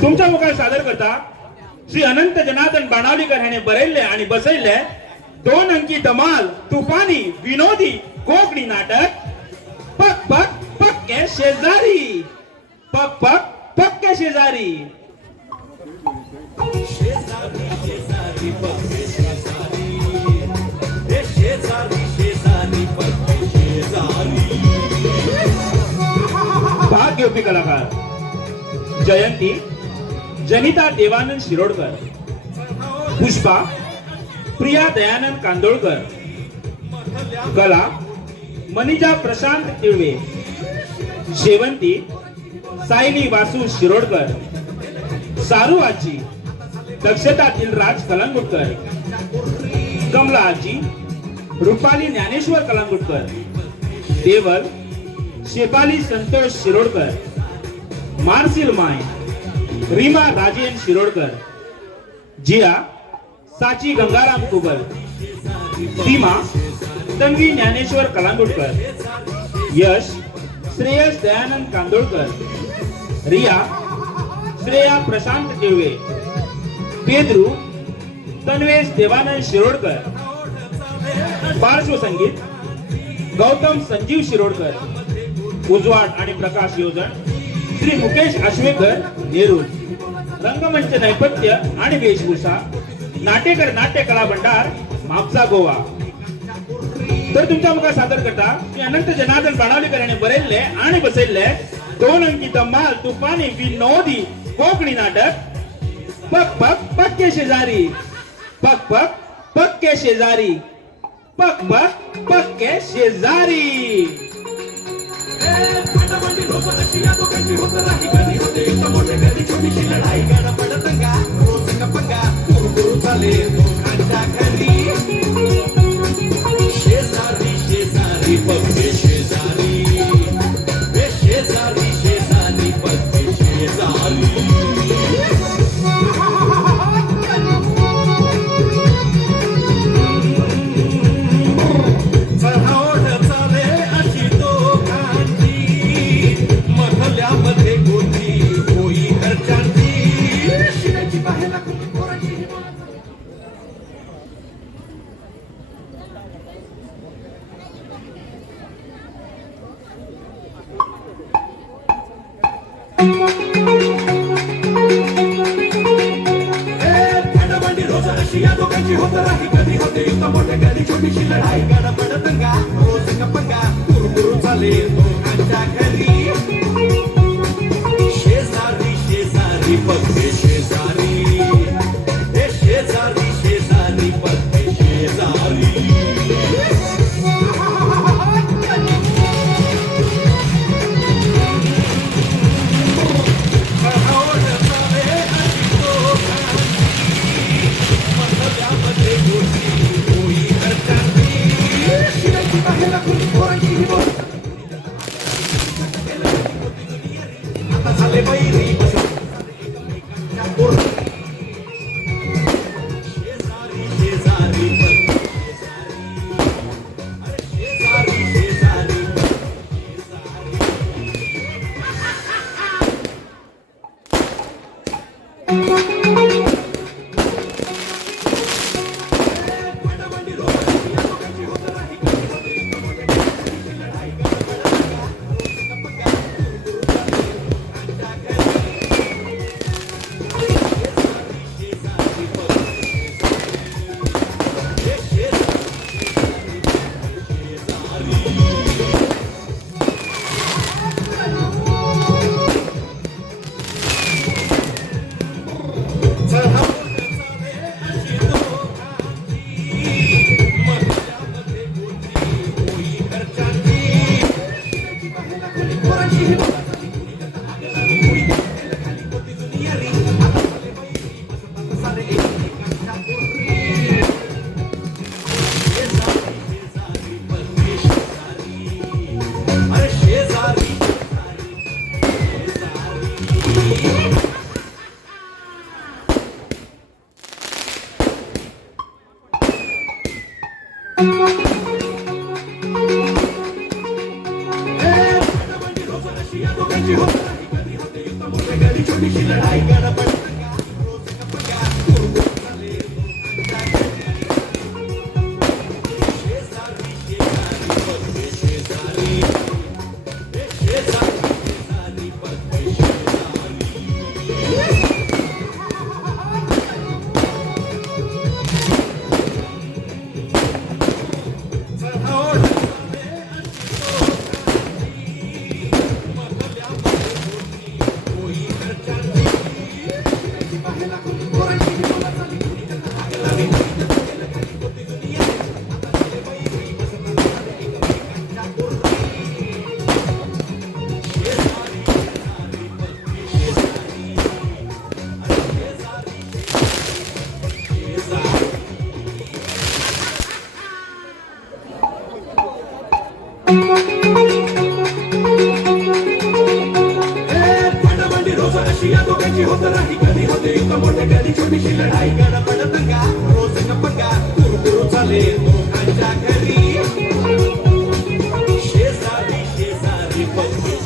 तुमच्या मुखात सादर करता श्री अनंत जनार्दन बाणावलीकर ह्याने बरयल्ले आणि बसयल्ले 2 अंकी धमाल तुफानी विनोदी कोकणी नाटक पक पक पक्के शेजारी. पक पक पक्के शेजारी. शेजारी शेजारी पक्के शेजारी, हे शेजारी शेजारी पक्के शेजारी. भाग घेवपी कलाकार जयंती जनिता देवानंद शिरोडकर, पुष्पा प्रिया दयानंद कांदोळकर, कला मनिजा प्रशांत तिळवे, शेवंती सायली वासू शिरोडकर, सारू आजी दक्षता दिलराज कलंगुटकर, कमला आजी रुपाली ज्ञानेश्वर कलंगुटकर, देवल शेफाली संतोष शिरोडकर, मार्सिल माय रीमा राजेन शिरोडकर, जिया साची गंगाराम कुबल, सीमा तन्वी ज्ञानेश्वर कलांगुटकर, यश श्रेयस दयानंद कांदोळकर, रिया श्रेया प्रशांत तिळवे, पेद्रू तन्वेश देवानंद शिरोडकर, पार्श्वसंगीत गौतम संजीव शिरोडकर, उजवाड आणि प्रकाश योजन श्री मुकेश आश्वेकर नेरूळ, रंगमंच नैपथ्य आणि वेशभूषा नाटेकर नाट्य कला भंडार म्हापसा गोवा. तर तुमच्या मुखात सादर करता की अनंत जनार्दन बाणावलीकर यांनी बरयल्ले आणि बसयल्ले 2 अंकी धमाल तुफानी विनोदी कोकणी नाटक पक पक पक्के शेजारी. पक पक पक्के शेजारी. पक पक पक्के शेजारी. शेजारी शेजारी पक्के शेजारी, हे शेजारी शेजारी पक्के शेजारी. मधल्यामध्ये गोटी होई घरच्यांची, शिण्याची बाहेर पोराची. या दोघांची होत राही कधी होते युद्ध मोठे कधी छोटीशी लढाई गाडा पडत दंगा रोज गप्पा कुरकुरू चाले दोघांच्या घरी. शेजारी शेजारी पक्के शेजारी, हे शेजारी शेजारी पक्के शेजारी. रोज अशी या दोघांची होत राही कधी होते युद्ध मोठे कधी छोटीशी लढाई गडबड दंगा रोज गप्पा कुरकुरू चाले दोघांच्या घरी शेजारी शेजारी पक्के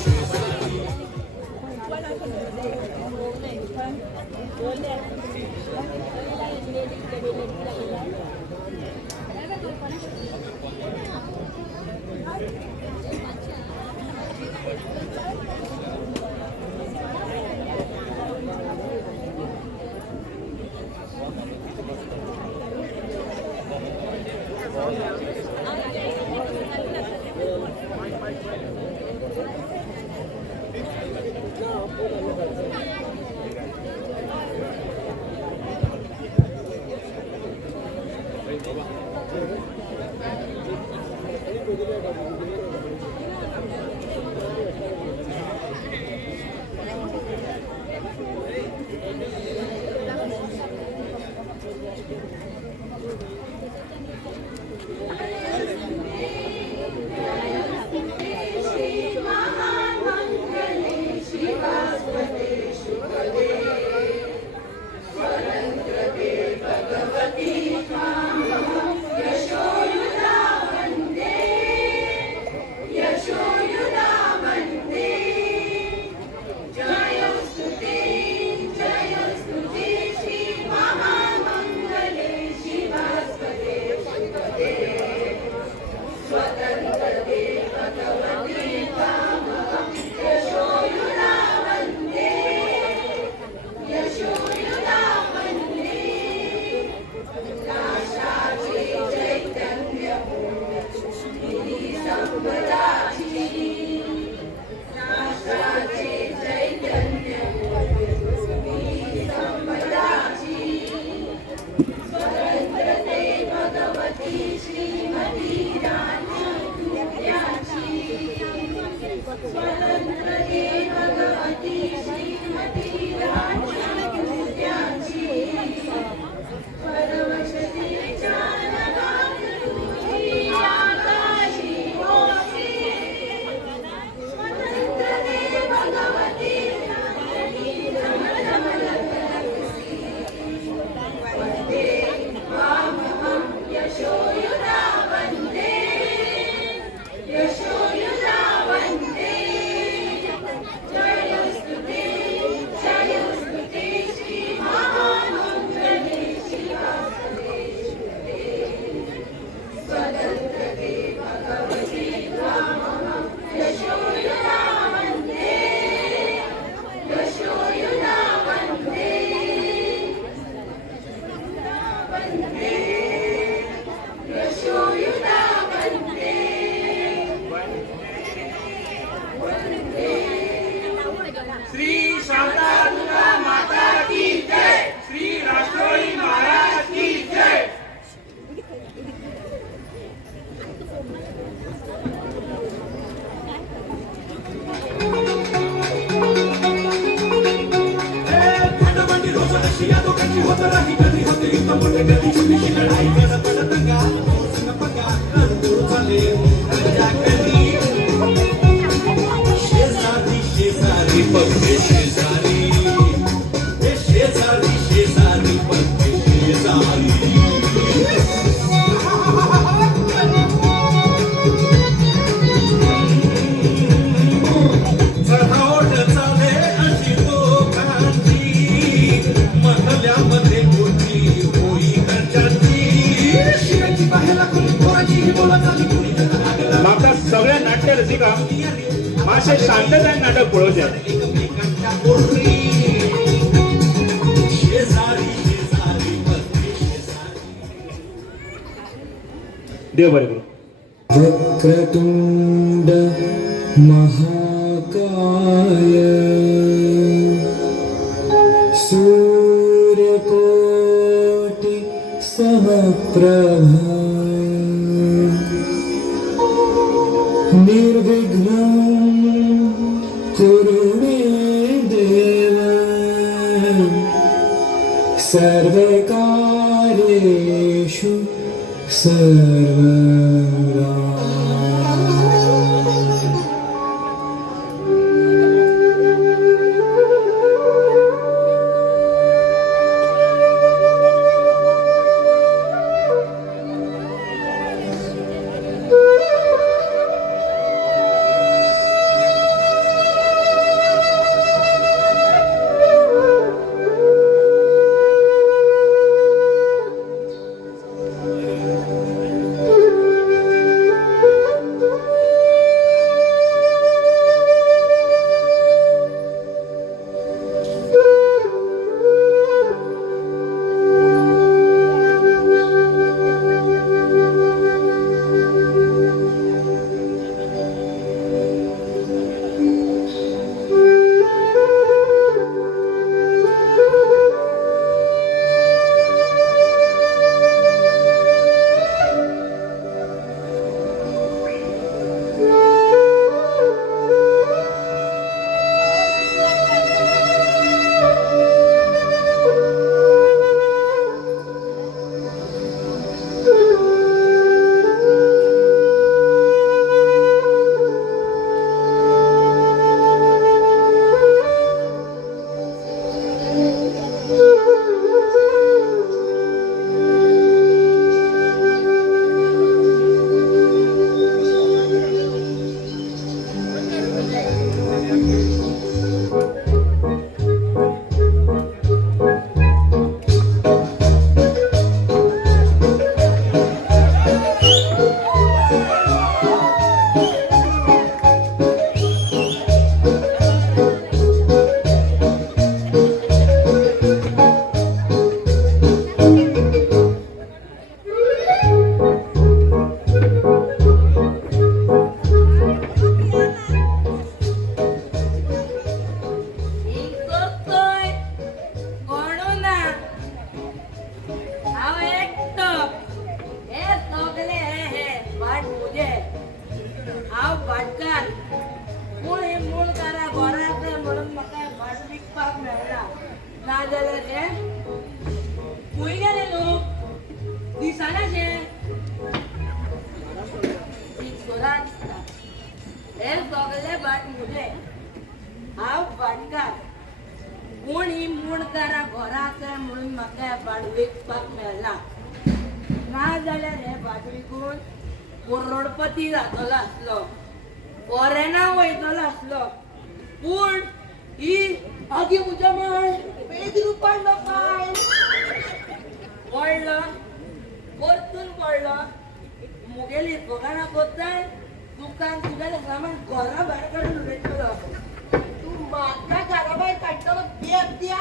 माका सगळ्या नाट्य रसिका मासे शांतताय नाटक पळोवचे देव बरे करू वक्रतुंड महाकाय सूर्यकोटि समप्रभा निर्विघ्नं कुरु मे देव सर्वकार्येषु सर्वदा। मेळना नाजाल्यार रे खंय गेले लोक दिसनाशे हे सगळे बाट मुले हांव भाटकार पूण ही मुणकारां घरा आसा म्हणून म्हाका हे भाट विकपाक मेळना नाजाल्यार हे भाट विकून करोडपती जातलो आसलो फॉरेना वयतलो आसलो पूण ही आगी म्हज्या माय पेद्रू पडलो काय पडलो परतून पडलो मुगेली दोगांना कोत्ताय दुकान तुगेलें सामान घरा भायर काडून उडयतलो तूं म्हाका घरा भायर काडटलो बेब दिया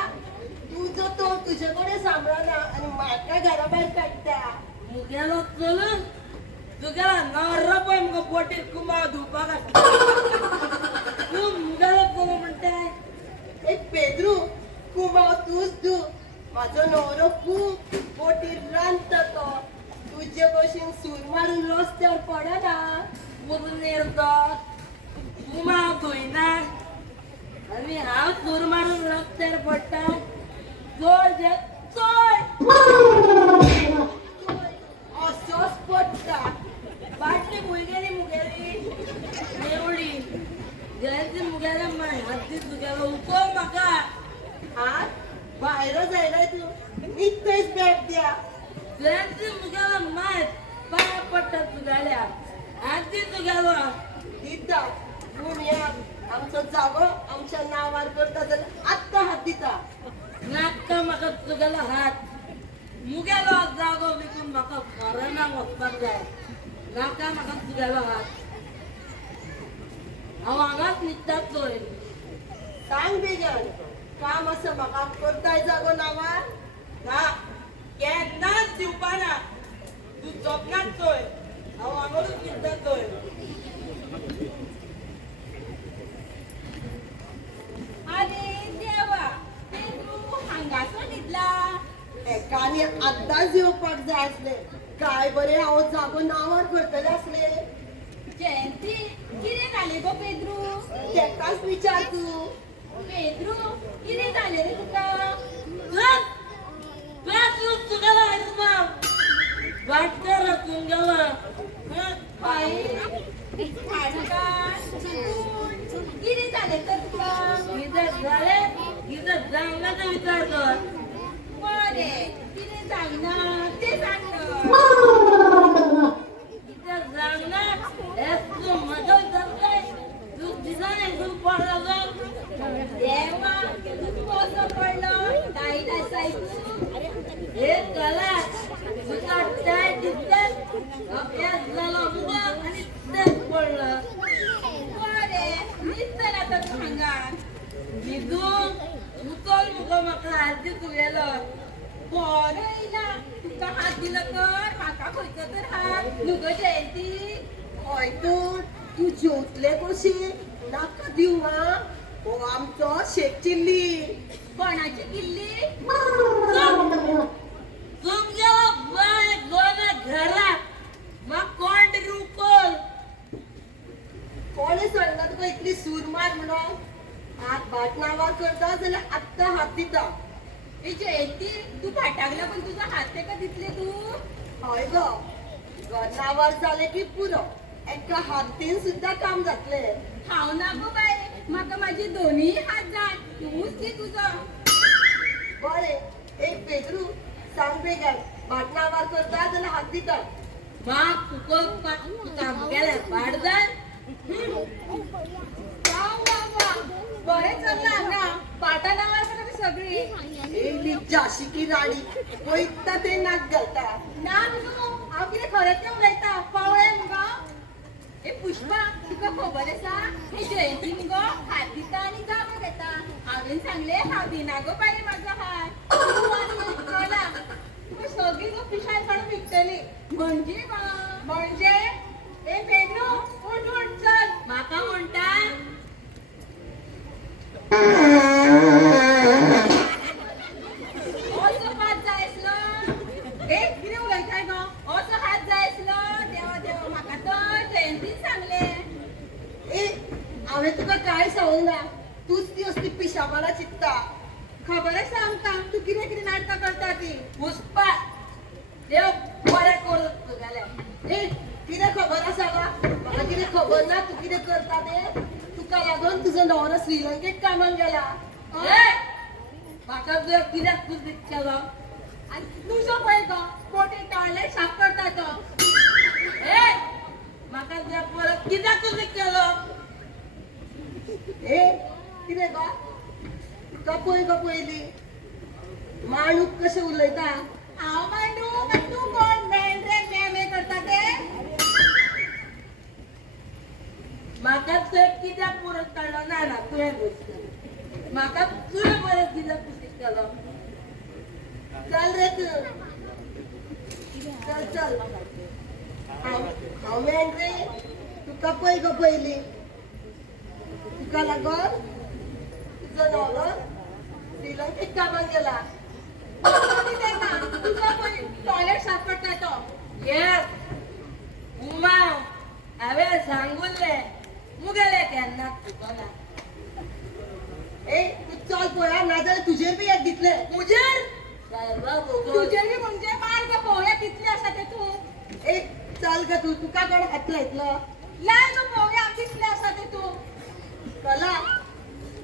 तुजो तो तुजे कडेन सांबाळना आनी म्हाका घरा भायर काडटा मुगेलो चलून तुगेलो नवरो पळय मुगो बोटीर कुंबाळ धुवपाक आसता तूं मुगेलो चलो म्हणटाय एक पेद्रू कुंबाळ तूंच धुव म्हाजो नवरो खूब बोटीर रांदता तो तुजे भशेन सूर मारून रस्त्यार पडना मुरनेर तो कुंबाळ धुयना आनी हांव सूर मारून रस्त्यार पडटा चोय जे चोय असोच पडटा बाटली खंय गेली मुगेली नेवळी जयंती मुगेले माय हाती तुगेलो उको म्हाका हात भायर जायना तूं न्हिदतेच बॅग द्या जयंती मुगेलो माय पांय पडटा तुगेल्या हाती तुगेलो दिता पूण या आमचो जागो आमच्या नांवार करता जाल्यार आत्तां हात दिता नाका म्हाका तुगेलो हात मुगेलो जागो विकून म्हाका फॉरेनाक वचपाक जाय नाका म्हाका तुगेलो हात हांव हांगाच न्हिदता चोय सांग बेगीन काम आसा म्हाका करताय जागो नांवार ना केन्नाच दिवपाना तूं जपनात चोय हांव हांगाच न्हिदता चोय आरे देवा तूं हांगासर न्हिदला एकानी आत्ताच येवपाक जाय आसले काय बरें हांव जागो नांवार करतले आसले जयंती कितें जालें गो पेद्रू तेकाच विचार तूं पेद्रू कितें जालें रे तुका तुगेलो वाटता रचून गेलो कितें जालें तर तुका कितें जालें कितें जायना तें विचार कर बरें कितें जायना तें सांग कितें जायना हें तूं म्हजो विचारताय तूं दिसान हेतून पडलो गो देवा कसो पडलो टायट आसा हे कला तुका टायट दिसतात अभ्यास जालो मुगो आनी तेच पडलो बरें न्हिदतले आतां तूं हांगा न्हिदून उचल मुगो म्हाका हात दी तुगेलो बरें येयना तुका हात दिलो तर म्हाका खंयचो तर हात न्हू गो जयंती हय तूं जेवतले कशी नाका दिवं आं हो आमचो शेत चिल्ली कोणाची किल्ली तुमगेलो बाय गोना घरात म्हाका कोण रुपल कोणे सांगला तुका इतली सूर मार म्हणून हात भाट नांवार करता जाल्यार आत्तां हात दिता जयंती तू भाटाक लागून तुजो हात तेका दितले तूं हय गो घर नांवार जालें की पुरो एका हातीन सुद्दां काम जातले हांव ना गो बाय म्हाका म्हाजे दोनूय हात जाय तूंच दी तुजो बरें एक पेद्रू सांग बेगीन भाट नांवार करता जाल्यार हात दिता म्हाक फुकट तुका मुगेले भाट जाय बरें चल्लां हांगा भाटा नांवार करता सगळी एक जाशिकी राणी वयता ते नाक घालता ना न्हू हांव कितें खरें तें उलयता पावळे मुगो ए पुष्पा तुका खबर आसा हे जयंती मुगो हात दिता आनी जागो घेता हांवें सांगलें हांव दिना गो बाये म्हाजो हात चला तुका सगळी गो पिशाय काडून विकतली म्हणजे म्हणजे ए पेद्रू उठ उठ चल म्हाका म्हणटा असो हात जाय आसलो ए कितें उलयताय गो असो हात जाय आसलो देवा देवा म्हाका तर जयंतीन सांगले ए हांवें तुका कांय सांगूंक ना तूंच ती असली पिशापणां चित्ता खबर आसा आमकां तूं कितें कितें नाटकां करता ती पुष्पा देव बरें करूं तुगेलें ए कितें खबर आसा गा म्हाका कितें खबर ना तूं कितें करता तें तुका लागून तुजो न्हवरो श्रीलंकेक कामाक गेला ए, म्हाका तुवें कित्याक पुस्तक केलो आनी तुजो पळय गो पोटी टॉयलेट साफ करता तो ए म्हाका तुवें परत कित्याक पुस्तक केलो ए कितें गो तुका पळय गो पयली माणूस कशें उलयता हांव मांडू काय तूं कोण मेंढरे मे करता ते म्हाका तुवें कित्याक परत काडलो ना ना तुवें गोश्ट म्हाका तुवें परत कित्याक पुस्तक केलो चल रे तू चल चल हांव मेंढरे तुका पळय गो पयली तुका लागून तुजो न्हवरो श्रीलंकेक कामाक गेला टॉयलेट साफ करता तो येस उमा हांवें सांगुल्लें मुगेलें केन्ना चुकोना ए तू चल पळया नाजाल्यार तुजेर बी एक दितले मुजेर सायबा भोगोस तुजेर बी म्हणजे मार गो पळोवया कितले आसा ते तू ए चल ग तू तुका कोण हात लायतलो लाय गो पळोवया कितले आसा ते तू कला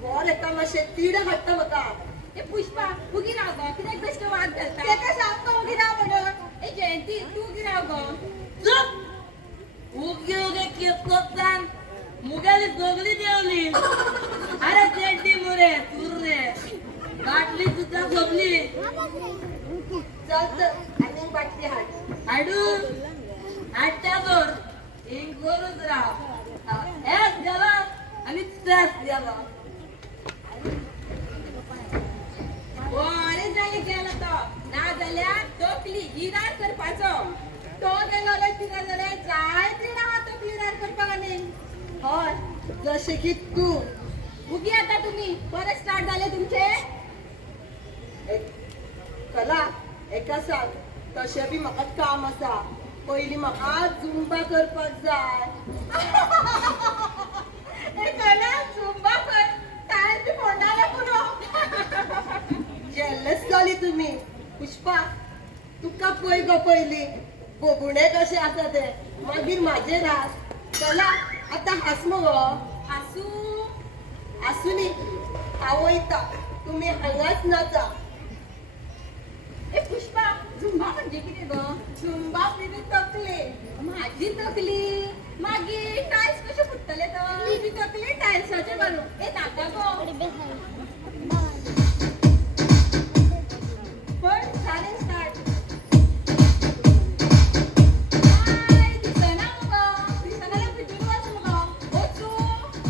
वर येता मातशें तीड हाडटा म्हाका ए पुष्पा उगी राव गो कित्याक बेश्ट वाद घालता तेका सांग गो उगी राव म्हणून ए जयंती तू उगी राव गो चुप उगे उगे केस कोत्तान मुगेली सगळी देवली अरे चेड्डी मुरे तुर्रे बाटली सुद्धा सोपली चल चल आनी बाटली हाड हाडू हाडटा जोर हिंग करूच राव हेच गेलो आनी तेच गेलो बरें जालें गेलो तो ना जाल्यार तकली गिरार करपाचो तो गेलो जाल्यार कितें जालें जायत आहा तकली रार करपाक आनी हय जशें की तू उगी आता तुम्ही परत स्टार्ट झाले तुमचे कला एका सांग तशें बी म्हाका काम आसा पयली म्हाका झुंबा करपाक जाय ए कला झुंबा कर टायर बी फोडणारा पुरो जेलस जाली तुमी पुष्पा तुका पळय गो पयली बोबुणे कशें आसा ते मागीर म्हाजेर हास कला आतां हास मगो आसू आसुनी हांव वयता तुमी हांगाच नाचा ए पुष्पा झुंबा म्हणजे कितें गो झुंबा म्हणजे तकले माझी तकली मागीर टायल्स कशे फुटतले तर तुजी तकली टायल्साचे मारून ए नाका गो पण चालेल स्टार्ट काय दिसना मगो दिसना फिटून वाच मगो ओचू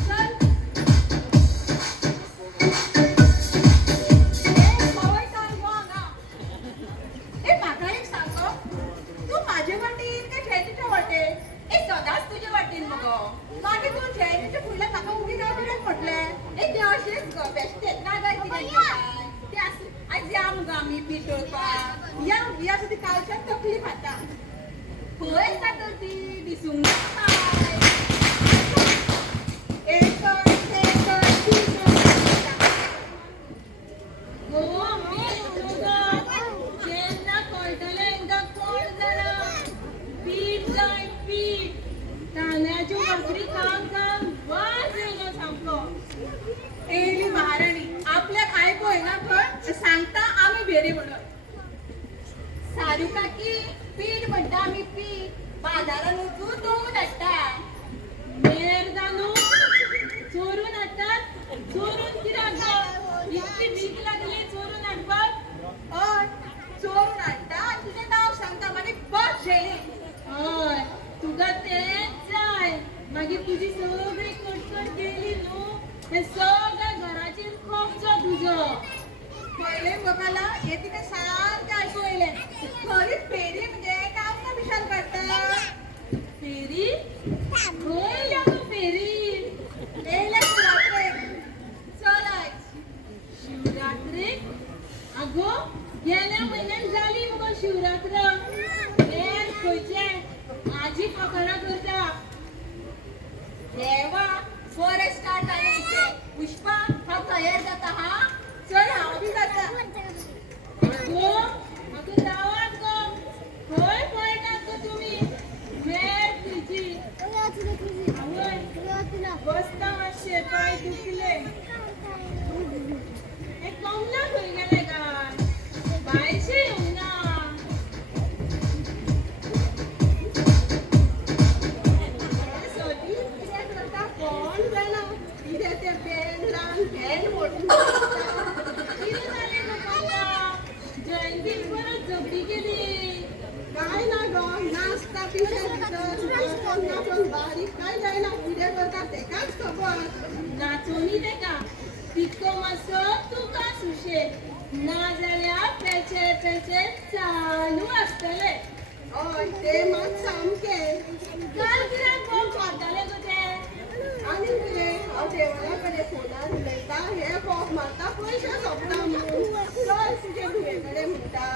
चल ए पावर टाइम गो हांगा ए म्हाका एक सांग गो तू माझे वाटेन काय जयंतीच्या वाटेन ए सदांच तुजे वाटेन मगो मागीर तू जयंतीच्या फुडल्यान म्हाका उगी राव कित्याक म्हटलें ए ते अशेंच गो बेश्टेच ना जाय कितें काय ते आसूं आज या मगो आमी पिटोवपाक या या सुद्दां कालच्यान तकली खाता खंय जाता ती दिसूंक ना एक गो मी तुका जेन्ना कळटलें हांकां कोण जाणा पीठ जाय पीठ तांदळाच्यो भाकरी खावन खावन वाज येयलो सामको येयली महाराणी आपल्याक आयको येना पण सांगता आमी भेरी म्हणून सारू काकी पीठ म्हणटा आमी पीठ बाजारान वचून दवरून हाडटा मेर जाणू चोरून हाडटात चोरून कित्याक गो इतली भीक लागली चोरून हाडपाक हय चोरून हाडटा आनी तुजें नांव सांगता मागीर बस शेली हय तुका तेंच जाय मागीर तुजी सगळी कटकट गेली न्हू हे सगळ्या घराचेर कब्जो तुजो पयले बघाला हे तिका सारकें आयकूं येयलें खरीच फेरी म्हणजे कामकां विशाल काडटा फेरी खंय या गो फेरी येयले रात्रेक चल आयज शिवरात्रेक आगो गेल्या म्हयन्यान जाली मगो शिवरात्र हेर खंयचे आजी फकाणां करता देवा फॉरेस्ट स्टार्ट जालें पुष्पा हांव तयार जाता हा चल हांव बी अगो अगं लावात गो होय पळटात गो तुम्ही वेळ तुझी आवय बसता मातशे पाय दुखले हे कमला खंय गेले काय बायशे येऊं ना सदी कित्याक करता कोण जाणा कितें तें बँड बँड मोडून किती झाले गो कमला जयंती परत झगडी केली काय ना गो नाचता पिशे भितर नाचून बारीक काय जायना कितें करता तेकाच खबर नाचोनी तेका तितको मातसो तुका सुशेग ना जाल्यार पेचे पेचे चालू आसतले हय तें मात सामकें काल कित्याक फोन मारताले गो ते आनी कितें हांव देवळा कडेन फोनार उलयता हे फोन मारता पयशे सोंपता म्हणून चल तुजे भुये कडेन म्हणटा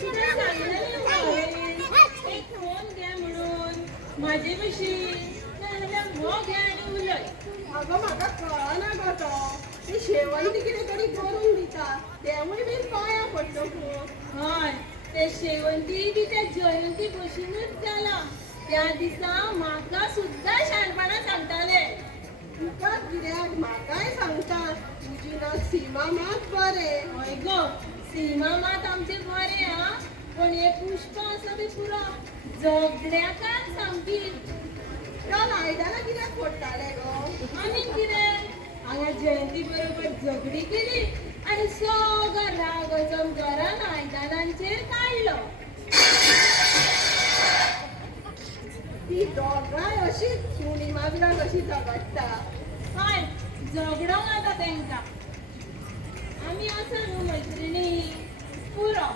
कितें सांगलेलें हांवें एक फोन घे म्हणून म्हाजे भशेन नाजाल्यार हो घे आनी उलय अगो म्हाका कळना गो तो ती शेवंती कितें तरी करून दिता तेवूय बीन पांयां पडटकूच हय ते शेवंती बी त्या जयंती भशेनूच जाला त्या दिसा म्हाका सुद्दां शाणपणां सांगताले तुका कित्याक म्हाकाय सांगता तुजी नात सीमा मात बरें हय गो सीमा मात आमचे बरे हा पण हे पुष्प आसा ते पुरो झगड्याकाच सामकी काल आयदनां कित्याक पडटाले गो आनी कितें हांगा जयंती बरोबर झगडी केली आनी सगळो राग वचून घरान आयदनांचेर काडलो ती दोगांय अशीच सुणी माजरां कशी झगडटा हय झगडोंक आतां तेंकां आमी आसा न्हू मैत्रिणी पुरो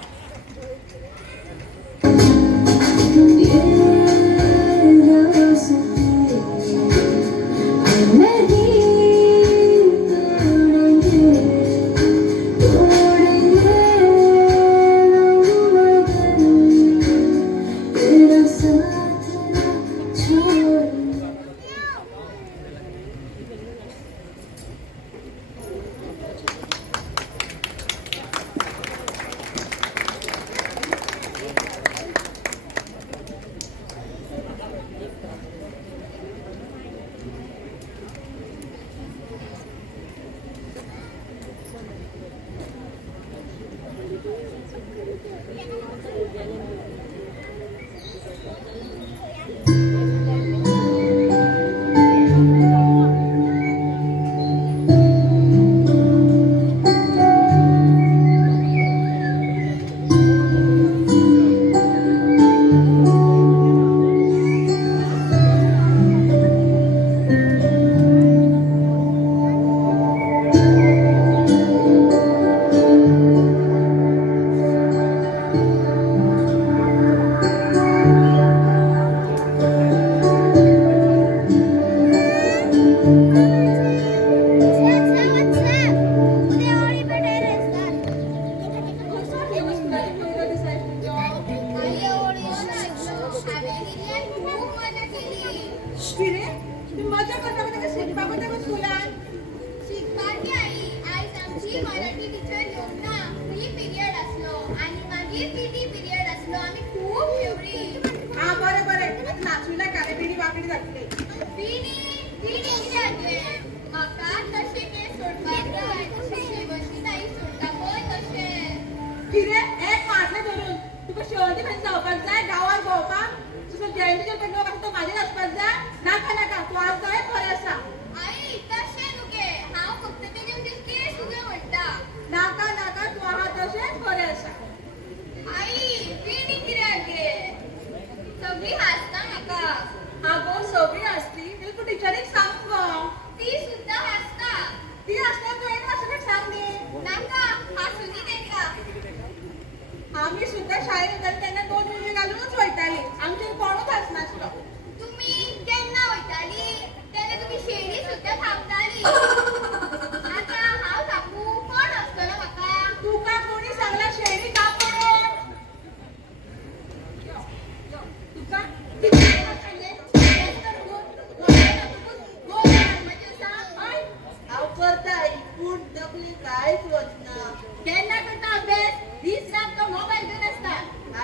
काय कांयच वचना. केन्ना करता अभ्यास दीस रात तो मोबाईल घेऊन असता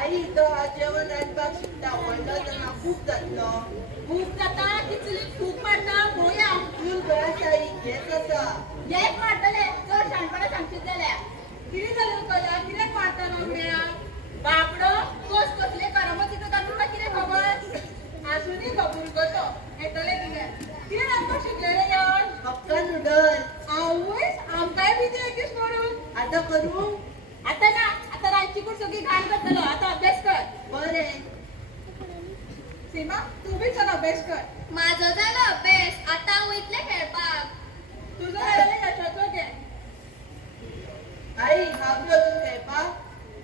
आई तो जेवण रांदपाक शिकता व्हडलो तेन्ना खूब जातलो. खूप जाता किचलीत खूप मारता पळोवया तूं खंय आसा आई घेत आसा. एक मारतले चड शाणपणां सांगशीत जाल्यार कितें जालें कळ्या कित्याक मारता नोकऱ्या बापडो कस कसले करामती जाता तुका कितें खबर आसुनी खबर गो येतले कितें रांदपाक शिकलेले यार हक्का नुडल. आवयस आमकांय बी ते एकीच करून आतां करूं. आता ना आता रातची कूड सगळी घाण करतलो आता अभ्यास कर बरें. सीमा तू बी चल अभ्यास कर माझो जालो अभ्यास आता हांव वयतलें खेळपाक तुझं जालें यशाचो घे आई हांव यो तूं खेळपाक.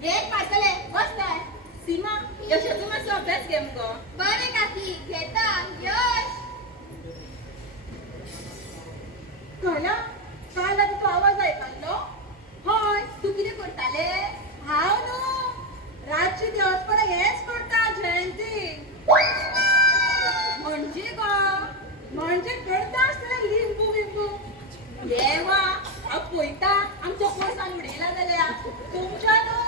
एक पाडटले बस काय सीमा यशाचो मातसो अभ्यास घे मुगो बरें काकी घेता यश कळ्या काल आतां तो आवाज आयकल्लो हय तू कितें करताले हांव न्हू रातची देवस्पणां हेंच करता जयंती म्हणजे गो म्हणजे करता आसतना लिंबू बिंबू देवा हांव पळयता आमचो कोर्सान उडयला जाल्यार तुमच्या न्हू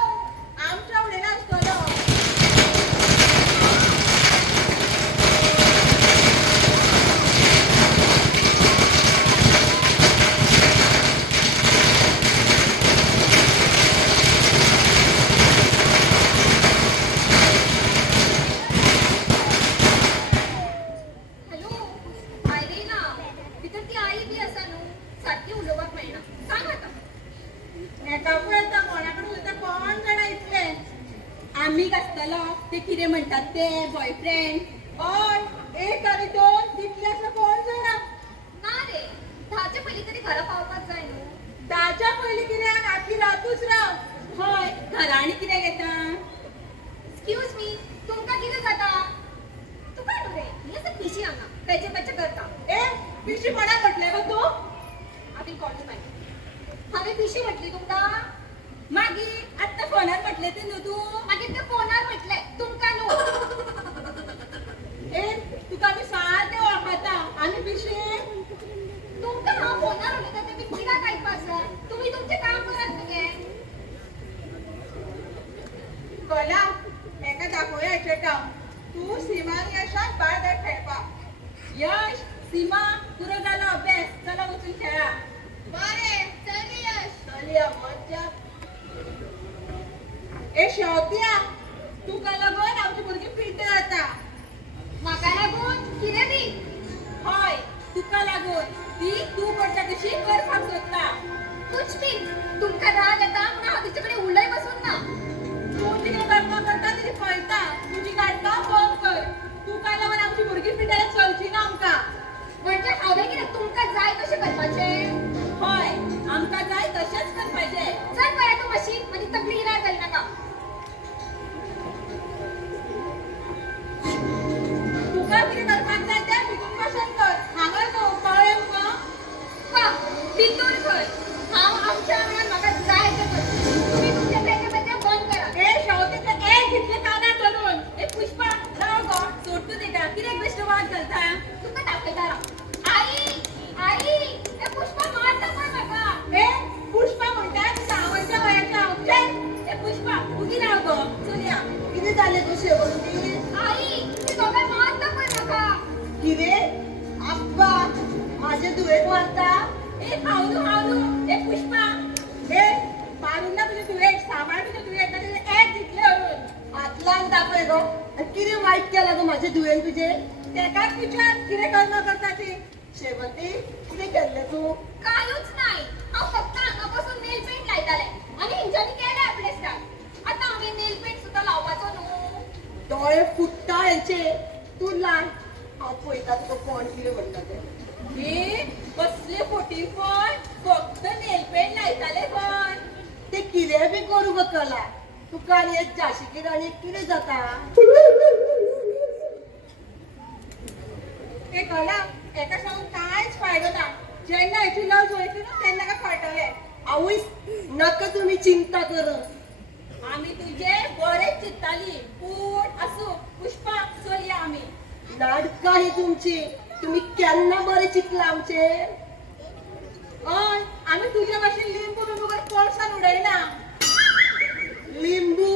आमच्या उडयला आसतलो हॅलो आयरिना भितर ती आई बी आसा न्हू सारकी उलोवपाक मेळना सांग आतां एका पळयता कोणाकडे उलयता कोण जाणा इतले आमी आसतलो ते कितें म्हणटात ते बॉयफ्रेंड हय एक आनी दोन तितले आसा कोण जाणा ना रे 10च्या पयलीं तरी घरा पावपाक जाय न्हू 10च्या पयलीं कित्याक आखी रातूच राव हय घरांनी कितें घेता एक्सक्यूज मी तुमकां कितें जाता तुका न्हू रे ही आसा पिशी हांगा पेचे पेचे करता ए पिशी कोणाक म्हटलें गो तूं हांवें कॉल मागीर हांवें पिशी म्हटली तुमकां मागीर आत्तां फोनार म्हटलें तें न्हू तूं मागीर ते फोनार म्हटलें तुमकां न्हू ए तुका आमी सारकें वळखता आनी पिशी तुमकां हांव फोनार उलयता ते बी कित्याक आयकपाक जाय तुमी तुमचें काम करात मगे कला एका दाखोवया हेचें काम तूं सीमान यशाक भायर धाड खेळपाक यश सीमा पुरो जालो अभ्यास चला वचून खेळा बरें चल गे यश चलया मज्जा. ए शेवत्या तुका लागून आमची भुरगीं फिट जाता म्हाका लागून कितें बी हय तुका लागून ती तूं करता तशी करपाक सोदता कुछ बी तुमकां राग येता म्हणून हांव तिचे कडेन उलय बसून ना तूं कितें करपाक करता ती पळयता तुजी नाटकां बंद कर तुका लागून आमची भुरगीं फिटायला चलची ना आमकां म्हणजे हांवें कितें तुमकां जाय तशें करपाचें हय आमकां जाय तशेंच करपाचें चल पळय तूं मातशी म्हजी तकली राग घाली नाका तुका कितें करपाक जाय तें भितून भाशण कर हांगा न्हू कळ्ळें मुगो हा भितूर खंय हांव आमच्या वांगडा म्हाका जाय तें करता तुमी तुमचे पेटे पेटे बंद करा ए शेवतेचे एक घेतले काना करून ए पुष्पा राव गो सोड तूं तेका कित्याक बेश्टो वाद घालता तुका दाखयता राव आई आई ए पुष्पा मारता पळय म्हाका ए पुष्पा म्हणटा तुका आवयच्या वयाच्या आवचे ए पुष्पा उगी राव गो चलया कितें जालें गो शेवंती. आई ते दोगांय मारता पळय म्हाका कितें आप्पा म्हाजे दुयेक मारता. ए हावलू ए पुष्पा ए मारून ना तुझे दुयेक सांबाळ तुझे दुयेक ना तुझे एक जितले हरून हातलान दाखय गो. आनी कितें वायट केलां गो म्हाजे दुयेन तुजे. तेकाच विचार कितें कर्म करता ती शेवंती कितें केल्लें तूं. कायूच नाही हांव फक्त हांगापासून नेल पेंट लायताले आनी हेंच्यांनी केले आपले स्टार्ट आतां हांवें नेल पेंट सुद्दां लावपाचो न्हू दोळे फुट्टा हेंचे. तूं लाय हांव पळयता तुका कोण कितें म्हणटा तें. हे कसले फोटी पण फक्त नेल पेंट लायताले पण ते कितें बी करूं गो कला. तुका आनी एक जाशिकीर आनी एक कितें जाता. ते कला एका सांगून कांयच फायदो ना जेन्ना हेची लज वयतली ना तेन्ना काय कळटले आवयस नाका तुमी चिंता कर. आमी तुजे बरेच चित्ताली पूण असो पुष्पा चलया आमी नाटकां ही तुमची. तुमी केन्ना बरें चिंतला आमचे. हय आम्ही तुझ्या भाशेन लिंबू बिंबू करून कोळसान उडयना लिंबू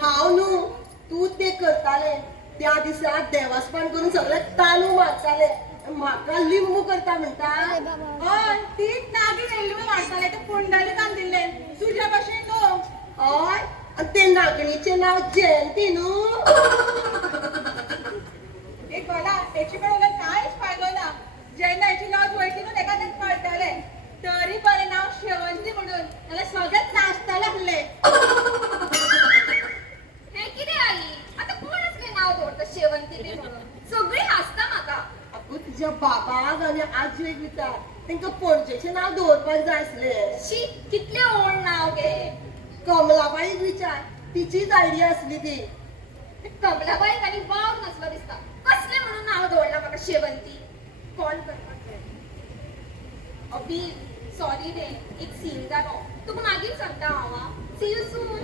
हाव न्हू तू ते करताले त्या दिसा देवास्पण करून सगळे तांदूळ मारताले म्हाका लिंबू करता म्हणटा हय तीच नागिन लिंबू मारताले ते पुंडलिकान दिले तुझ्या भाशेन न्हू हय आणि ते नागणीचे नाव जयंती न्हू एक मला याची पण काहीच फायदो ना जेन्ना याची नाव वळखीतून एखाद्याक कळटाले तरी बरें नाव शेवंती म्हणून नाल्यार सगळेच नाचताले आसले हे किती आई आता कोणच काय नाव दवरता शेवंती बी म्हणून सगळी हसता म्हाका अगो तुझ्या बाबाक आनी आजयेक विचार तांकां पणजेचें नाव दवरपाक जाय आसलें शी कितले ओड नाव गे कमलाबाईक विचार तिचीच आयडिया असली ती कमलाबाई आणि वाव नसलो दिसता कसले म्हणून नाव दवरला म्हाका शेवंती कॉल करपाक जाय अबी सॉरी रे एक सीन जालो तुका मागीर सांगता हांव सी यू सून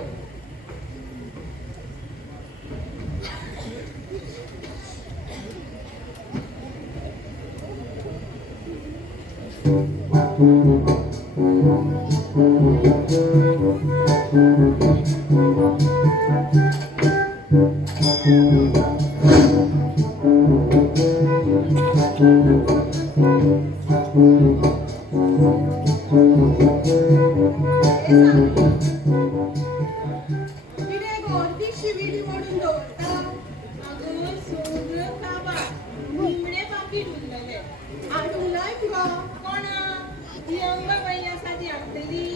कितें गो ती शिविडी मोडून दवरता अगो सगळ्यो काबार निमणे पाकीट उरलेले हाडूंक गो कोणा ती अंगबाई आसा ती हाडटली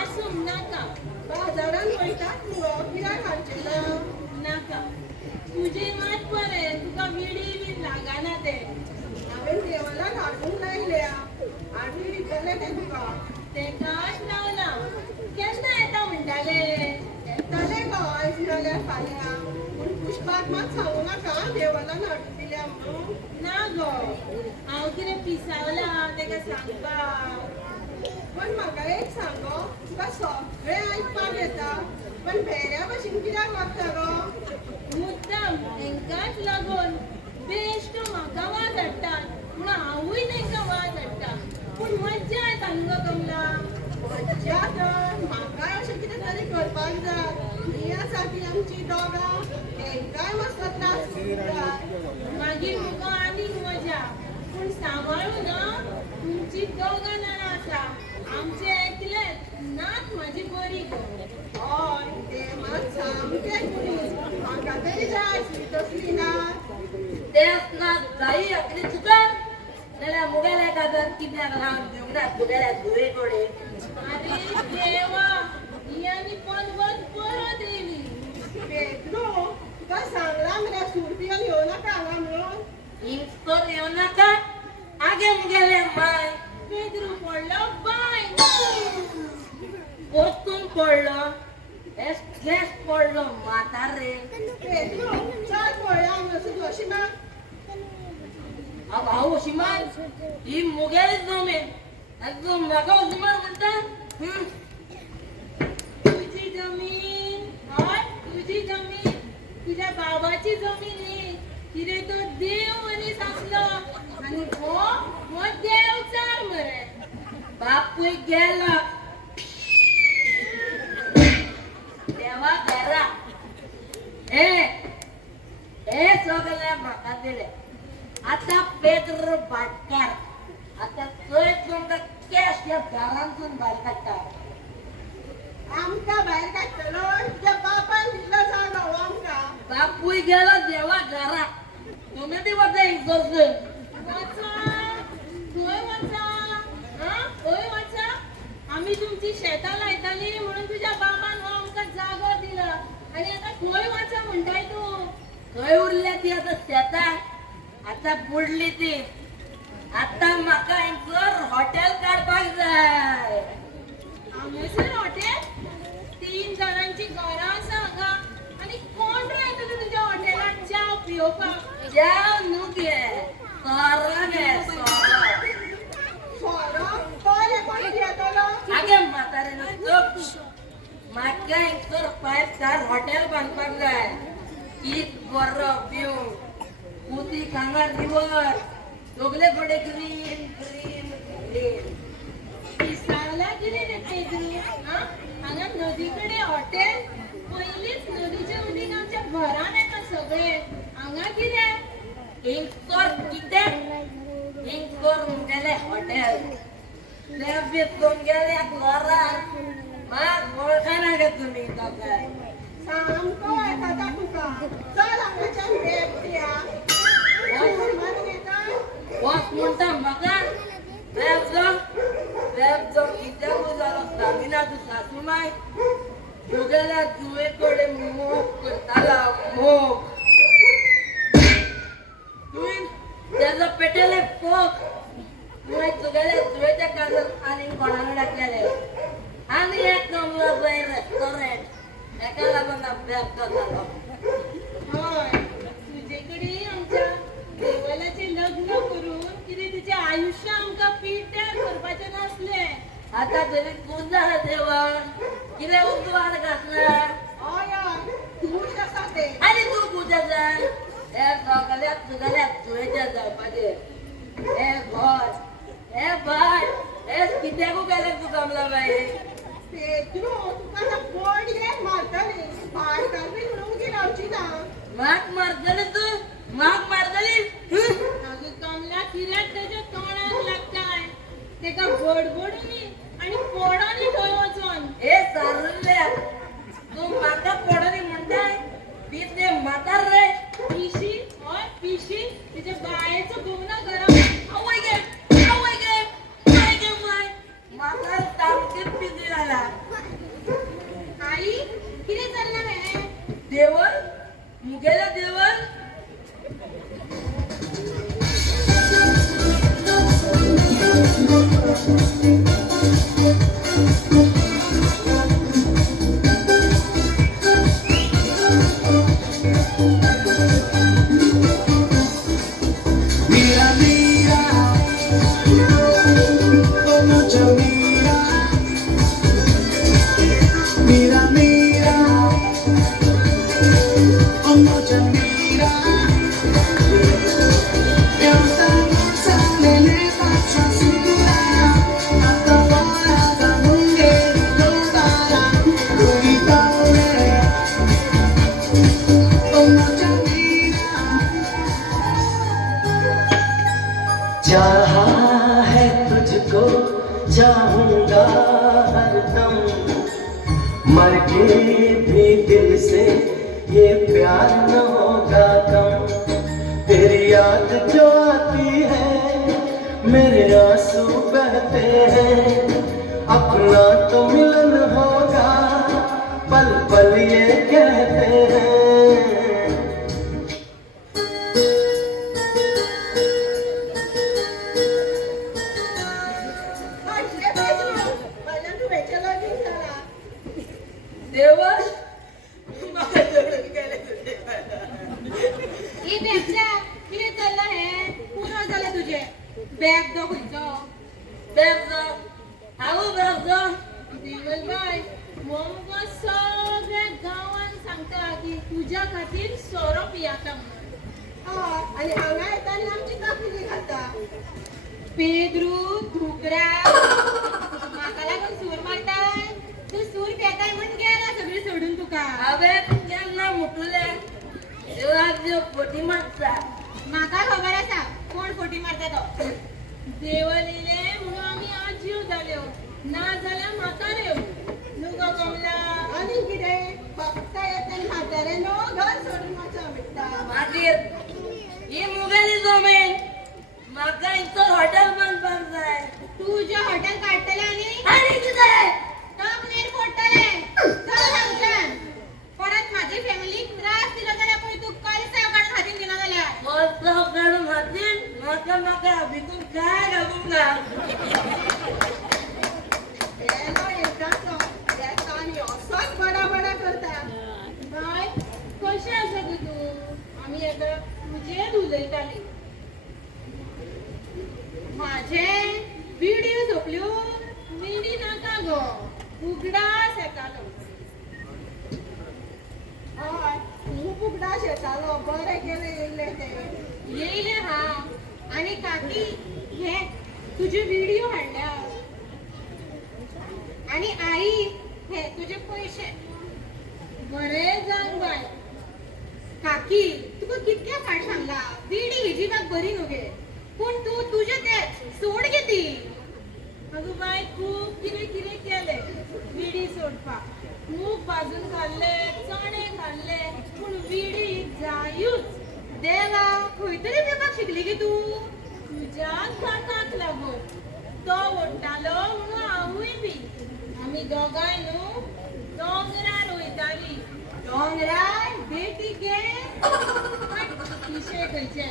आसूंक नाका बाजारान वयतात मुगो कित्याक हाडचें ना नाका तुजें मात बरें तुका विडी बी लागना ते हांवें देवलाक हाडूंक लायल्या हाडून दितले ते तुका तेकाच लावला केन्ना येता म्हणटाले येताले गो आयज नाल्यार फाल्यां पूण पुष्पाक मात सांगू नाका देवलान हाडून दिल्या म्हणून ना गो हांव कितें पिसावला तेका सांगपाक पण म्हाका एक सांग गो तुका सगळें आयकपाक येता पण भेऱ्या भशेन कित्याक वागता गो मुद्दाम तेंकाच लागून बेश्ट म्हाका वाज हाडटात पूण हांवूय तेंकां वाज हाडटा पूण मज्जा येता न्हू गो कमला मज्जा तर म्हाकाय अशें कितें तरी करपाक जाय ही आसा ती आमची दोगां तेंकाय मातसो त्रास जाय मागीर मुगो आनीक मजा पूण सांबाळून तुमची दोगां जाणां आसा आमचे एकलेच नात म्हाजी बरी गो हय ते मात सामकें कुडीस म्हाका तरी जाय आसली तसली नात तेच ना जाई आपली चुका नाल्यार मुगेल्या कातर कित्याक लावन दिवनात मुगेल्या धुवे कोडे अरे देवा ही आनी पनवत परत येयली पेद्रो तुका सांगला मरे सुरपियन येवं नाका हांगा म्हणून इंस्टोर येवं नाका आगे मुगेले माय पेद्रू पडलो बाय पोतून पडलो एस पडलो म्हातार रे पेद्रो चल पळया हांगासर अशी ना भाऊ शिमान ही मुगेली जमीन तू म्हाका शिमान म्हणटा तुझी जमीन हय तुझी जमीन तुझ्या बाबाची जमीन न्ही कितें तो देव मनीस आसलो आनी हो देवचार मरे बापूय गेला देवा घरा हे सगळे म्हाका दिले आता पेद्र भाटकार आता थंय तुमकां कॅश ह्या दारांतून भायर काडटा आमकां भायर काडटलो तुज्या बापान दिल्लो जागो हो आमकां बापूय गेलो देवा घरा तुमी बी वता इंजोरसून वचा खंय वचा खंय वचा आमी तुमची शेतां लायताली म्हणून तुज्या बाबान हो आमकां जागो दिलो आनी आतां खंय वचा म्हणटाय तूं खंय उरल्या ती आता शेतां आता बुडली ती आता म्हाका हांगसर हॉटेल काडपाक जाय हांगासर हॉटेल 3 जाणांची घरां आसा हांगा आनी कोण रावतलो तुज्या हॉटेलांत च्या पिवपाक जाव न्हू गे सोरो गे सोरो सोरो तो कोण घेतलो आगे म्हातारे चुप म्हाका हांगसर 5 स्टार हॉटेल बांदपाक जाय ईद बरो व्यू उदीक हांगा रिवर सगळे कडेन ग्रीन ग्रीन ग्रीन किती देते तू हा हांगा नदीकडे हॉटेल पहिलीच नदीच्या उदीक आमच्या घरान येता सगळे हांगा कितें इंकोर किते इंकोर गेले हॉटेल लेबीत कोण गेले घरात माग ओळखाना गे तुम्ही दोगांय सामको येता तुका चल हांगाच्या बेबट्या मारून येता वॉक म्हणता म्हाका रेबजो कित्याक जालो सामिना तू सासूमाय तुगेल्या जुवे कडेन मोग करताला मोग तुवें तेजो पेटयले फोक तुवें तुगेल्या जुवेच्या काळजात आनी कोणाक डाकलेले आनी एक कमलो जाय रेस्टॉरंट एका लागून अभ्यास जातालो होय तुझेकडे आमच्या देवालाचे लग्न करून किती तुझे आयुष्य आमका पिट्यार करपाचे नसले आता तरी तुझा देवा कितें उजवाड घातला हय हय खुश आसा ते आणि तू पूजा जाय हे दोगाल्या तुगेल्या जुवेच्या जावपाचे हे घर हे भाट हे कित्याकू गेले तू कमलाबाई पेद्रू तुका आतां पडले मारतली भारतान बी म्हणून उगी रावची ना म्हाक मारतली तू म्हाक मारतली अगं कमला कित्याक तेच्या तोंडाक लागताय तेका बडबडूनी आणि पोडानी थंय वचोन हे सारल्या तू म्हाका पडोनी म्हणटाय ती ते म्हातार रे पिशी हय पिशी तिच्या बायेचो गुन्हा घरा आवय गे माय म्हातार सामकी पिजी जाला आई कितें चल्ला हे Deval मुगेल्या Deval Mira, mira, como yo mira. Mira, mira, como yo mira. E ora non sale le faccio sicura. Hasta ora da non lontana. Lui paure, como yo mira. चाहा है तुझको चाहूंगा हरदम मर के भी दिल से ये प्यार न होगा कम तेरी याद जो आती है मेरे आंसू बहते हैं अपना तो मिलन होगा पल पल ये कहते हैं हटले पेद्रू पहिल्या तू वेचेलो लगीन जाला देवल म्हाका सोडून गेले तुझे ई बेबच्या कितें चल्ला हे पुरो जालें तुजें बॅग दो खंयचो बेबजो हांव बेबजो देवल बाय मम्मा सगळ्या गांवान सांगता की तुज्या खातीर सोरो पियाता म्हणून हय आनी हांगा येता आनी आमची तकली घालता पेद्रू धुकरा म्हाका लागून सूर मारताय तू सूर पेताय म्हण गेला सगळी सोडून तुका हांवें केन्ना मुटुले देवळाक देव फोटी मारता म्हाका खबर आसा कोण फोटी मारता तो देवल येयले म्हणून आमी आज जीव जाल्यो ना जाल्यार म्हाताऱ्यो न्हू गो कमला आनी कितें फक्त येता आनी म्हातारे न्हू घर सोडून वचो म्हणटा मागीर ही मुगेली जमीन म्हाका इतर हॉटेल बांदपाक जाय तुझे हॉटेल काडटले आनी आनी कितें तकलेर फोडटले चल हांगच्यान परत म्हाजी फॅमिलीक त्रास दिलो जाल्यार पळय तूं कळसा काडून हातीन दिना जाल्यार कसो काडून हातीन म्हाका भितून काय घालूंक ना येलो येताचो येता आनी असोच बडा बडा करता बाय कशें आसा गो तूं आमी आतां तुजेच उलयतालीं माझे विडियो झोपल्यो विडी नाका गो उगडास येतालो हय खूब उगडास येतालो बरें केलें येयले ते येयले हा आणि काकी हे तुझे व्हिडिओ हाडल्या आणि आई हे तुझे पैसे बरे जाण बाय काकी तुका कितक्या फाट सांगला बिडी विजिबाक बरी न्हगे पण तू तुझे ते सोड घे ती अगं बाय खूप किरे केले विडी सोडपाक खूप भाजून खाल्ले चणे खाल्ले पण विडी जायूच देवा खंय तरी पेपाक शिकली गे तू तुझ्याच काकाक लागून तो ओडटालो म्हणून हांवूय बी आमी दोगांय न्हू दोंगरार वयताली डोंगरार बेटी गे पिशे खंयचे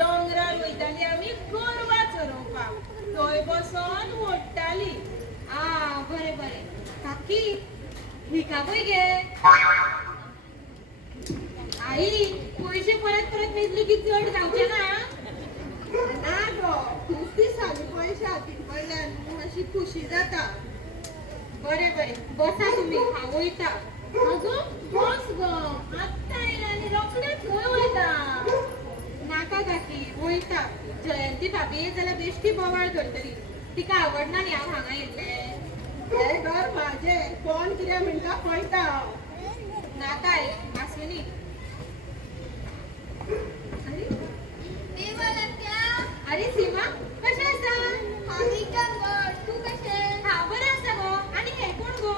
दोंगरार वयताली आमी गोरवां चरोवपाक थंय बसोन ओडटाली आ बरे बरे काकी हिका पळय गे आई पैसे परत परत मेजले की चढ जावचे ना ना गो खूप दिसांनी पैसे हातीन पडल्यान अशी खुशी जाता बरे बरे बसा तुम्ही हांव वयता अगं बस ग आत्ता आयला आनी रोखडेच खंय वयता नाका काकी वयता जयंती भाभी येत जाल्यार बेश्टी बोवाळ करतली तिका आवडना न्ही हांव हांगा येतलें हे घर माझे कोण कितें म्हणटा पळयता हांव नाका आई आसुनी अरे सीमा कशें आसा आम्ही कंगड, तू कशे? हांव बरें आसा गो आनी हे कोण गो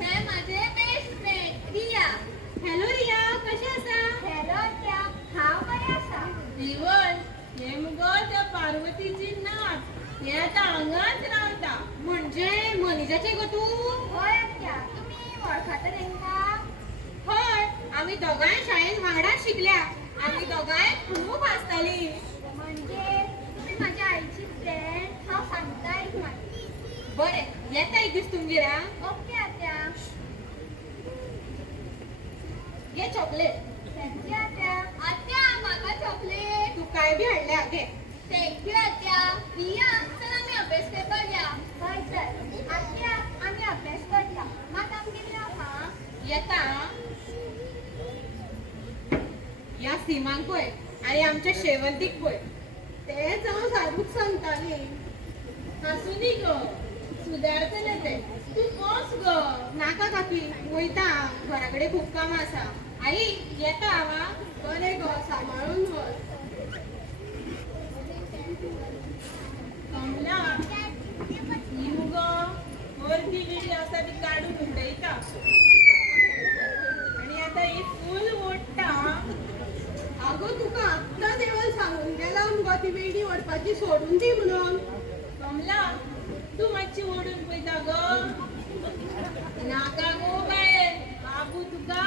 हे माझे best friend Riya. Hello Riya कशें आसा हॅलो त्या हांव बरें आसा. दिवण हे मुगो त्या पार्वतीची नात हे आतां हांगाच रावता म्हणजे मनिजाचे गो तू होय आत्या, तुम्ही वळखता तेंका? हय आमी दोगांय शाळेंत वांगडाच शिकल्या आमी दोगांय खूब हांसतालीं म्हणजे तुम्ही माझ्या आईची फ्रेंड. हांव सांगता एक मात. बरें येता एक दीस तुमगेर आं ओके आत्या. घे चॉकलेट थँक्यू आत्या. आत्या म्हाका चॉकलेट. तू काय बी हाडल्या घे थँक्यू आत्या. रिया चल आम्ही अभ्यास करपाक या. हय चल. आत्या आम्ही अभ्यास करता. मात आमगेर या हां. येता आं. या सीमांक पळय आनी आमच्या शेवंतीक पळय तेच हांव सारूक सांगताली हांसुनी गो सुदारतले ते तू बस गो नाका काकी वयता घरा कडेन खूब कामां आसा आई येता हांव आं. बरें गो सांबाळून वर कमला ही मुगो वरती बिडी आसा ती काडून उडयता आणि आता ही फूल ओडटा अगो तुका आत्ता देवल सांगून गेला मुगो ती वेडी ओडपाची सोडून दी म्हणून कमला तू मातशी ओडून पळयता गो नाका गो बाये बाबू तुका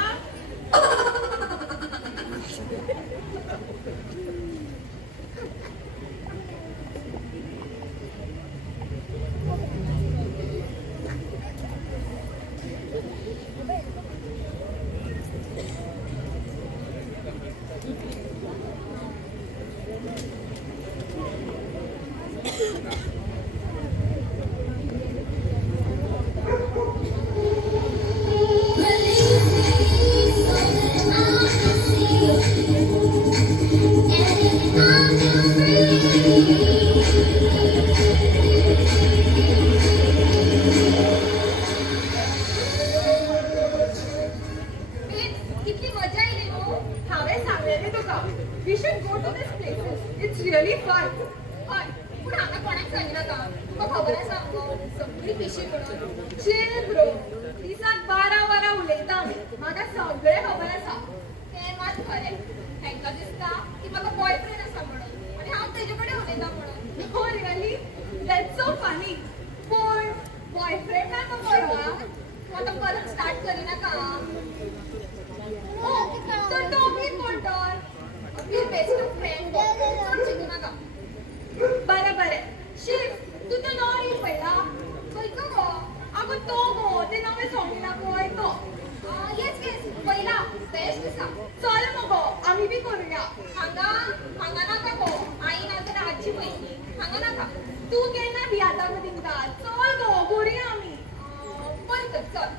कितली मजा आयली न्हू. हांवें सांगलेलें तुका we should go to this places it's really fun हय पूण हांगा कोणाक सांगनाका. तुका खबर आसा मुगो सगळी पिशी म्हणून. चिल ब्रो दिसाक 12 वरां उलयता आमी म्हाका सगळें खबर आसा तें मात खरें. हेंका दिसता की म्हाका बॉयफ्रेंड आसा म्हणून आनी हांव तेजे कडेन उलयता म्हणून. हो रियली दॅट्स सो फनी पण बॉयफ्रेंड नाका बरो आं. तूं आतां परत स्टार्ट करिनाका. तर तो बी कोण तर आपली बेस्ट फ्रेंड चड शिकू नाका. बरें बरें शिव तू तो नवो रील पळयला. खंयचो गो? आगो तो गो ते नवें सॉंग येयला पळय तो येस येस पळयला. बेस्ट आसा. चल मगो आमी बी करुया हांगा हांगा नाका गो. आई नाजाल्यार आजी पळयली. हांगा नाका. तू केन्ना भियाता गो तिंका चल गो करुया आमी बरें तर चल.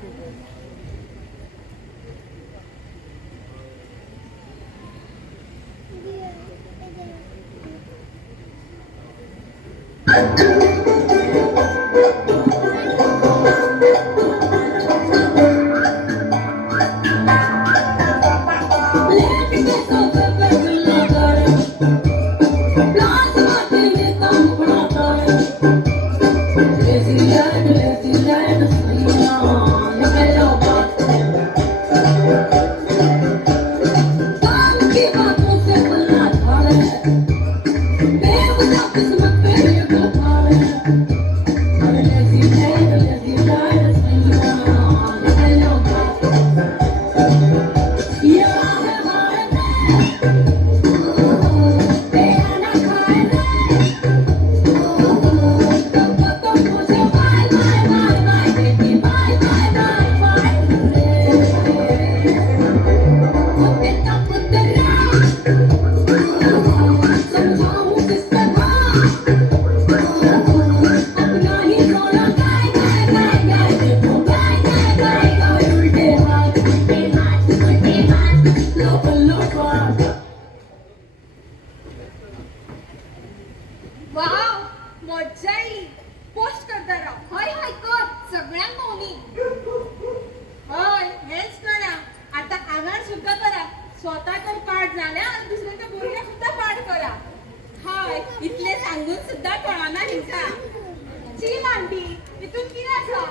चील आंटी इथून किती असा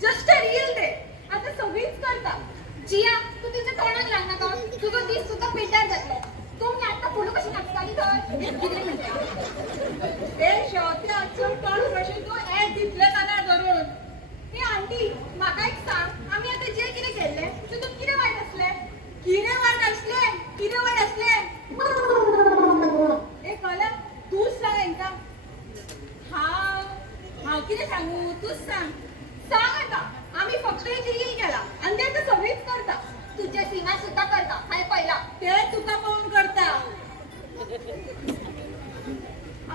जस्ट अ रिअल डे आता सगळीच करता जिया तू तिच्या तोंडात लाग नका तुझं दीस सुद्धा पेटार जातलो तू मी आता पुढे कशी नाचताली तर किती म्हणते ते शेवटी आजचं टॉन कशी तू ऍड दिसले जाणार धरून हे आंटी म्हाका एक सांग आम्ही आता जे किती केले तितून किती वाईट असले किरे वाट असले किरे वाट असले ए कला तूच सांग यांका हाव किती सांगू तूच सांग सांग आता आम्ही फक्त एक रील केला आणि ते आता सगळीच करता तुझ्या सीमा सुद्धा करता हाय पहिला ते तुका पाहून करता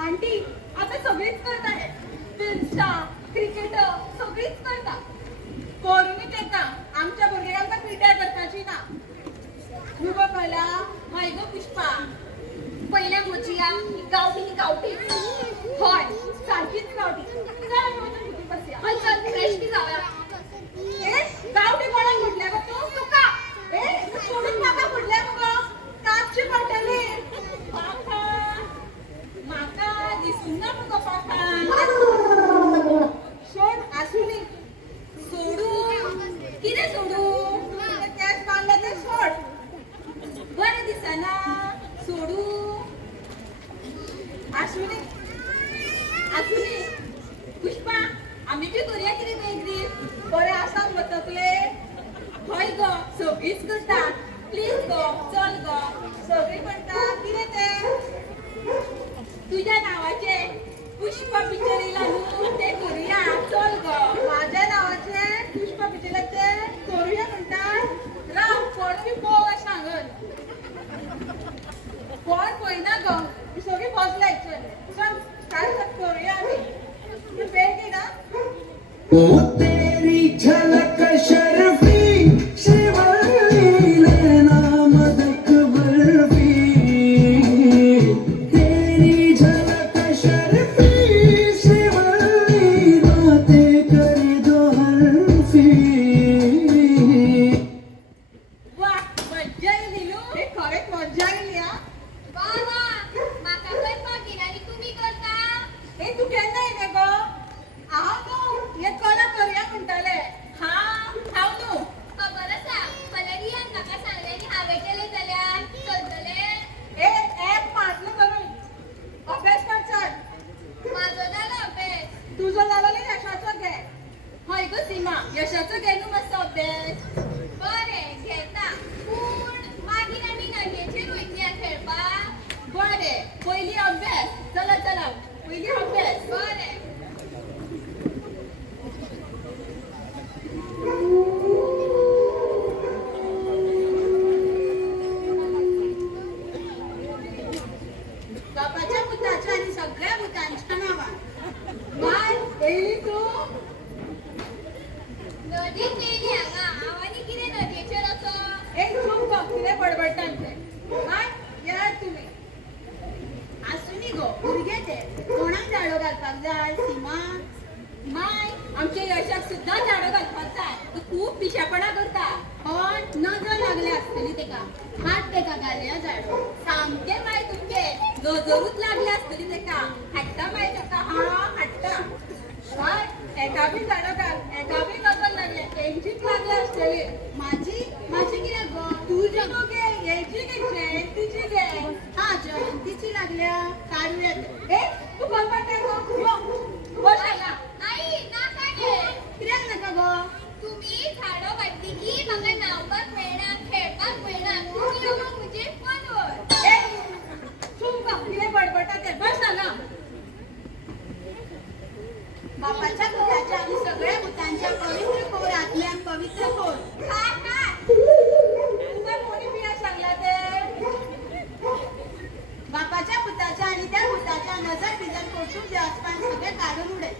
आंटी आता सगळीच करता हे फिल्मस्टा क्रिकेटर सगळीच करता करूनच येता आमच्या भुरग्यांका पिड्या करपाची ना तुका कला हाय गो पुष्पा पहिल्या मोचिया गावठी गावठी होय सारखीच गावठी चल मोठं बसूया होय चल फ्रेश बी जाऊया ए गावठी कोणाक म्हटल्या ग तू तुका ए सोडून माका म्हटल्या मग कापची पडटली पापा माका दिसून ना मग पापा सोड आसुनी सोडू किती सोडू कॅश मारला ते सोड बरं दिसना सोडू आसुनी आसुनी पुष्पा आम्ही बी करूया किती वेगळी बरे आसात बतकले हय गो सगळीच करता प्लीज गो चल गो सगळी म्हणटा कितें ते तुझ्या नावाचे पुष्पा पिक्चर येयला न्हू ते करूया चल गो माझ्या नावाचे पुष्पा पिक्चर ते करूया म्हणटा राव कोण बी पोव सांगन कोण पळयना गो सगळी बसला एक्चुअली चल काय करूया आम्ही वेळ घे ना ओ तेरी झलक शर्फी शिवली लेना मदक बर्फी तेरी झलक शर्फी शिवली बातें करे दो हरफी वा मज्जा येईल न्हू हे खरेच मज्जा येईल हा वा वा माका करपाक येना आणि तुम्ही करता हे तू केन्ना येले गो हांव न्हू हे कला करूया म्हणटाले हांव न्हू खबर आसा पलरियान म्हाका सांगलेली हांवें केले जाल्यार चलतले हे ऍप मारलो करून अभ्यास कर चल माझो जालो अभ्यास तुझो जालो न्ही यशाचो घे हय गो सीमा यशाचो घे न्हू मातसो अभ्यास बरें घेता पूण मागीर आमी नदयेचेर वयतलीं खेळपाक बरें पयली अभ्यास चला चला पयली अभ्यास बरें बापाच्या पुताच्या आणि सगळ्या भुतांच्या नावान माय येयली तू नदीत येयली हांगा हांव आनी कितें नदयेचेर वचो एक चूक बघ कितें बडबडटात ते माय या तुम्ही आसुनी गो भुरगे ते कोणाक झाडो घालपाक जाय सीमा माय आमच्या यशाक सुद्धा झाडो घालपाक जाय तू खूप पिशापणा करता पण नजर लागले असतली तेका हात तेका घालया झाडो सामके माय तुमचे नजरूच लागले असतली तेका हाडटा माय तेका हाडटा माय एका बी झाडो घाल एका बी नजर लागले तेंचीच लागले असतली माझी कित्याक गो तुझी गो घे हेची घे जयंतीची घे हा जयंतीची लागल्या काढूया ए तू बडबडते गो बस आला आई नाका गे कित्याक नाका गो तुम्ही झाडो काडली की म्हाका न्हावपाक मेळना खेळपाक मेळना तुमी येवन म्हजे फोनवर ए चूप गो कितें बडबडटा ते बस आला बापाच्या भुताच्या आणि सगळ्या भुतांच्या पवित्र कोरातल्यान पवित्र कोर तुका कोणी पिया सांगला ते बापाच्या भुताच्या आणि त्या भुताच्या नजर बिजर कोसून जे आसपास सगळे काढून उडे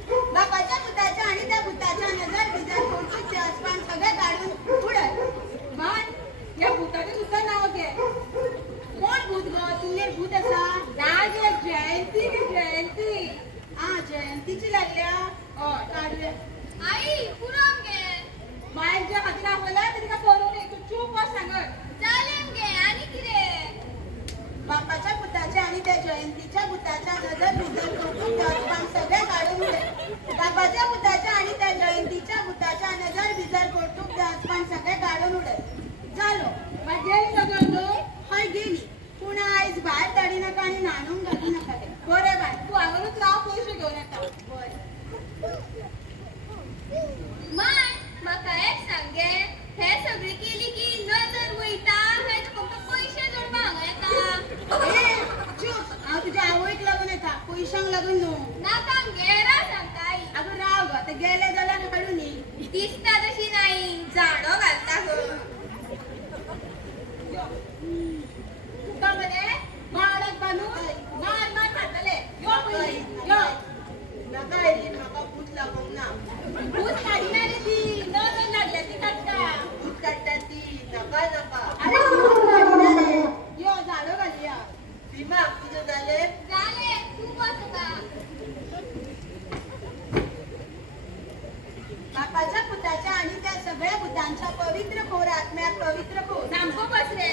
पवित्र खोर आत्म्याक पवित्र खोर सामको बस रे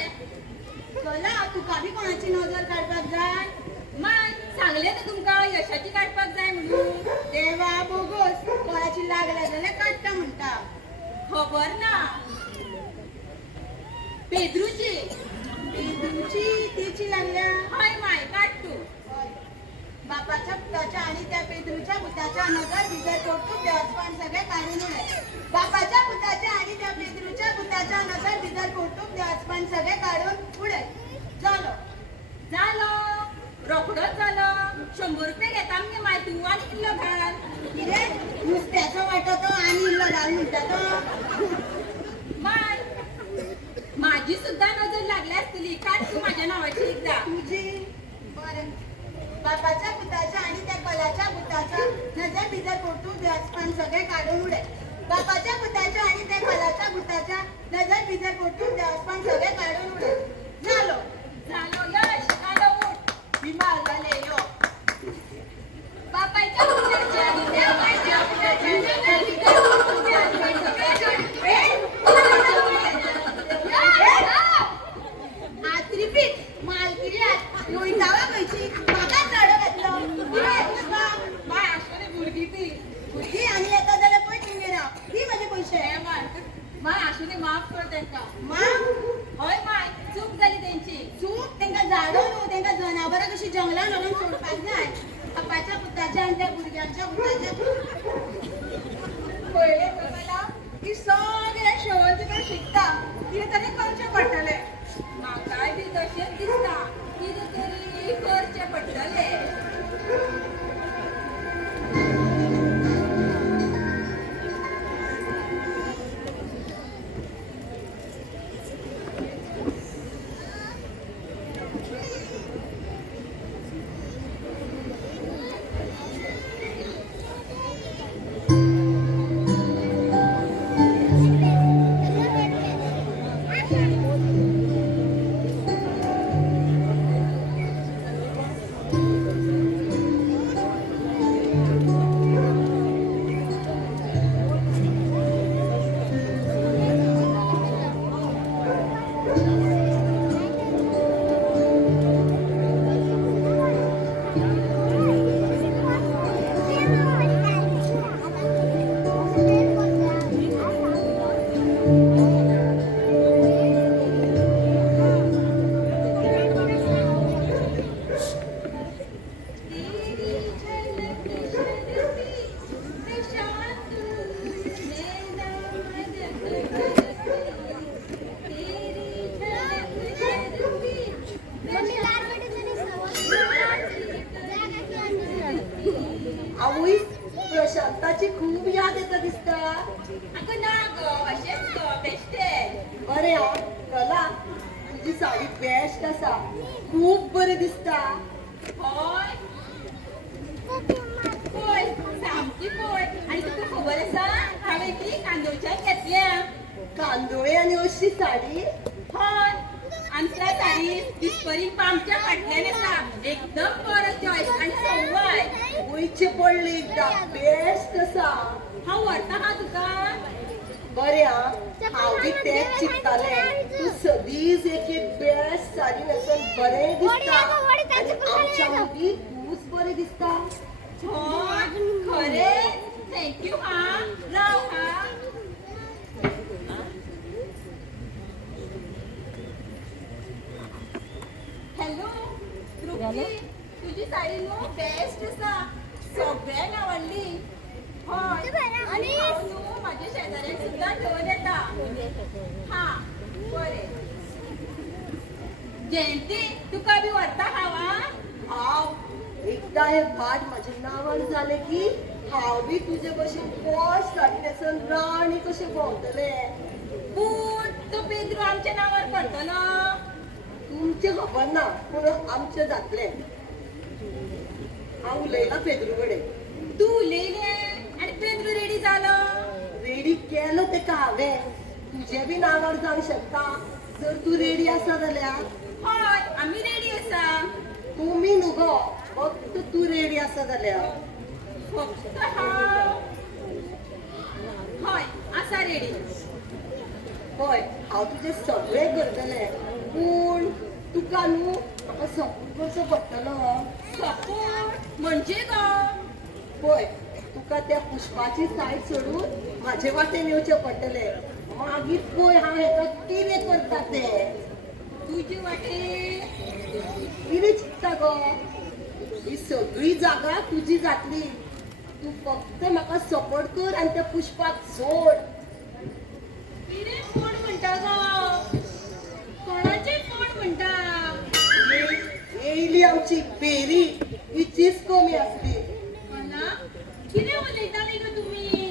कला तुका बी कोणाची नजर काढपाक जाय मग सांगले तर तुमका यशाची काढपाक जाय म्हणून देवा बोगस कोणाची लागल्या जाल्यार काडटा म्हणटा खबर ना पेद्रूची पेद्रूची तिची लागल्या हय माय काढ तू बापाच्या पुताच्या आणि त्या पेद्रूच्या पुताच्या नजर बिजर कौतुक देवस्पान सगळे काढून उडे बापाच्या पुताच्या आणि त्या पेद्रूच्या पुताच्या नजर बिजर कौतुक देवस्पान सगळे काढून उडे झालो झालं रोकडोच झालं 100 रुपये घेता म्हणजे माय तू आणि किल्लो घाल किरे नुसत्याचो वाटतो आणि इल्लो घाल म्हणटा तो माय माझी सुद्धा नजर लागली असतली काढ तू माझ्या नावाची एकदा तुझी बरं बापाच्या पुताच्या आणि त्या कलाच्या पुताच्या नजर बिजर कौतुक देवस्पान सगळे काढून उडे बापाच्या पुताच्या आणि त्या कलाच्या पुताच्या नजर बिजर कौतुक देवस्पान सगळे काढून उडे झालो झालो यश झालो उठ विमान झाले यो बापाच्या पुताच्या आणि त्या बाईच्या पुताच्या नजर बिजर कौतुक देवस्पान सगळे आत रिपीट मालकिरी आत लोईतावा खंयची म्हाका चढ घातलो कितें पुष्पा माय आशेने भुरगी ती भुरगी आनी येता जाल्यार पळय तुमगे राव दी म्हजे पयशे हे माय माय आशेने माफ कर तेंका माग हय माय चूक झाली त्यांची चूक तेंका झाडो न्हू तेंका जनावरां कशी जंगलान व्हरून सोडपाक जाय बापाच्या पुताच्या आणि त्या भुरग्यांच्या पुताच्या पहिले मला की सगळे शेवंतीकडे शिकता कितें तरी करचें पडटलें म्हाकाय बी तशेंच दिसता कितें तरी करचें पडटलें आवय प्रशांताची खूप याद येता दिसता अगं ना ग अशेंच ग बेश्टे बरें हा कला तुजी साडी बेस्ट आसा खूप बरी दिसता होय होय सामकी होय आणि तुका खबर आसा हांवें ती कांदोळच्यान घेतल्या कांदोळे आणि अशी साडी होय आमच्या साडी दिसपरी पामच्या फाटल्यान आसा एकदम बरो चॉईस आणि सवाय गोंयचे पडले एकदा बेस्ट आसा हांव व्हरता हा तुका बरें हा हांव बी तेंच चिंततालें तूं सदींच एक एक बेस्ट साडी न्हेसून बरें दिसता आनी आमच्या मदीं तूंच बरें दिसता होय खरें थँक्यू हा राव हा हॅलो तृप्ती तुझी साडी न्हू बेस्ट आसा सगळ्यांक आवडली हय आणि हांव न्हू म्हाज्या शेजाऱ्यांक सुद्दां घेवन येता हा बरें जयंती तुका बी व्हरता हांव हांव एकदा हे भाट म्हाज्या नांवार जालें की हांव बी तुजे भशेन पॉश साडी न्हेसून राणी कशें भोंवतलें पूण तो पेद्रू आमच्या नांवार करतलो तुमचें खबर ना पूण आमचें जातलें हांव उलयलां पेद्रू कडेन तू उलयले आनी पेद्रू रेडी जालो रेडी केलो तेका हांवें तुजें बी नांवार जावंक शकता जर तूं रेडी आसा जाल्यार हय आमी रेडी आसा तुमी न्हू गो फक्त तूं रेडी आसा जाल्यार फक्त हांव हय आसा रेडी होय हांव तुजें सगळें करतलें पूण तुका न्हू म्हाका सपोर्ट करचो पडटलो सपोर्ट म्हणजे गो होय तुका त्या पुष्पाची सायड सोडून म्हाजे वाटेन येवचें पडटलें मागीर पळय हांव हेका कितें करता तें तुजी वाटे कितें चिंतता गो ही सगळी जागा तुजी जातली तू फक्त म्हाका सपोर्ट कर आनी त्या पुष्पाक सोड कितें कोण म्हणटा गो कोणाचें कोण म्हणटा येयली आमची फेरी ही चीज कमी आसली मला कितें उलयताली गो तुमी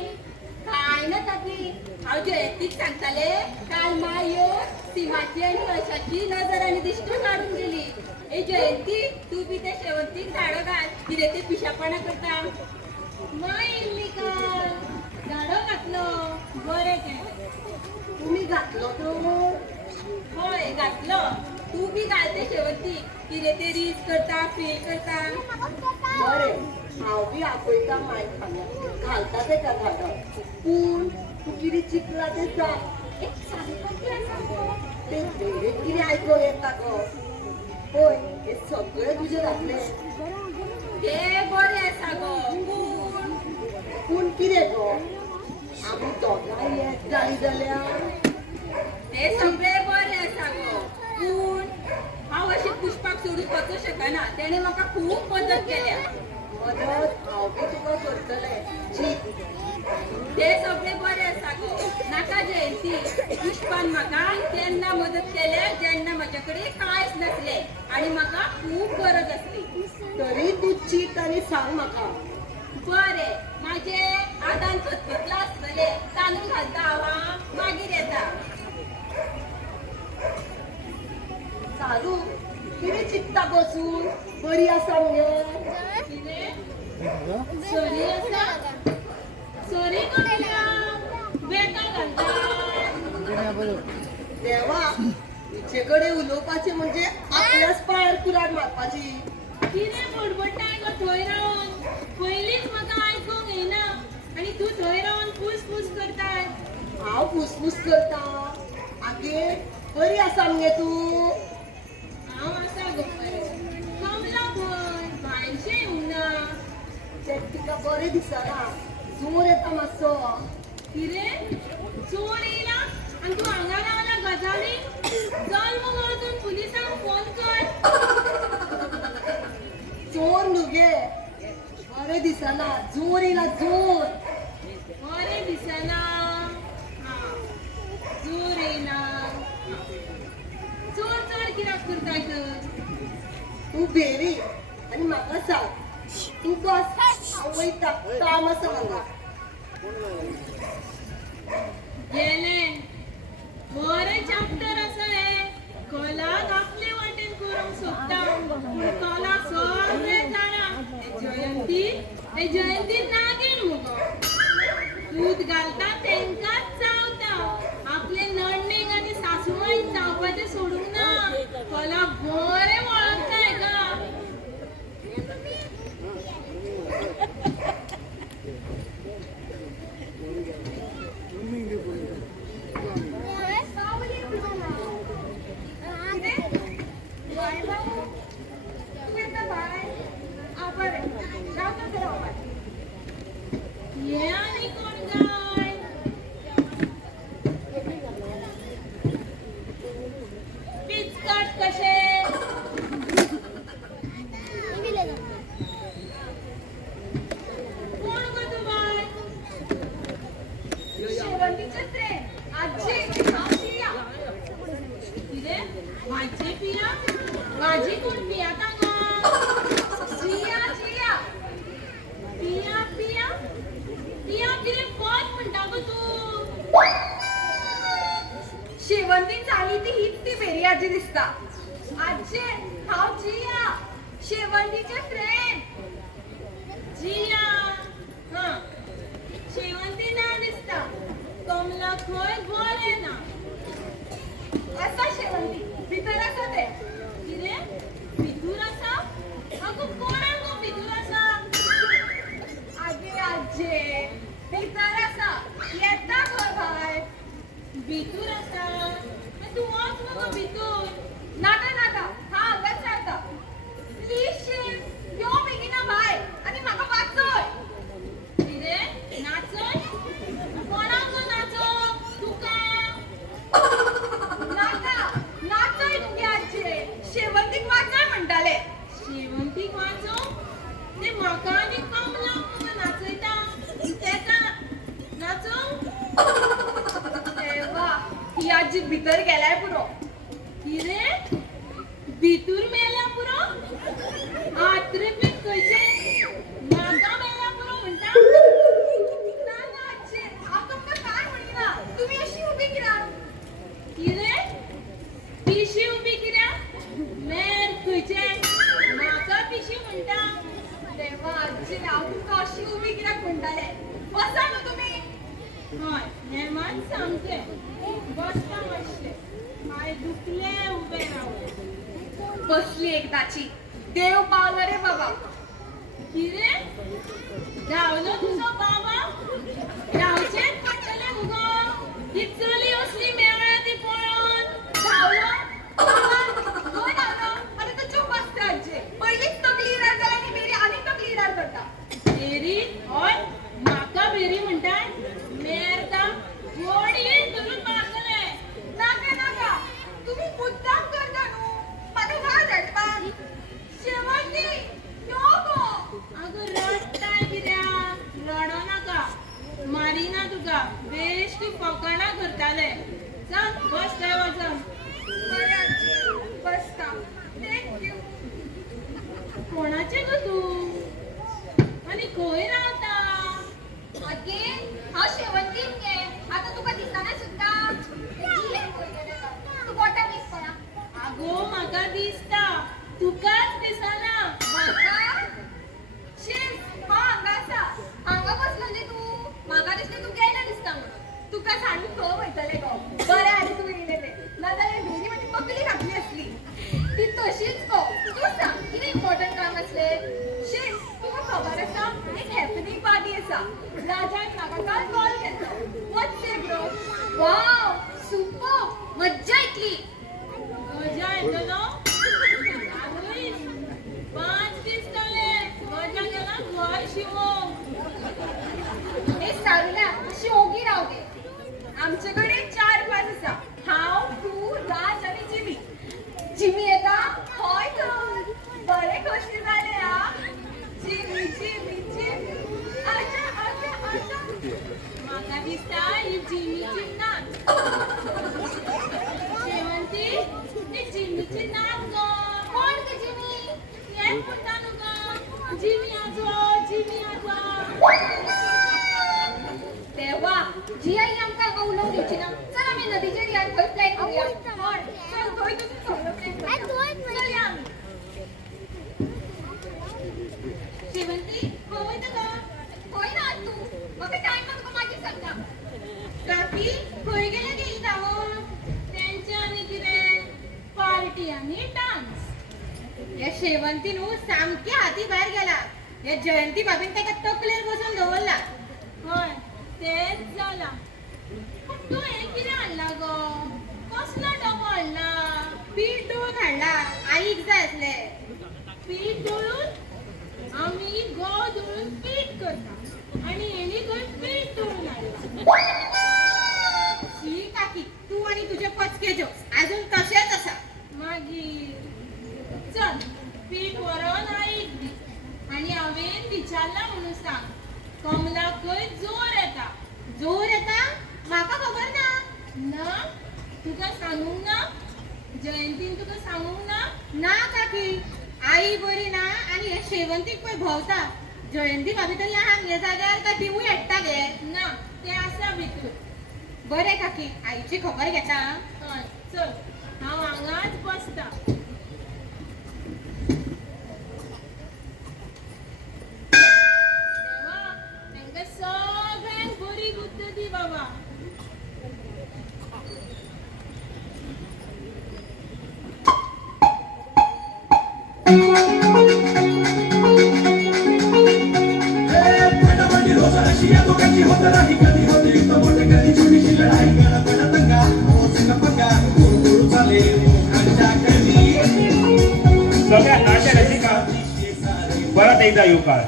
काय ना ताकी हांव जयंतीक सांगताले काल मायो सिमाची आनी अशाची नजर आनी दिश्टी काडून गेली ए जयंती तू बी ते शेवंतीक झाडो घाल कितें ते पिशापणा करता माय येयल्ली काल झाडो घातलो बरें केलें तुम्ही घातलो तो होय घातलो तू बी घाल ते शेवंतीक कितें ते रीस करता फील करता बरें हांव बी आपयता माय खांद्यार घालता तेका झाडां पूण तू कितें चिंतला तें सांग एक सांगपाचें आसा गो ते वेळेक कितें आयकोंक येता गो पळय हे सगळें तुजें घातलें ते बरें आसा गो पूण कितें गो आमी दोगांय एक जाली जाल्यार ते सगळें बरें आसा गो पूण हांव अशें पुष्पाक सोडून वचूं शकना तेणें म्हाका खूब मदत केल्या मदत हांव बी तुका करतलें चिंत ते सगळें बरें आसा गो नाका जयंती पुष्पान म्हाका तेन्ना मदत केल्या जेन्ना म्हाजे कडेन कांयच नासलें आनी म्हाका खूब गरज आसली तरी तू चिंत आनी सांग म्हाका बरें म्हाजें आदान खतखतला आसतलें तांदूळ घालता हांव मागीर येता चालू कितें चिंतता बसून बरी आसा मगे कितें सरी आसा सरी कोणा बेकार घालता देवा तुजे कडेन उलोवपाचें म्हणजे आपल्याच पांयार कुराड मारपाची कितें बडबडटाय गो थंय रावन पयलींच म्हाका आयकूंक येना आनी तूं थंय रावन फूस करताय हांव फुसफूस करता आगे बरी आसा मगे तूं हांव आसा गो बरें कमला खंय भायशें येवंक ना तें तिका बरें दिसना जोर येता मातसो कितें चोर येयला आनी तूं हांगा रावला गजाली चल मग वळखून पुलिसांक फोन कर चोर न्हू गे बरें दिसना जोर येयला जोर बरें दिसना जोर येयना चोर चोर कित्याक करताय तर तूं भेरी आनी म्हाका सांग तूं बस हांव वयता काम आसा म्हाका गेलें बरें चॅप्टर आसा हे कलाक आपले वाटेन करूंक सोदता पूण कला सगळें जाणा हे जयंती नागीण मुगो दूध घालता तेंकाच चावता आपले नडणेक आनी सासूमाईक चावपाचें सोडूंक ना कला बरें वळखताय गा ये आणि कोण गाय पिचकाट कशे कोण गो तू बाय शेवंतीचे फ्रेंड आजी पिया कितें माझे पिया माझी कोण पिया तांगा जिया जिया पिया पिया पिया कितें पद म्हणटा गो तूं शेवंती जाली ती हीच ती भेरयाची दिसता आजे हांव जिया शेवंतीचे फ्रेंड जिया हां शेवंती ना दिसता कमला खंय बरें ना आसा शेवंती भितर आसा ते कितें भितूर आसा आगो कोणाक गो भितूर आसा आगे आजे भितर आसा येता खंय भायर भितूर आसा तू वच मगो भितूर. नाका नाका हा अंगात सारता. प्लीज शेफ यो बेगिना भायर आनी म्हाका वाचोय. कितें नाचोय कोणाक गो नाचो तुका. नाका नाचोय तुगे आजचे शेवंतीक वाचोय म्हणटाले. शेवंतीक वाचो ते म्हाका आनी कमलाक नाचयता तेका नाचो. देवा ही आजी भितर गेल्याय पुरो. कितें भितूर मेल्या पुरो. आत्रे पीक खंयचे म्हाका मेल्या पुरो म्हणटा. ना ना आजचे हांव तुमकां काय म्हणिना तुमी अशी उबी कित्याक. कितें पिशी उबी कित्याक मेर खंयचे म्हाका पिशी म्हणटा. देवा आजी हांव तुमकां अशी उबी कित्याक म्हणटाले. बसा न्हू तुमी. हय नेमान सामकें बसता मातशें. पांय दुखले उबे रावन. बसली एकदाची देव पावलो रे बाबा. कितें रावलो तुजो बाबा. रावचेंच पडटलें मुगो. ही चली असली मेवळ्या ती पळोवन. रावलो खंय रावलो आतां तो चूप आसता आजी. पयलींच तकली इरार जाल्या आनी बेरी आनी तकली इरार करता. बेरी हय म्हाका बेरी म्हणटाय. मेरता गोडयेन धरून मारतले. नाका नाका तुम्ही मुद्दाम करता न्हू म्हाका घाल धाडपाक. शेवंती नको. अगो रडटाय कित्याक रडो नाका मारिना तुका. बेश्ट फकाणां करताले. चल बस थंय वचून. बरें आजी बसता. थँक्यू. कोणाचें गो तूं आनी खंय रावता. आगे हांव शेवंतीन गे. आतां तुका दिसना सुद्दा. तू गोठा दीस पळा. आगो म्हाका दिसता तुकाच दिसना. म्हाका शेफ हांव हांगा आसा. हांगा बसलेली तूं. म्हाका दिसता तूं गेलें दिसता म्हणून. तुका सांडून खंय वयतलें गो. बरें आनी तूं येयलें तें नाजाल्यार बेरी म्हाजी पकली घातली आसली. ती तशीच गो. तूं सांग कितें इम्पॉर्टंट काम आसलें. शेफ तुका खबर आसा एक हॅपनिंग पार्टी आसा. राजान म्हाका काल कॉल केल्लो. व्हॉट्स इट ब्रो. वाव सुपर मज्जा येतली. मजा येतलो. आवय 5 दीस जाले मजा केला घर शिवोवंक. हे सारुल्या अशी ओगी राव गे. आमचे कडेन 4-5 आसा. हांव तूं राज आनी जिमी. जिमी येता हय तर बरें खोशी जाले हा. जिमी जिमी जिमी आजा आजा आजा. म्हाका दिसता ही जिमीची नाच. शेवंती ती जिमीची नाच गो. कोण ती जिमी. हेच म्हणटा न्हू गो. जिमी आजो जिमी आजो. देवा जी आई आमकां हांगा उलोवंक दिवची ना. चल आमी नदीचेर या थंय प्लॅन करूया. हय चल थंय तुजो सगळो प्लॅन करूया. चल या आमी. शेवंती खंय वयता गो. खंय ना तूं म्हाका टायम ना तुका मागीर सांगता. काकी खंय गेले गेली धांवून. तेंचे आनी कितें पार्टी आनी डान्स. हे शेवंती न्हू सामकी हाती भायर गेला. हे जयंती भाभीन ताका तकलेर बसोवन दवरला. हय तेच जाला. तूं हें कितें हाडला गो. कसलो डबो हाडला. पीठ दळून हाडला. आईक जाय आसलें. पीठ दळून आमी गंव दळून पीठ करता आनी हेणी खंय पीठ दळून हाडला. शी काकी तूं आनी तुजे पचके जोक्स अजून तशेच आसा. मागीर चल पीठ व्हरोन आईक दी. आनी हांवेन विचारला म्हणून सांग. कमला खंय जोर येता. जोर येता म्हाका खबर ना. ना तुका सांगूंक ना. जयंतीन तुका सांगूंक ना. ना काकी आई बरी ना आनी हे शेवंतीक पळय भोंवता. जयंती भाभी तर लहान हे जाग्यार का दिवूय हाडटा गे. ना ते आसा भितूर. बरें काकी आईची खबर घेता. हय चल हांव हांगाच बसता. देवा तांकां सगळ्यांक बरी बुद्ध दी बाबा. रोज अशी या दोघांची होत राही. कधी होते मोठे कधी छोटीशी लढाई. गडबड दंगा परत एकदा येऊ काळ.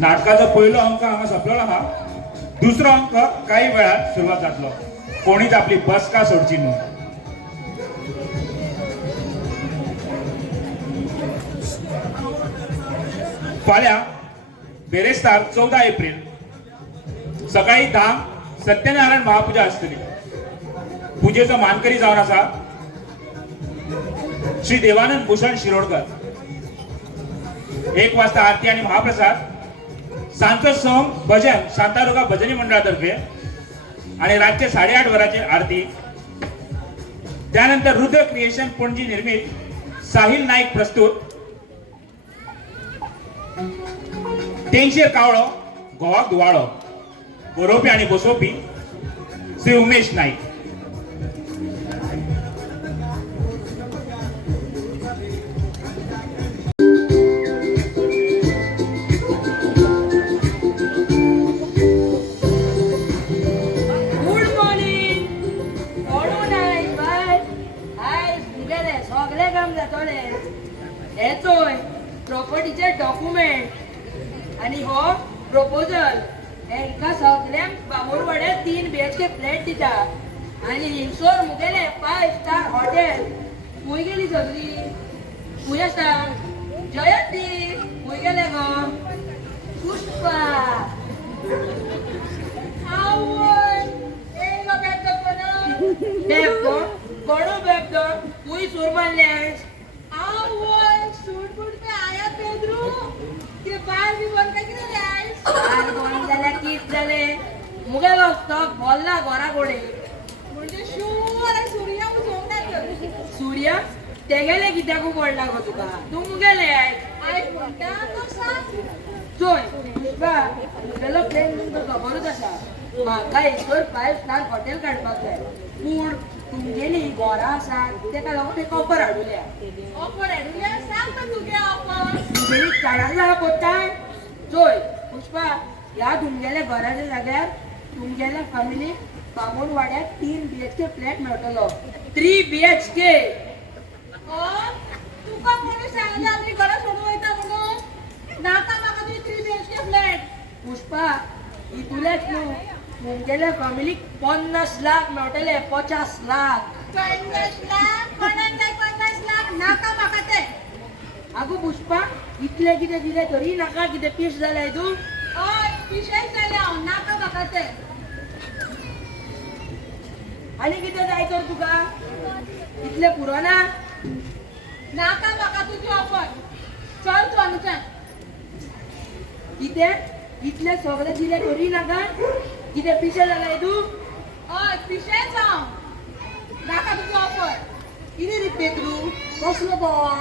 नाटकाचा पहिलो अंक हांगा सोंपलेलो आहा. दुसरो अंक काही वेळात सुरुवात जातलो. कोणीच आपली बस का सोडची न्हू. फाल्यां बेरेस्तार 14 एप्रिल सकाळी 10 सत्यनारायण महापूजा असतली. पूजेचो मानकरी जावन आसा श्री देवानंद भूषण शिरोडकर. 1 वाजता आरती आणि महाप्रसाद. सांजचो सोंग भजन शांतादुर्गा भजनी मंडळातर्फे आणि रातचे 8:30 वरांचेर आरती. त्यानंतर रुद्र क्रिएशन पणजी निर्मित साहिल नाईक प्रस्तुत टेंगशेर कावळो गोवाक दुवाळो. बरोवपी आणि बसोवपी श्री उमेश नाईक. Good morning. कोणून आयज बाय. आयज तुगेले सगळे काम जातले. हे चोय प्रॉपर्टीचे डॉक्युमेंट आणि हो प्रपोजल. हेंका सगळ्यांक बाबुरवाडे 3 BHK फ्लॅट दिता आणि हिंगसोर मुगेले 5 स्टार हॉटेल. खूय गेली सगळी. खूय आसा जयंती. खूय गेले गो. पुष्पा बेबदो बड़ो बेबदो खूय सूर मारल्यास. आर कोण जाल्या कित जाले. मुगेलो स्टॉक बोल्ला घरा कोडे. सूर्य तेगेले कित्याक पडला गो तुका. तू मुगेले आयज चोय. पुष्पा मुगेलो प्लॅन तुमकां खबरूच आसा. म्हाका एकतर 5 स्टार हॉटेल काडपाक जाय. पूण तुमगेली घरां आसात तेका लागून एक ऑफर हाडुल्या. तुमगेली 4000 कोत्ताय. चोय पुष्पा ह्या तुमगेल्या घराच्या जाग्यार तुमगेल्या फॅमिलीक बामणवाड्यात 3 BHK फ्लॅट मेळटलो. 3 BHK. तुका कोणी सांगले आम्ही घरा सोडून वयता म्हणून. नाका म्हाका तुजी 3 BHK फ्लॅट. पुष्पा इतुलेच न्हू तुमगेल्या फॅमिलीक 50 लाख मेळटले. 50 लाख. 50 लाख कोणाक जाय 50 लाख. नाका म्हाका ते. आगो पुष्पा इतले कितें दिले तरी नाका. कितें पीस जालाय तू. हय पिशेच जाले हांव. नाका म्हाका ते. आनी कितें जाय तर तुका. इतले पुरोना. नाका म्हाका तुजी ऑफर. चल तू हांगच्यान. कितें इतले सगळे दिले तरी नाका. कितें पिशे जालाय तू. हय पिशेच हांव. नाका तुजी ऑफर. कितें रे पेद्रू कसलो बोवा.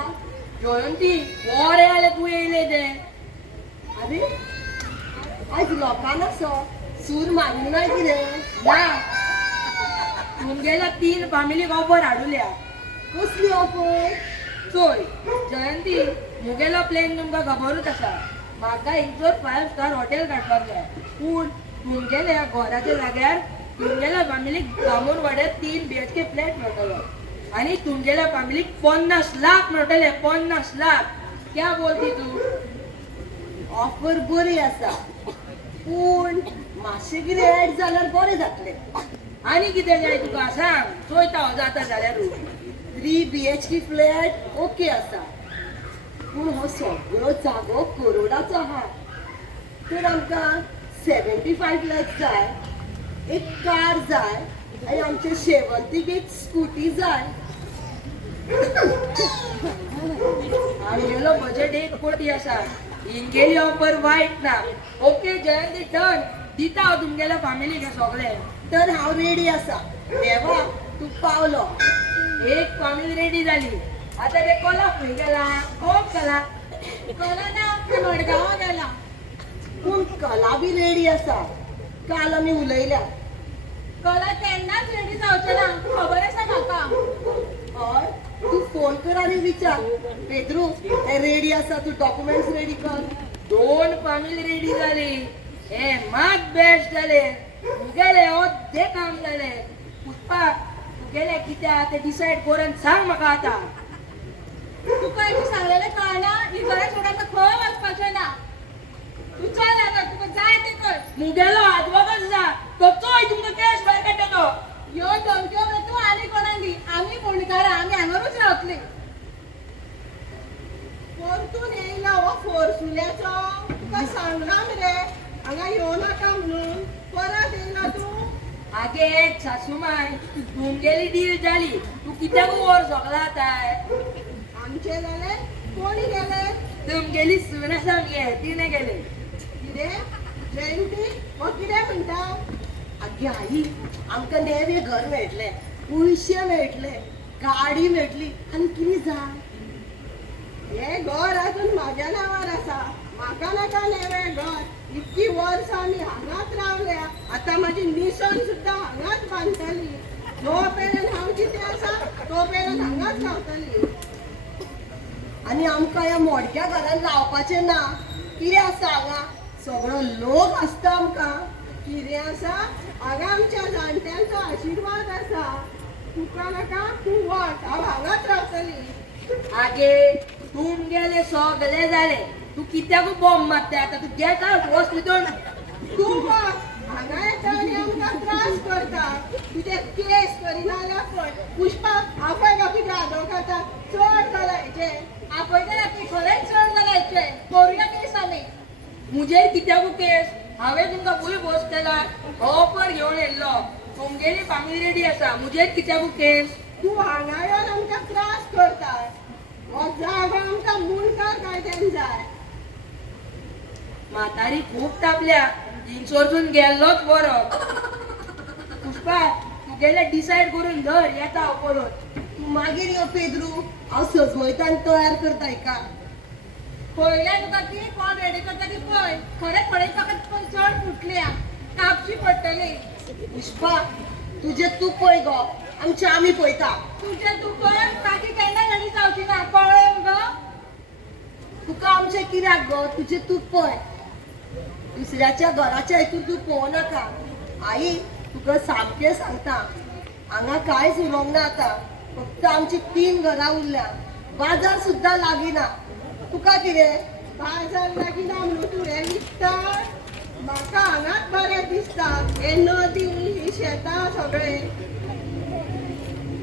जयंती बरे जाले तू येयले ते. अरे आज लोकांना सूर मारिना नाही कितें. ना तुमगेल्या 3 फॅमिलीक ऑफर हाडुल्या. कसली ऑफर. चोय जयंती मुगेलो प्लॅन तुमकां खबरूच आसा. म्हाका हिंगसर 5 स्टार हॉटेल काडपाक जाय. पूण तुमगेल्या घराच्या जाग्यार तुमगेल्या फॅमिलीक बामणवाड्यात 3 BHK फ्लॅट मेळटलो आणि तुमगेल्या फॅमिलीक 50 लाख मेळटले. 50 लाख. क्या बोलती तू. ऑफर बरी आसा पूण मातशें कितें एड जाल्यार बरें जातलें. आनी कितें जाय तुका सांग. चोयता हांव जाता जाल्यार. 3 BHK फ्लॅट ओके आसा पूण हो सगळो जागो करोडाचो आहा. तर आमकां 75 लाख जाय. एक कार जाय आनी आमच्या शेवंतीक एक स्कूटी जाय. आमगेलो बजेट 1 कोटी आसा. हिंगेली ऑफर वायट ना. ओके जयंती डन. दिता हांव तुमगेल्या फॅमिलीक हे सगळे. तर हांव रेडी आसा. देवा तूं पावलो. एक फॅमिली रेडी जाली. आता ते कोला खंय गेला. कोण गेला. कला ना ते मडगांवा गेला. पूण कला बी रेडी आसा. काल आमी उलयल्या. कला केन्नाच रेडी जावचे ना. खबर आसा म्हाका. हय तूं फोन कर आनी विचार. पेद्रू हे रेडी आसा. तूं डॉक्युमेंट्स रेडी कर. 2 फॅमिली रेडी जाली. हे मात बेस्ट जाले. मुगेले ते काम जाले. पुष्पा तुगेले कित्याक ते डिसायड करून सांग म्हाका आता. तूं पयलीं सांगलेलें कळना ही घरा सोडायला खंय वचपाचें ना तू चल आता तुका जाय ते कर मुगेलो आदवोगाद जा तो चोय तुमकां केस भायर काडटा तो ह्यो धमक्यो बी तूं आनी कोणाक दी आमी फोंडकारां आमी हांगारूच रावतलीं परतून येयला हो फोरसुल्याचो तुका सांगला मरे हांगा येवं नाका म्हणून परत येयला तूं आगे सासूमाय तुमगेली डील जाली तू कित्याक वर झगला आताय आमचे जाले कोणी गेले तुमगेली सून आसा मगे तिने गेले कितें जयंती हो कितें म्हणटा आगे आई आमकां नेवे घर मेळटलें पयशे मेळटले गाडी मेळटली आनी कितें जाय हे घर अजून माझ्या नावार आसा म्हाका नाका नेवे घर इतकी वर्स आमी हांगाच रावल्या आतां म्हाजी निसण सुद्दां हांगाच बांदतली जो पेरेन हांव जिते आसा तो पेरेन हांगाच रावतली आनी आमकां ह्या मोडक्या घरान रावपाचें ना कितें आसा हांगा सगळो लोक आसता आमकां कितें आसा हांगा आमच्या जाणट्यांचो आशिर्वाद आसा तुका नाका तूं वच हांव हांगाच रावतली आगे तुमगेले सगळे जाले तू कित्याक बॉम्ब मारता आता तू गेट आउट वच तितून तूं वच हांगा येता आनी आमकां त्रास करता तुजे केस करिना जाल्यार पळय पुष्पा आपय गा कितें आदोळ खाता चड जाला हेचे आपयता ना ती खरेंच चड जाला हेचे करुया केस आमी मुजेर कित्याक केस हांवें तुमकां पयलीं बोस केला ऑफर घेवन येयल्लो तुमगेली फामिली रेडी आसा मुजेर कित्याक केस तूं हांगा येवन आमकां त्रास करता हो जागो आमकां मुणकार कायद्यान जाय म्हातारी खूब तापल्या हिंगसोरसून गेल्लोच बरो पुष्पा तुगेले डिसायड करून धर येता हांव परत तूं मागीर यो पेद्रू हांव सजवयता आनी तयार करता हेका पयल्या तुका ती कोण रेडी करता ती पळय खरें पळयता चड फुटल्या कापची पडटली पुष्पा तुजें तूं पळय गो आमचें आमी पळयता तुजें तूं पळय बाकी केन्ना रेडी जावची ना कळ्ळें मुगो तुका आमचें कित्याक गो तुजें तूं पळय दुसऱ्याच्या घराच्या हितून तूं पळोवं नाका आई तुका सामकें सांगता हांगा कांयच उलोवंक ना आतां फक्त आमची 3 घरां उरल्या बाजार सुद्दां लागीना तुका कितें बाजार लागीना म्हणून तूं हें विकता म्हाका हांगाच बरें दिसता हे नदी ही शेतां सगळे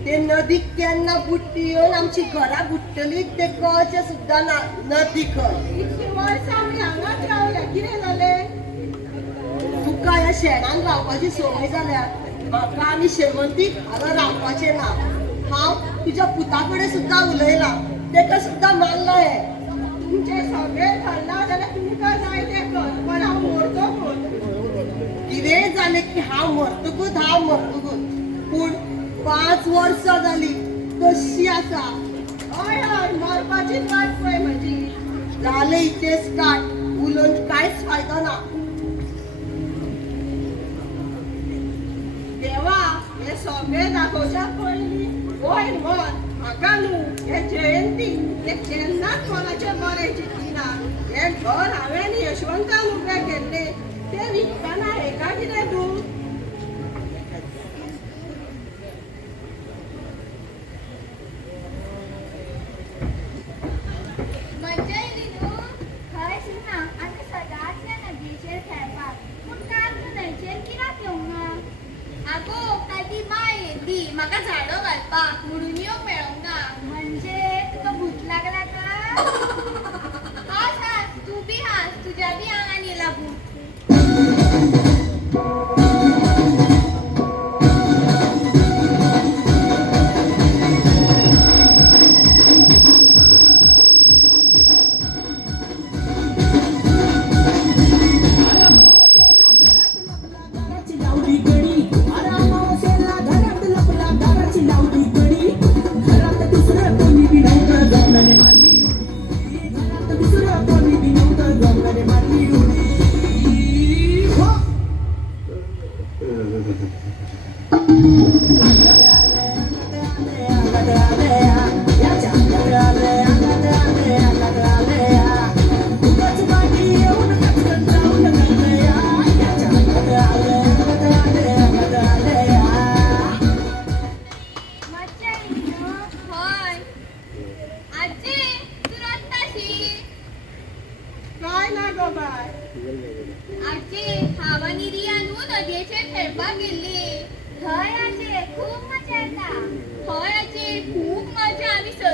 ते नदीक केन्ना बुट्टी येवन आमची घरां बुडटली ते कळचें सुद्दां ना नदी खंय इतकी वर्सां आमी हांगाच रावल्या कितें जालें तुका ह्या शेणान रावपाची संवय जाल्या म्हाका आनी शेवंतीक हांगा रावपाचें ना हांव तुज्या पुता कडेन सुद्दां उलयलां तेका सुद्दां मानलां हें तुमचे सगळे ठरला जाल्यार तुमकां जाय तें कर पण हांव मरतकूच कितें जालें की हांव मरतकूच पूण 5 वर्सां जालीं तशी आसा हय हय मरपाचीच वाट पळय म्हजी जालें इतेंच काट उलोवन कांयच फायदो ना देवा हे सगळे दाखोवच्या पयलीं वय मन म्हाका न्हू हे जयंती हे केन्नाच कोणाचे बरें चिंतिना हे घर हांवें यशवंतान उबें केल्लें तें विकतना हेका कितें तूं मज्जा येयली न्हू खरेंच ना आमी सदांच या नदयेचेर खेळपाक पूण काल तूं न्हंयचेर कित्याक येवंक ना आगो काल ती माय येयल्ली म्हाका झाडो घालपाक म्हणून येवंक मेळोंक ना म्हणजे तुका भूत लागला का हांस हांस तूं बी हांस तुज्या बी आंगान येयला भूत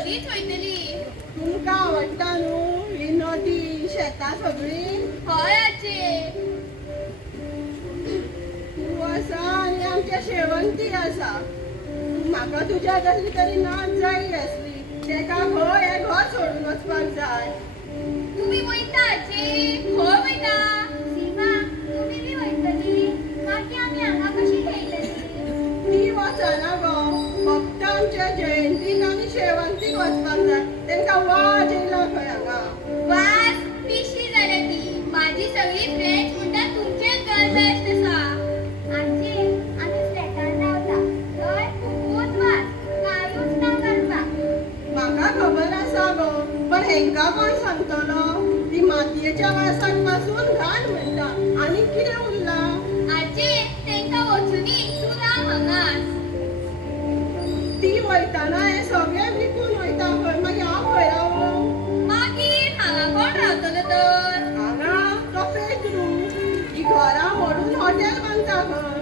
सगळीच वयतली. तुमका आवडटा न्हू ही नदी शेतां सगळी. हय आजे. तू आसा आनी आमच्या शेवंती आसा. म्हाका तुज्या कसली तरी नाच जायी आसली. तेका खंय हें घर सोडून वचपाक जाय. तुम्ही वयता आजे. खंय वयता? सीमा तुम्ही बी वयतली. मागी आमी हांगा कशी खेळटली? ती वचना गो. फक्त आमच्या जयंतीक आनी शेवंतीक वचपाक जाय. तेंका वाज येयला खंय हांगा. वास पिशी जाल्या ती. माझी सगळी फ्रेंड्स म्हणटा तुमचेच घर बेस्ट आसा. आजी आमी फ्लॅटार रावता. थंय खूबच वास. कांयूच ना करपाक. म्हाका खबर आसा गो. पण हेंका कोण सांगतलो? ती मातयेच्या वासाक पासून घाण म्हणटा. आनी कितें उरलां? आजी तेंका वचुनी तूं राव हांगाच. ती वयताना हे सगळें विकून वयता खंय. मागीर हांव खंय रावूं? मागीर हांगा कोण रावतलो तर? हांगा कपेट रूम. ही घरां मोडून हॉटेल बांदता खंय.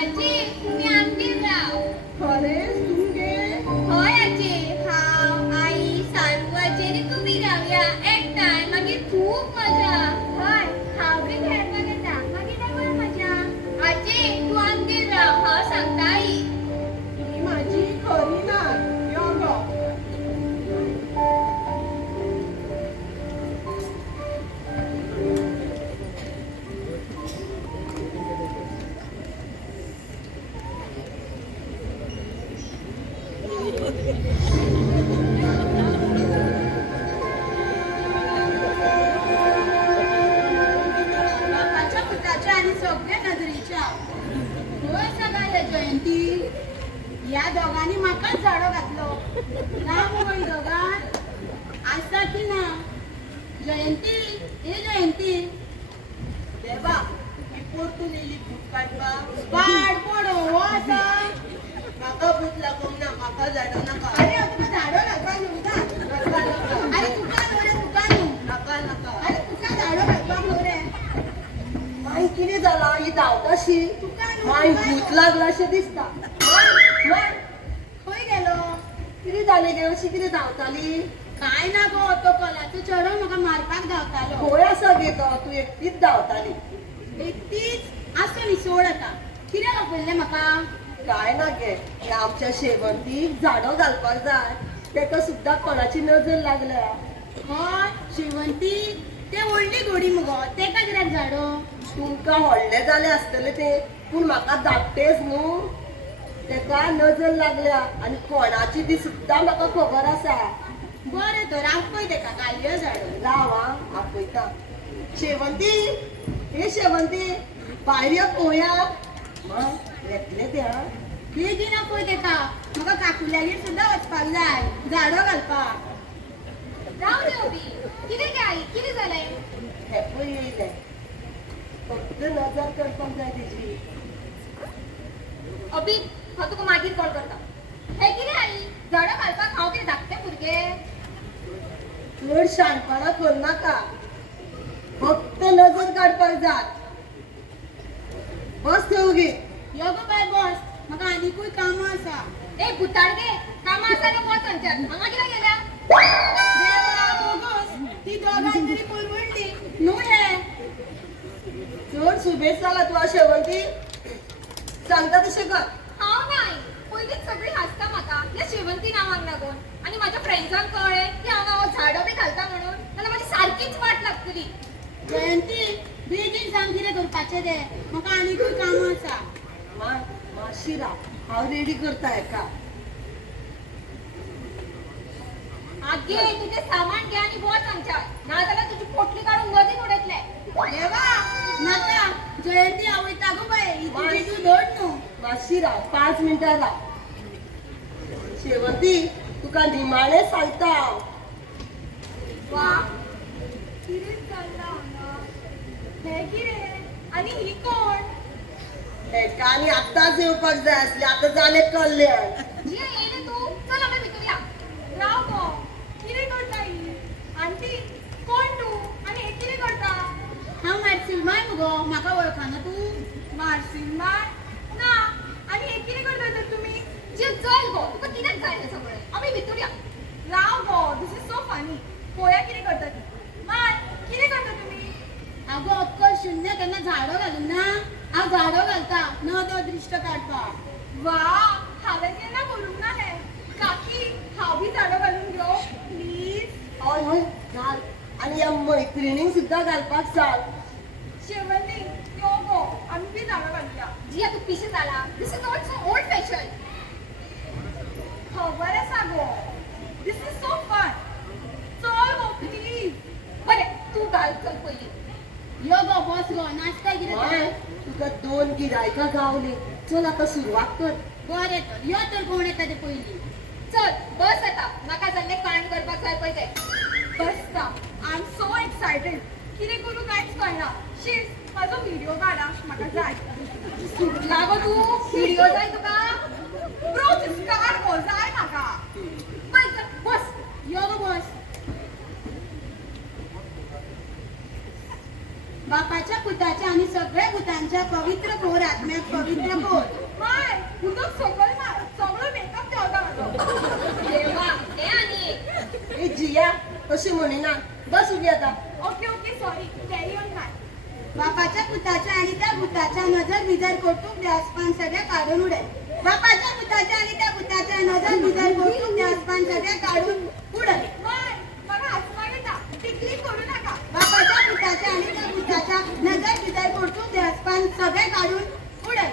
आजी तुम्ही आमगेर राव. खरेंच तुमगे? हय आजी. हांव आई सारू आजी आनी तुमी रावया एकठांय. मागीर खूब मजा. हय हांव बी खेळपाक येता. मागीर डबल मजा. आजी तूं आमगेर राव. हांव सांगता आई. ही म्हाजी खरी नात. यो गो. बापाच्या पुताच्या आणि सगळ्या नजरेच्या. होय सगळ्या जयंती. या दोघांनी म्हाकाच झाडो घातलो. ना मुगो ही दोगां आसा की ना? जयंती हे जयंती. देवा ही परतून येयली भूत काडपाक. पाड पडो हो आसा. म्हाका भूत लागूंक ना. म्हाका झाडो नाका. अरे तुका झाडो घालपाक न्हू का? नाका नाका. अरे तुका न्हू रे. तुका न्हू. नाका नाका. अरे तुका झाडो घालपाक न्हू रे. माई कितें जाला? ही धांवताशी. तुका न्हू. माई भूत लागला अशें दिसता. खंय गेलो? कितें जालें गे? अशी कितें धांवताली? काय ना गो. तो कोलाचो चेडो म्हाका मारपाक धांवतालो. खंय आसा गे तो? तूं एकटीच धांवताली. एकटीच आसूं न्ही सोड आतां. कितें आपयलें म्हाका? काय ना गे. हे आमच्या शेवंतीक झाडो घालपाक जाय. तेका सुद्दां कोणाची नजर लागल्या. हय शेवंती. ते व्हडली घोडी मुगो. तेका कित्याक झाडो? तुमकां व्हडले जाले आसतले ते. पूण म्हाका धाकटेच न्हू. तेका नजर लागल्या आनी कोणाची ती सुद्दां म्हाका खबर आसा. बरें तर आपय तेका घालया झाडो. राव आं आपयता. शेवंती हे शेवंती भायर यो पळोवया. येतले ते आं. बेगीन आपय तेका. म्हाका काकुल्यागेर सुद्दां वचपाक जाय झाडो घालपाक. राव रे अबी. कितें गे आई? कितें जालें? हे पळय येयले. फक्त नजर करपाक जाय तेजी. अबी हांव तुका मागीर कॉल करता. हे कितें आई? झाडो घालपाक हांव कितें धाकटें भुरगें? चड शाणपणां करनाका. फक्त नजर काडपाक जाय. बस थंय गे. यो गो बाय बस. म्हाका आनीकूय कामां आसा. ए भुताडगे कामां आसा जाल्यार वच हांगच्यान. हांगा कित्याक गेल्या? देवा बोगस. ती दोगांय तरी परवडली न्हू हे. चड सुबेज जाला तूं शेवंती. सांगता तशें कर. हांव नाही. पयलींच सगळीं हांसता म्हाका ह्या शेवंती नांवाक लागून. आनी म्हाज्या फ्रेंड्सांक कळ्ळें की हांव झाडो बी घालता म्हणून. जाल्यार म्हाजी सारकीच वाट लागतली. जयंती बेगीन सांग कितें करपाचें तें. म्हाका आनीकूय कामां आसा. मातशी राव. हांव रेडी करता हेका. आगे तुजें सामान घे आनी वच हांगच्यान. नाजाल्यार तुजी पोटली काडून नदीन उडयतले. देवा नाका. जयंती आवयता गो बाय. ही तुजी तूं धड न्हू. मातशी राव. 5 मिनटां राव. शेवंती तुका निमाणें सांगता हांव. वा कितें चल्लां हांगा? हे कितें? आनी ही कोण? हेका आनी आतांच येवपाक जाय आसली. आतां जालें कल्याण. जी येयले तूं. चल आमी भितर या. राव गो. कितें करता ही? आंटी कोण तूं? आनी हे कितें करता? हांव मार्सिलमाय मुगो. म्हाका वळखना तूं? मार्सिलमाय? ना. आनी हे कितें करता तर तुमी? जे चल गो. तुका कित्याक जाय हें सगळें? आमी भितर या. पाणी पोळ्या किती करतात माय किती करता तुम्ही अगो अक्कल शून्य त्यांना झाडो घालून ना हांव झाडो घालता न तो दृष्ट काढपा वा हांवें केन्ना करूंक ना हें काकी हांव बी झाडो घालून घेव प्लीज हय हय घाल आणि या मैत्रिणींक सुद्धा घालपाक सांग शेवंती यो गो आमी बी झाडो घालुया जिया तू पिशे झाला this is also old fashion खबर आसा गो दिस इज सो फन चल गो प्लीज बरें तू घाल चल पयली यो गो बस गो नाचता कितें तुका 2 गिरायकां गावली चल आता सुरवात कर बरें तर यो तर कोण येता ते पयली चल बस आता म्हाका जाल्ले कांड करपाक जाय पळय तें बसता आय एम सो एक्सायटेड कितें करूं कांयच कळना शीट म्हाजो व्हिडिओ काडा म्हाका जाय सुटला गो तू व्हिडिओ जाय तुका ब्रो दिस काड गो जाय म्हाका बस बस यो गो बस बापाच्या पुताच्या आणि सगळ्या भुतांच्या पवित्र कोर आत्म्यात पवित्र कोर माय उदक सगळं मेकअप देवता म्हाजो देवा हे आणि एक. ए जिया तशी म्हणिना बस उभी आता okay okay sorry carry on माय बापाच्या पुताच्या आणि त्या भुताच्या नजर बिजर कौतुक द्यासपान सगळ्या काढून उडे बापाच्या पुताच्या आणि त्या भुताच्या नजर बिजर कौतुक द्यासपान सगळ्या काढून उडे माय मला हसवा येता टिकली करू नका बापाच्या पुताच्या आणि त्या भुताच्या नजर बिजर कौतुक द्यासपान सगळे काढून उडे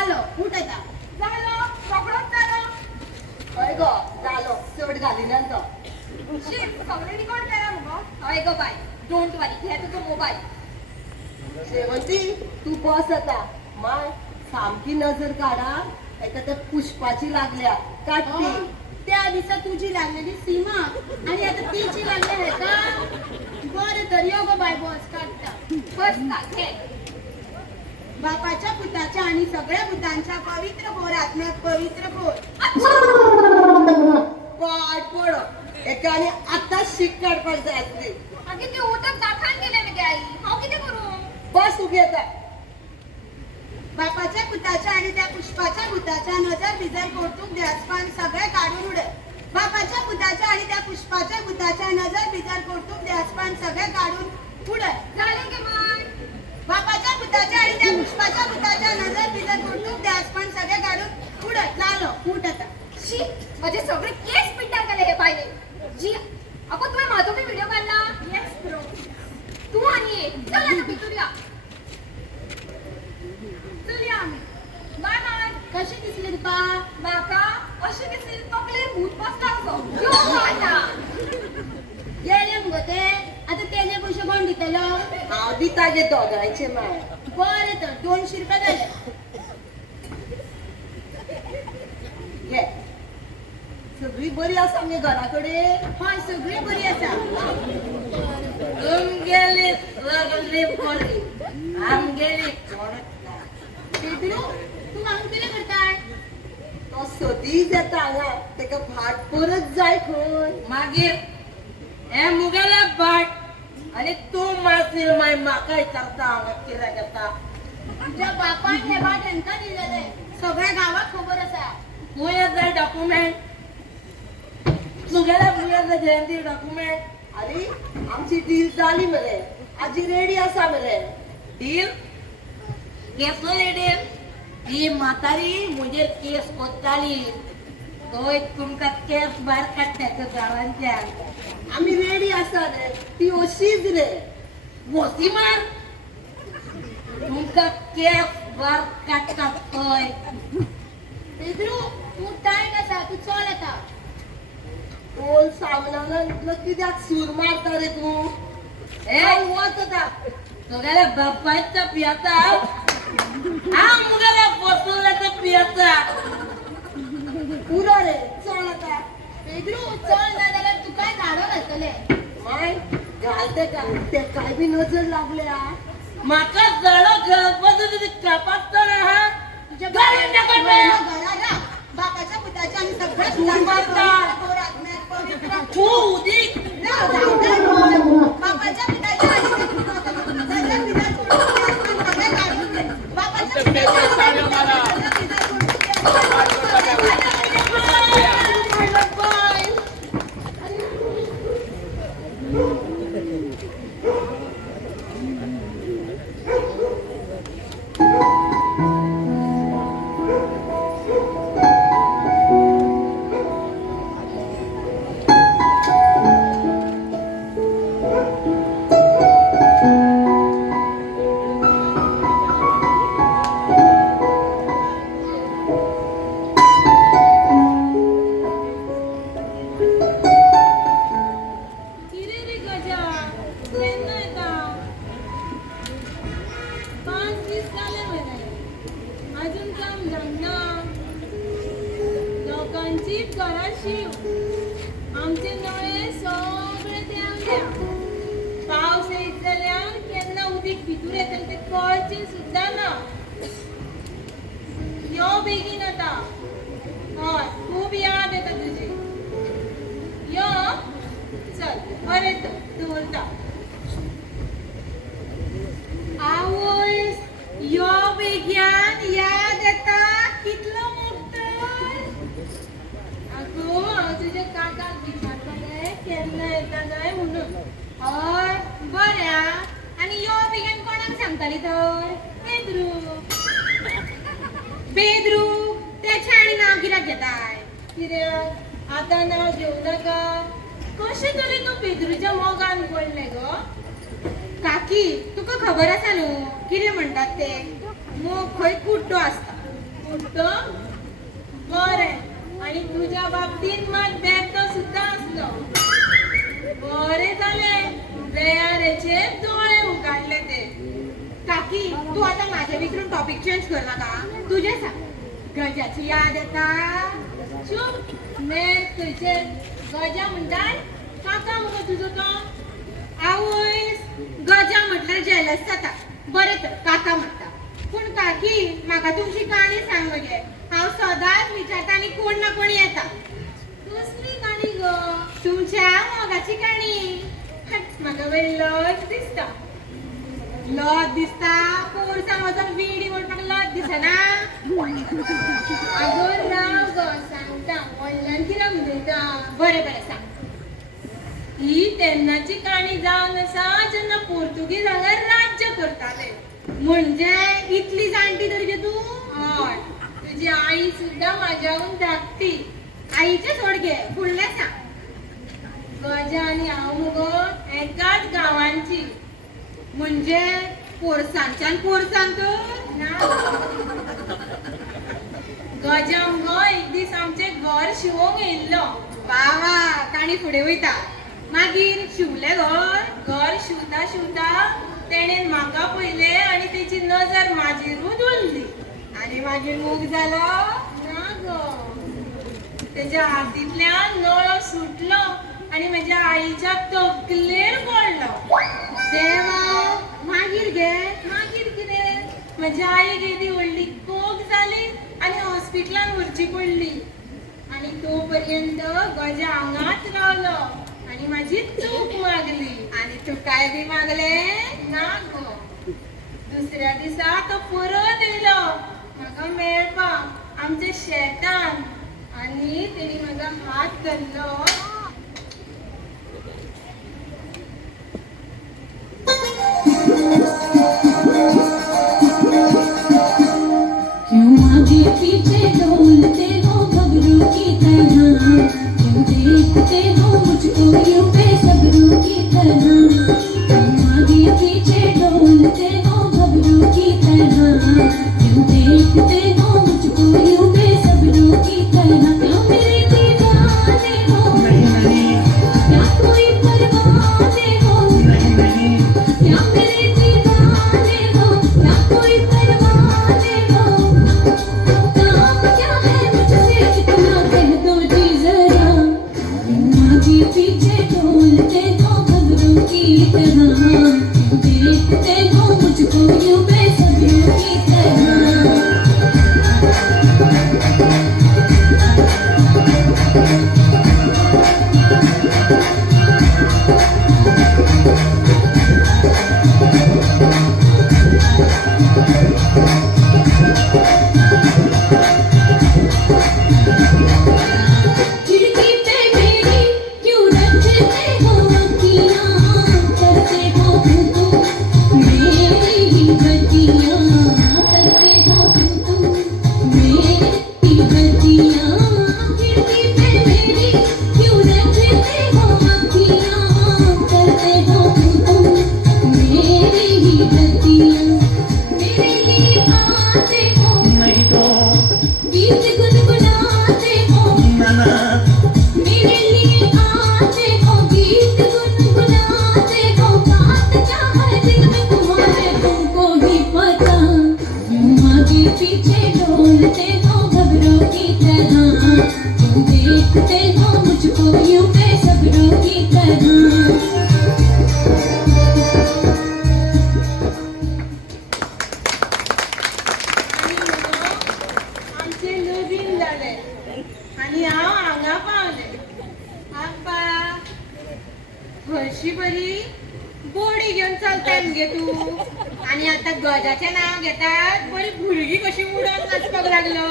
आलो उठ आता झालं सगळंच झालं हय गो जालो चढ घालिना तो शीट सगळें रिकॉर्ड केला मुगो हय गो बाय डोंट वरी घे तुजो मोबाईल शेवंती तू बस आता माय सामकी नजर काढा एका त्या पुष्पाची लागल्या काटती त्या दिसा तुझी लागलेली सीमा आणि आता तिची लागली आहे का बरं तर यो गो बाय बस काढता बस का घे बापाच्या पुताच्या आणि सगळ्या भूतांच्या पवित्र कोर आत्म्यात पवित्र कोर पाठ पड एकाने आता शीक काढपाक जाय असली आगे ते उदक दाखान गेले मगे आई हांव कितें करूं बस उभी आता बापाच्या पुताच्या आणि त्या पुष्पाच्या भूताच्या नजर बिजर कौतुक द्यासपान सगळे काढून उडे बापाच्या पुताच्या आणि त्या पुष्पाच्या भूताच्या नजर बिजर कौतुक द्यासपान सगळे काढून उडे झाले गे माय बापाच्या पुताच्या आणि त्या पुष्पाच्या भूताच्या नजर बिजर कौतुक द्यासपान सगळे काढून उडे झालो उठ आता शी माझे सगळे केस पिट्टार केले हे बायने जी अगो तुवें म्हाजो बी व्हिडिओ काडला येस ब्रो तू आणि एक चल आता भितूर या चलया आमी बाय बाय कशी दिसली तुका म्हाका अशें दिसली तकलेर भूत बसला असो यो आता गेले मुगो ते आता तेजे पयशे कोण दितलो हांव दिता गे दोगांयचे माय बरें तर 200 रुपया जाले घे सगळी बरी आसा मगे घरा कडेन हय सगळी बरी आसा गेली सगळी बरी आमगेली बेबीनो तू हांगा कितें करताय तो सदीच येता हांगा तेका भाट परत जाय खंय मागीर हे मुगेले भाट आनी तूं मारशील मागीर म्हाका विचारता हांगा कितें घेता तुज्या बापान हे भाट हेंका दिलेले सगळ्या गावाक खबर आसा खंय जाय डॉक्युमेंट तुगेल्या भुरग्याक जयंती डॉक्युमेंट अरे आमची डील जाली मरे आजी रेडी आसा मरे डील केसली डील ही म्हातारी मुजेर केस कोत्ताली तो तुमकां केस भायर काडटा गांवांच्यान आमी रेडी आसा रे ती अशीच रे वसी मार तुमकां केस भायर काडटात पळय पेद्रू तू टायट आसा तू चल येता बोल सामनान कित्याक सूर मारता रे तू ए वच आता तुगेल्या बापायचा पियाता हांव मुगेल्या फसुलाचा पियाता पुरो रे चल आता पेद्रू चल ना जाल्यार तू काय झाडो घालतले माय घालते का ते काय बी नजर लागल्या म्हाका झाडो घालपाचो तुजी कापासता ना हा तुझ्या गाडीन घरा बापाच्या पुताच्या आणि सगळ्या तू उदी बापाच्या पिताच्या सीट घरात शिव आमचे नळे सगळे देवल्या पावस येत जाल्यार केन्ना उदीक भितूर येता ते कळचे सुद्दां ना यो बेगीन आता हय खूब याद येता तुजी यो चल बरें तर दवरता आवय यो बेग्यान याद येता कितलो मोठो अगो हांव तुज्या काकाक विचारतलें केन्ना येता काय म्हणून हय बरें आनी यो बेग्यान कोणाक सांगताली तर बेद्रू त्याच्या आणि नाव कित्याक घेताय कित्याक आतां नाव घेवं नाका कशें तरी तूं बेद्रूच्या मोगान पडलें गो काकी तुका खबर आसा न्हू कितें म्हणटात ते मोग खंय कुड्डो आसता कुड्डो बरें आनी तुज्या बाबतींत मात बेड्डो सुद्दां आसलो बरें जालें दयारेचे दोळे उगाडले ते काकी तू आता माझ्या विचारून टॉपिक चेंज कर नाका तुझे सांग गजाची याद येता चूप मेर तुझे गजा म्हणटाय काका मगो तुजो तो आवय गजा म्हटल्यार जेलस जाता बरें तर काका म्हणटा पूण काकी म्हाका तुमची काणी सांग मगे हांव सदांच विचारता आनी कोण ना कोण येता कसली काणी गो तुमच्या मोगाची काणी म्हाका बरी लज दिसता लज दिसता पोरसां वचून विडी म्हणपाक लज दिसना अगो राव गो सांगता व्हडल्यान कित्याक उलयता बरें बरें सांग ही तेन्नाची काणी जावन आसा जेन्ना पोर्तुगीज हांगा राज्य करताले म्हणजे इतली जाणटी तरी तूं हय तुजी आई सुद्दां म्हाज्याहून धाकटी आईचे सोड घे फुडलें सांग गजा आनी हांव मुगो एकाच गांवांची म्हणजे पोरसांच्यान पोरसांत गजा मुगो एक दीस आमचें घर शिवोंक येयल्लो बावा काणी फुडें वयता मागीर शिवलें घर शिवता शिवता तेणेन म्हाका पळयलें आनी तेची नजर म्हाजेरूच उरली आनी मागीर मोग जालो ना गो तेज्या हातींतल्यान नळो सुटलो आनी म्हज्या आईच्या तकलेर पडलो देवा मागीर कितें म्हज्या आईक येदी व्हडली कोक जाली आनी हॉस्पिटलान व्हरची पडली आनी तो पर्यंत गजा हांगाच रावलो आनी म्हाजी चूक मागली आनी तुकाय बी मागलें ना गो दुसऱ्या दिसा तो परत येयलो म्हाका मेळपाक आमच्या शेतान आनी तेणी म्हाका हात धरलो क्यों आगे पीछे डोलते हो घबरू की तरह क्यों देखते हो मुझको यूं बेसब्रू की तरह क्यों आगे पीछे डोलते हो घबरू की तरह क्यों देखते हो मुझको यूं बेसब्रू की तरह क्यों मेरे दीवाने हो क्या कोई परवाने हो क्या मेरे दीवाने हो क्या कोई परवाने हो काम देखते हो मुझको यूं बेसब्रों की तरह आमचे लगीन झाले आणि हांव हांगा पावले आप्पा हरशी बरी बोडी घेऊन चलता मगे तू आणि आता गजाचे नाव घेतात बरी भुरगी कशी उडून नाचपाक लागलो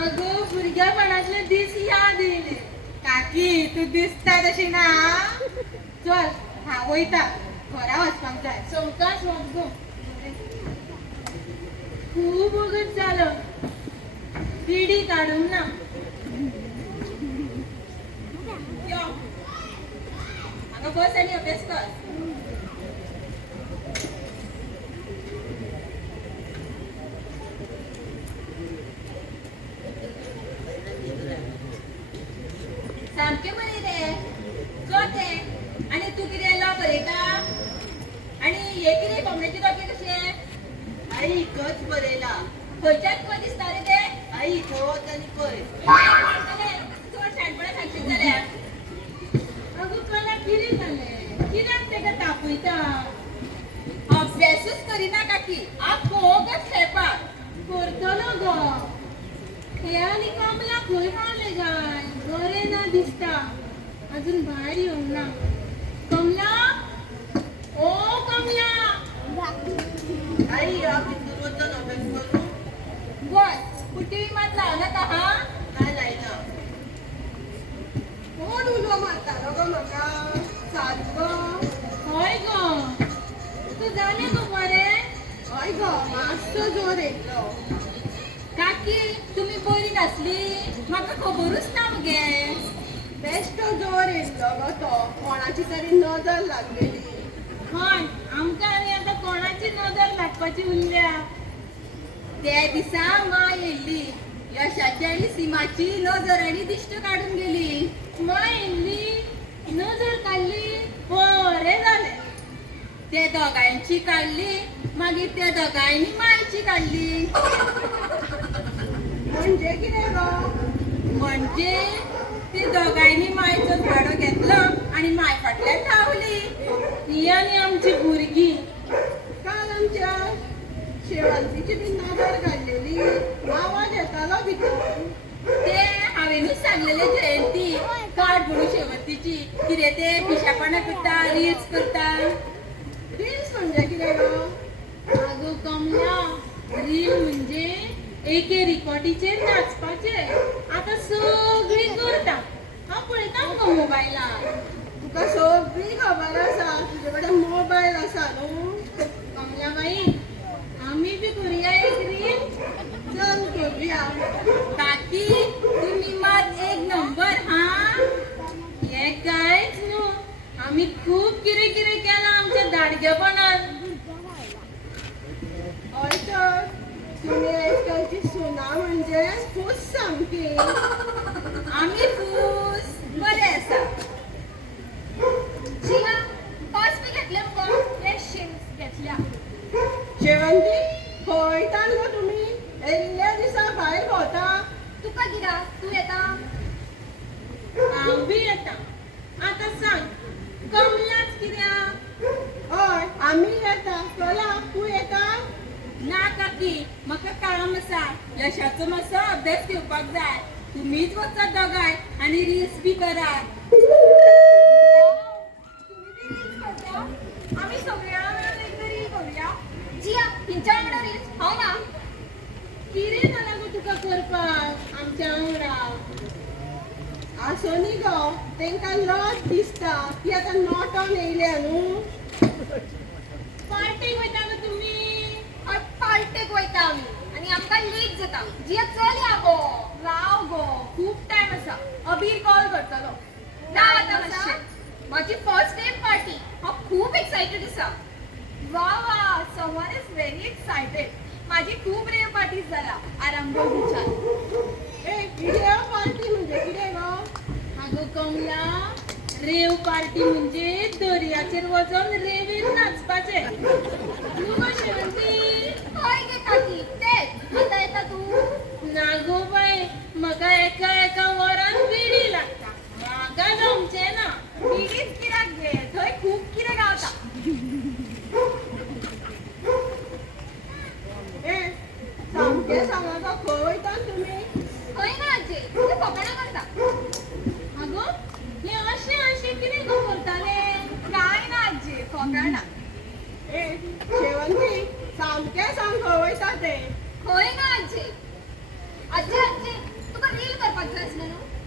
अगो भुरग्यापणातले दीस याद येयले काकी तू दिसता तशी ना चल हांव वयता घरा वचपाक जाय चौकास वच गो खूप वगत झालं पिढी काढून ना यो अगं बस आणि अभ्यास कर सामके बरे रे जोते आणि तू किती ला बरयता आणि हे किती कोंबड्याची टोपी कशी आहे आई कच बरयला खंयच्यात खंय दिसता रे ते आई खत आणि पळय चड शाणपणां सांगशीत जाल्यार अगो कला कितें जालें कित्याक तेका तापयता अभ्यासूच करिना काकी आख्खो वगत खेळपाक करतलो गो हे आनी कमला खंय पावले काय बरें ना दिसता अजून भायर येवंक ना कमला ओ कमला आई या भितर वचून अभ्यास करू बस कुठे मात लावला का हा काय लायना कोण उलो मारतालो गो म्हाका सात गो हय गो तू जालें गो बरें हय गो मातसो जोर येयलो काकी तुम्ही बरी नासली म्हाका खबरूच ना मगे बेश्टो जोर येयलो गो तो कोणाची तरी नजर लागलेली हय आमकां आनी आतां कोणाची नजर लागपाची उरल्या त्या दिसा माय येयल्ली यशाची आनी सिमाची नजर आनी दिश्ट काडून गेली माय येयल्ली नजर काडली बरें जालें ते दोगांयची काडली मागीर त्या दोगांयनी मायची काडली म्हणजे कितें गो म्हणजे ती दोगांयनी मायचो झाडो घेतलो आनी माय फाटल्यान धांवली ही आनी आमची भुरगीं काल आमच्या शेवंतीची बी नजर काडलेली आवाज येतालो भितर ते हांवेनूच सांगलेले जयंती काड म्हणून शेवंतीची कितें ते पिशापणां करता रील्स करता रील्स म्हणजे कितें गो आगो कमला रील म्हणजे एके रिकॉर्डीचेर नाचपाचे आता सगळी करता हांव पळयता मगो मोबायलार तुका सगळी खबर आसा तुजे कडेन मोबायल आसा न्हू कमला बाई आमी बी करुया एक रील चल करुया काकी तुमी मात एक नंबर हा हे कांयच न्हू आमी खूब कितें कितें केलां आमच्या दाडगेपणान हय तर तुमी आजकालची सुना म्हणजे खूश सामकी आमी खूश बरे आसा जिया पास बी घेतले मगो फ्रेश शेव्स घेतल्या शेवंती खंयतान गो तुमी एल्ल्या दिसा भायर भोंवता तुका किरा तू येता हांव बी येता आतां सांग कमलाच कित्याक हय आमी येता चला तूं येता ना काकी म्हाका काम आसा यशाचो मातसो अभ्यास घेवपाक जाय तुमीच वचत दोगांय आनी रील्स बी करात आम्ही सगळ्या मेळून एक रील करूया जिया हिंच्या वांगडा रील्स हांव ना कितें जालां गो तुका करपाक आमच्या वांगडा आसोनी गो तांकां लज दिसता की आतां नोटोन येयल्या न्हू पार्टीक वयता गो तुमी हय पार्टेक वयता आमी आनी आमकां लेट जाता जिया चल या गो राव गो खूब टायम आसा अबीर कॉल करतलो ना आता मातशें माझी फर्स्ट टाइम पार्टी हांव खूब एक्सायटेड आसा वा वा समवन इज व्हेरी एक्सायटेड माझी खूब रेव पार्टीज जाला आरंभोळीच्यान ए रेव पार्टी म्हणजे कितें गो आगो कमला रेव पार्टी म्हणजे दर्याचेर वचून रेवीर नाचपाचें न्हू गो शेवंती हय गे काकी तेच आता येता तू ना गो बाय म्हाका एका एका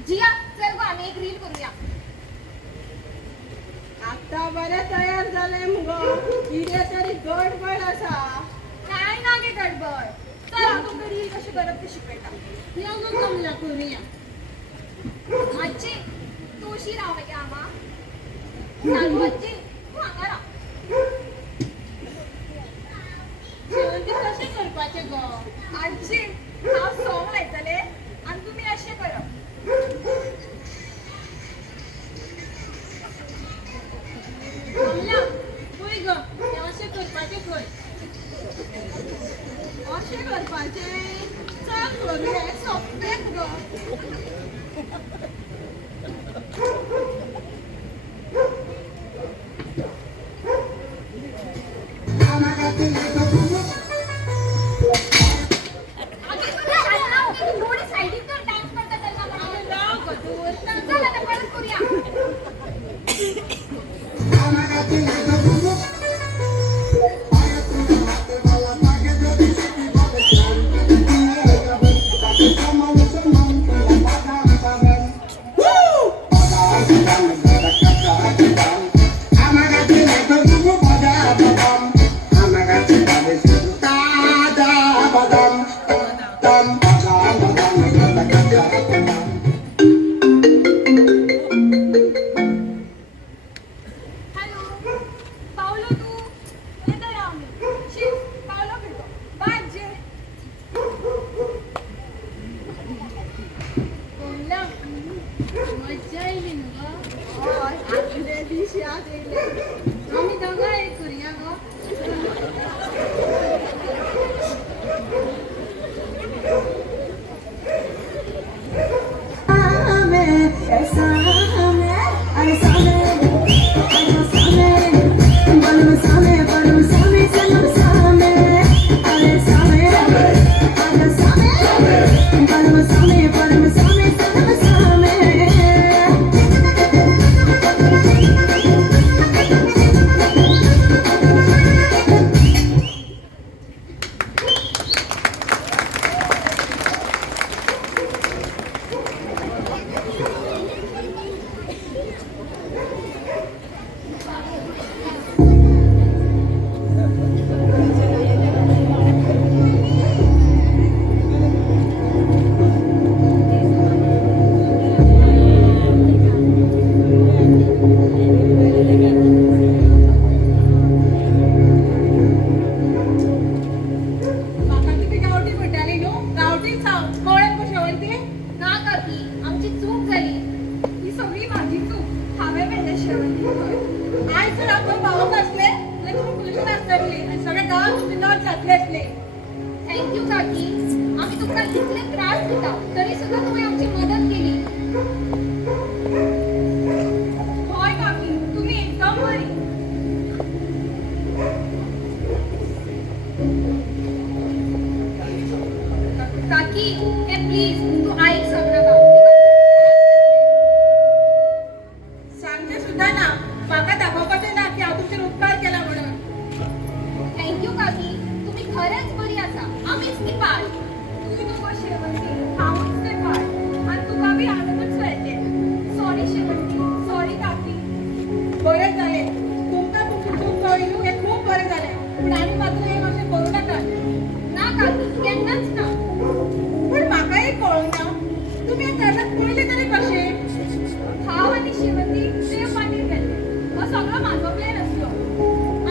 जिया चल गो आम्ही एक रील करूया. आता बरे तयार झाले मुगो किती तरी गडबड असा. काय ना गे गडबड. चला तुमका रील कशी करत ते शिकवता. या मग कमला करूया. आजी तू शी राव की आम्हा सांगू आजी तू हांगा राव. शेवंती कसे करपाचे गो. आजी हा सॉंग लायतले आणि तुम्ही असे करा. कमला पळय ग हे असे करपाचे खंय. असे करपाचे चल करूया सोपेत गो. आजी तुम्ही हात लाव की थोडी साइडिक कर डान्स करता त्यांना म्हणून लाव गटूर. चला आता परत करूया. हॅलो पावलो तू येतो या आम्ही शिव पावलो फिरतो बाय जे. कमला मज्जा येईल ग. आदले दिवशी आज येईल. आम्ही दोघं एक करूया ग. थँक्यू काकी. आम्ही तुमका इतले त्रास दिता तरी सुद्धा तुम्ही आमची मदत केली. होय काकी तुम्ही एकदम बरी. काकी हे प्लीज तू ऐक सगळं का. सांगते सुद्धा ना माका दाखवते ना की हांव तुमचेर उपकार केला म्हणून. थँक्यू काकी तुम्ही खरेच बरी आसा. आम्हीच ती पाड. तू नको शेवंती हांवूच ते पाड आणि तुका बी आनंदच कळते. सॉरी शेवंती सॉरी काकी. बरे झाले तुमका तुमची चूक कळली न्हू हे खूप बरे झाले. पण आम्ही मात्र हे असे करू नका. ना काकी केन्नाच ना. पण म्हाका एक कळना तुम्ही हे करण्यात पळले तरी कसे. हांव आनी शेवंती देव मागीर गेले. हो सगळो म्हाजो प्लॅन आसलो.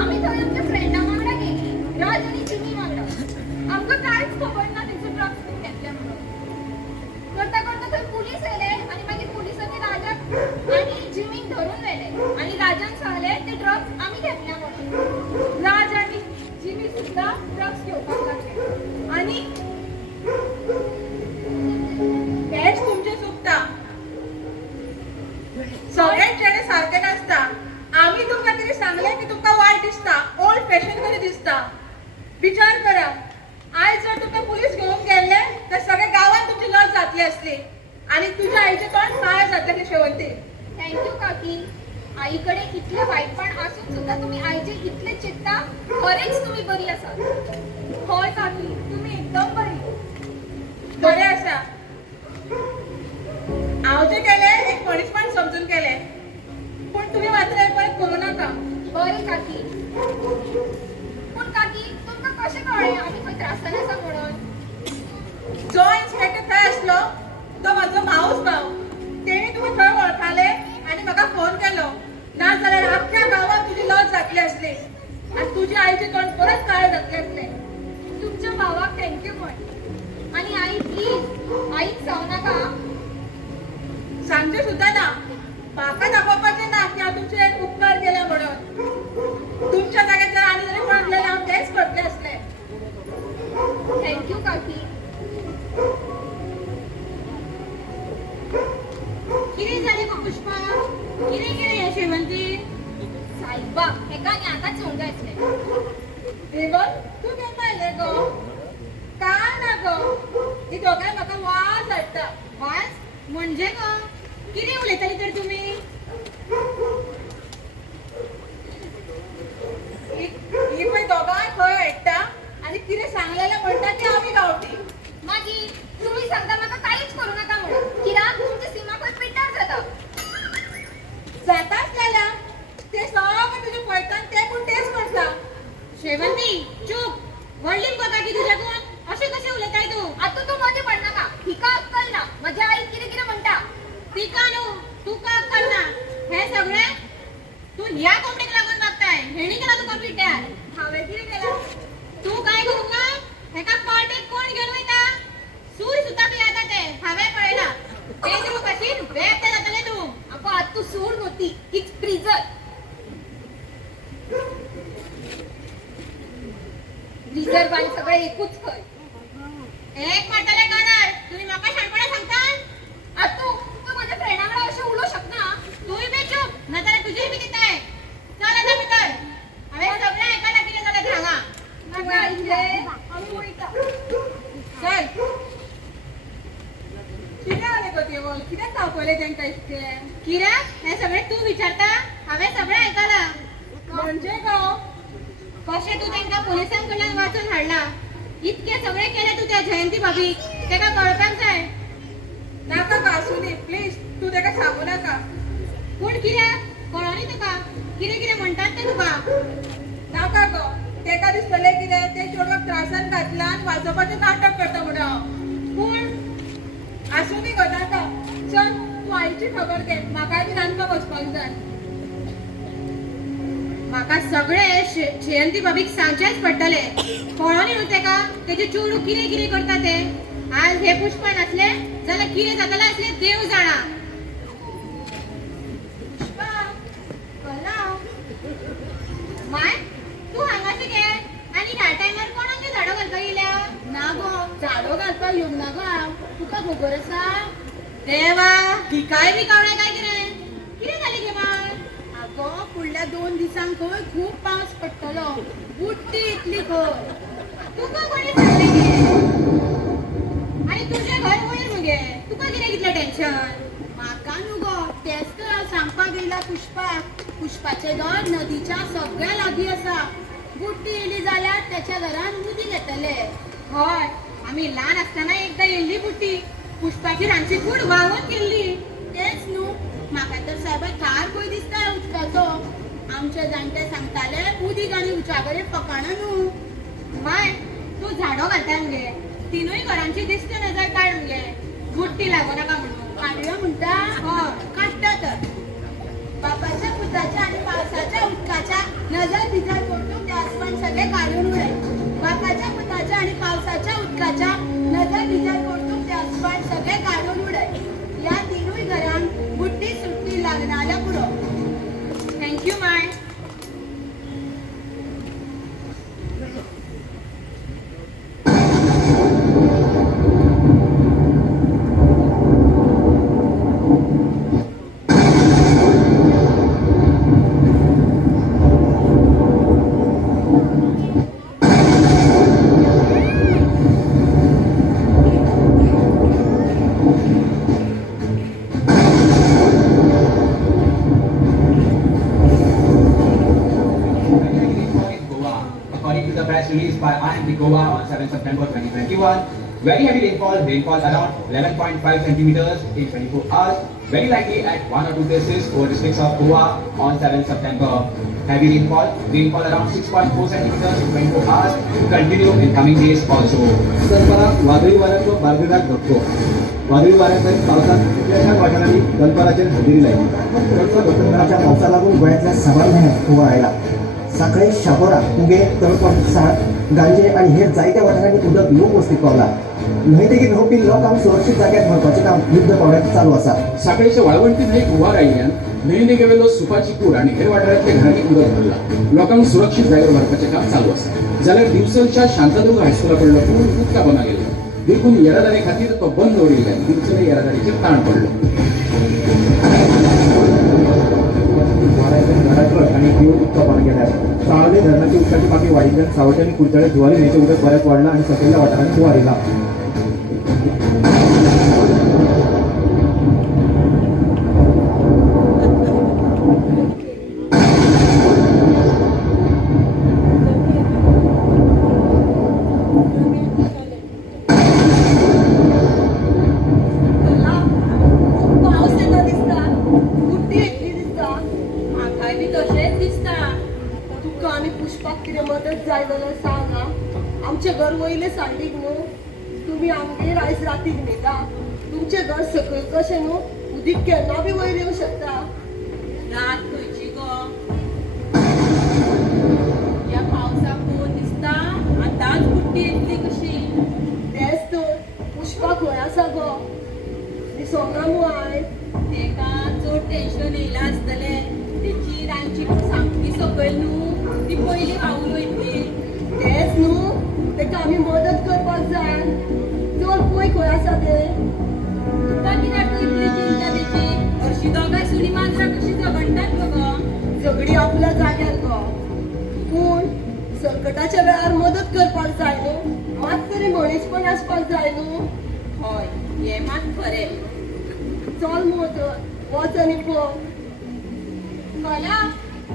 आम्ही थंय आमच्या फ्रेंडा वांगडा गेली. राज आनी जिमी वांगडा. आमकां कांयच खबर ना तेचो ड्रग्स बीन घेतले म्हणून. करता करता थंय पुलीस येले आनी मागीर पुलिसांनी राजाक आनी जिमीक धरून व्हेले आनी राजान सांगले ते ड्रग्स आमी घेतल्या म्हणून. राज आनी जिमी सुद्धा ड्रग्स घेवपाक लागले आनी हेच तुमचे चुकता. सगळेच जणे सारखे नसता. आम्ही तुमका कितें सांगले की तुमका वायट दिसता ओल्ड फॅशन कशें दिसता. विचार करा आयज जर तुमकां पुलीस घेऊन गेले तर सगळे गावात तुमची लज जातली असली आणि तुझ्या आईचे तोंड काय जातले शेवंती. थँक्यू काकी. आईकडे इतले वाईटपण असून सुद्धा तुम्ही आईचे इतले चित्ता. खरेच तुम्ही बरी आसात. होय काकी तुम्ही एकदम बरी. बरे आसा. हांव जे केले एक पनिशमेंट समजून केले पण तुम्ही मात्र हे परत करू नका बरे काकी पण काकी तुमका कशें कळ्ळें आमी खंय त्रासान आसा म्हणून जो इन्स्पेक्टर थंय आसलो तो म्हाजो मावस भाव तेणी तुका थंय वळखाले आनी म्हाका फोन केलो नाजाल्यार अख्ख्या गांवात तुजी लॉस जातली आसली आनी तुजी आईचे तोंड परत काळे जातले आसले तुमच्या भावाक थँक्यू म्हण आणि आई प्लीज आईक जाऊ नाका सांगचे सुद्धा ना म्हाका दाखोवपाचें ना की हांव तुमचे एक उपकार केले म्हणून तुमच्या जाग्यार जर आनी जरी कोण आसलें हांव तेच करतले आसले थँक्यू काकी कितें जालें गो पुष्पा कितें केलें हें शेवंती सायबा हेका आनी आतांच येवंक जाय आसलें देवन तूं केन्ना आयलें गो काय ना गो ही दोगांय म्हाका वाज हाडटा वाज म्हणजे गो कितें उलयताली तर तुमी ही पळय दोगांय खंय हाडटा आनी कितें सांगलेलें म्हणटा तें आमी गांवठी मागीर तुम्ही सांगता म्हाका काहीच करू नका म्हणून कित्याक तुमची सीमा खंय पिड्ड्यार जाता जाताच जाल्या ते सगळें तुजें पळयतात ते पूण तेच करता शेवंती चूप व्हडली बघा की तुज्याकून अशें कशें उलयताय तूं आतां तू मदीं पडनाका हिका अक्कल ना म्हज्या आई कितें कितें म्हणटा तिका न्हू तुका अक्कल ना हें सगळें तूं ह्या कोंबडीक लागून मागताय हेणी केला तुका पिड्ड्यार हांवें कितें केलां तूं काय करूंक ना हेका पार्टेक कोण घेवन वयता सूर सुद्दां पियेता ते हांवें पळयला पेद्रू कशीन वेक्त जातलें तूं आगो आतां तू सूड नव्हती हीच प्रिजर रिझर्व आनी सगळें एकूच खंय एक मारतले कानार तुम्ही म्हाका शाणपणां सांगता आतू तू माझ्या फ्रेंडा वांगडा अशें उलोवंक शकना तूंय बी चूप नाजाल्यार तुजेय बी दिताय चल आतां भितर हांवें सगळें आयकलां कितें जालें तें हांगा नाका इतले आमी वयता चल कितें जालें गो देवल कितें तापयलें तेंकां इतकें कित्याक हें सगळें तूं विचारता हांवें सगळें आयकलां म्हणजे गो कशें तूं तेंकां पुलिसां कडल्यान वाचून हाडला इतके सगळे केले तू त्या जयंती भाभीक तेका कळपाक जाय नाका का सुनी प्लीज तू तेका सांगू नाका पूण कित्याक कळोनी तुका कितें कितें म्हणटात ते तुका नाका गो तेका दिसतलें कितें ते चेडवाक त्रासान घातला आनी वाजोवपाचें नाटक करता म्हणून हांव पूण आसूनी गो नाका चल तूं आईची खबर घे म्हाकाय बी रांदपाक वचपाक जाय म्हाका सगळे जयंती भाभीक सांगचेच पडटले कळोनी न्हू तेका तेजे चेडूं कितें कितें करता ते आज हे पुष्पा नासले जाल्यार कितें जातालें आसलें देव जाणा पुष्पा कळना माय तूं हांगाची गे आनी ह्या टायमार कोणाक ते झाडो घालपाक येयल्या ना गो झाडो घालपाक येवंक ना गो हांव तुका खबर आसा देवा ही काय बी कावळ्या काय कितें जालें गे माय आगो फुडल्या 2 दिसांक खंय खूब पावस पडटलो बुट्टी इतली खंय तुका कोणी सांगलें गे आनी तुजें घर वयर मगे तुका कितें कितलें टेन्शन म्हाका न्हू गो तेच तर हांव सांगपाक येयला पुष्पाचें घर नदीच्या सगळ्या लागीं आसा बुट्टी येयली जाल्यार तेच्या घरान उदीक येतले हय आमी ल्हान आसतना एकदां येयल्ली बुट्टी पुष्पाची रांदची कूड व्हांवून गेल्ली तेच न्हू म्हाका तर सायबा थार भंय दिसता उदकाचो आमचे जाणटे सांगताले उदीक आनी उचागरे फकाणां न्हू माय तूं झाडो घालता मगे तिनूय घरांची दिसते नजर काड मगे बुट्टी लागू नाका म्हणून काडयो म्हणटा हय काडटा तर बापाच्या पुताच्या आणि पावसाच्या उदकाच्या नजर भितर पडून ते आसमान सगळे काढून उडय बापाच्या पुताच्या आणि पावसाच्या उदकाच्या नजर भितर पडून ते आसमान सगळे काढून उडय या तिनूय घरांक बुट्टी सुट्टी लागनाल्या पुरो thank you my According to the press release by IMD Goa on 7 September 2021, Very heavy rainfall around 11.5 centimeters in 24 hours. Very likely at 1 or 2 places over districts of Goa on 7th September. Heavy rainfall around 6.4 centimeters in 24 hours to continue in coming days also. दनपारा वादळी वाऱ्याचो बारगडाट धक्को. वादळी वाऱ्यासहित पावसात कितल्याशाच वाठारांनी दनपाराचेर हजेरी लायली. चडसो घटनाच्या पावसा लागून गोंयांतल्या साबार न्हंयांत हुंवार आयला. सांखळे, शापोरा, कुगे, तळपण, साळ, गांजे आनी हेर जायत्या वाठारांनी उदक लोक वस्तीक पावला. न्हंय देगेर रावपी लोकांक सुरक्षीत जाग्यार व्हरपाचें काम युध्द पावड्यार चालू आसा. साखळेच्या वाळवंटी न्हंयक हुंवार आयिल्ल्यान न्हंय देगेवेलो सुपाची कूड आनी हेर वाठारांतल्या घरांनी उदक भरला. लोकांक सुरक्षीत जाग्यार व्हरपाचें काम चालू आसा. जाल्यार दिवचलच्या शांतादुर्ग हायस्कुला कडलो पूल उदका बंद गेलो. देखून येरादारी खातीर तो बंद दवरिल्ल्यान दिवचल येरादारीचेर ताण पडलो. वाऱ्याचेर घराट्रक आनी जीव उदकापान गेल्यात. साळवे धरणाची उदकाची पातळी वाडिल्ल्यान सावटे आनी कुडचडे जुवारी न्हंयचें उदक बऱ्याच वाडलां आनी सकयल्या वाठारांनी हुंवार येयला. कला, खूप पावस येता दिसता. बुड्डी येतली दिसता. म्हाकाय बी तशेंच दिसता. तुका आनी पुष्पाक कितें मदत जाय जाल्यार सांग आं. आमचें घर वयले सायडीक न्हू. तुमी आमगेर आयज रातीक न्हिदा. तुमचें घर सकयल कशें न्हू. उदीक केन्ना बी वयर येवं शकता. रात खंयची गो? ह्या पावसाक कोण दिसता? आतांच बुड्डी येतली कशी? तेंच तर पुष्पा खंय आसा गो? दिसोंना मू आयज. तेका चड टेन्शन येयला आसतलें. तेची रांदची कूड सामकी सकयल न्हू. ती पयली व्हांवून वयतली. तेंच न्हू. तेका आमी मदत करपाक जाय. चल पळय खंय आसा तें. तुका कित्याक इतली चिंता तेची? हरशीं दोगांय सुणी मांजरां कशीं झगडटात गो? झगडी आपल्या जाग्यार गो. पूण संकटाच्या वेळार मदत करपाक जाय न्हू. मात तरी मनीसपण आसपाक जाय न्हू. हय, हें मात खरें. चल मू तर वच आनी पळय. कला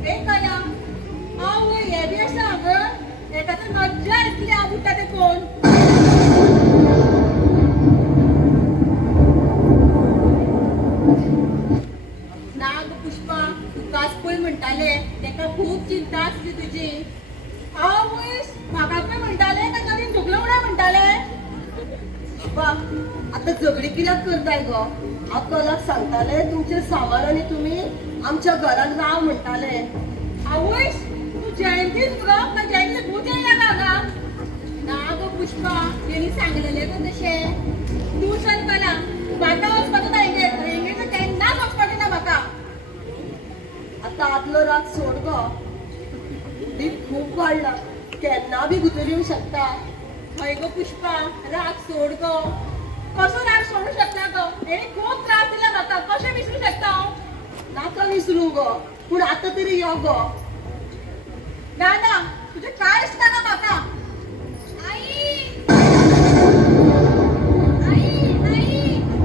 ए कला हांव हे बी आसा हांगा. एका तर मज्जा येतली हांव बुड्टा ते कोण. ना गो पुष्पा, तुकाच पळय म्हणटाले. तेका खूब चिंता आसली तुजी. हांव पयस म्हाका पळय म्हणटाले काय नवीन झुगलो उडय म्हणटाले. पुष्पा, आतां झगडी कित्याक करताय गो? हांव कलाक सांगताले तुमचें सामान आनी तुमी आमच्या घरान राव म्हणटाले. आवयस तू जयंतीच गो का जयंती भूत येयला ना. ना गो पुष्पा, तेणी सांगलेलें गो तशें. तू चल कला म्हाका वचपाचो ना हेंगेर केन्नाच वचपाचें ना म्हाका. आतां आदलो रात सोड गो. उदीक खूब वाडला. केन्ना बी भितर येवं शकता. हय गो पुष्पा, राग सोड गो. कसो राग सोडू शकता गो. हेणी खूब त्रास दिला म्हाका. कशें विसरू शकता हांव. नाका विसरूं गो. पूण आतां तरी यो गो. ना ना तुजें कांय दिसना म्हाका. आई आई आई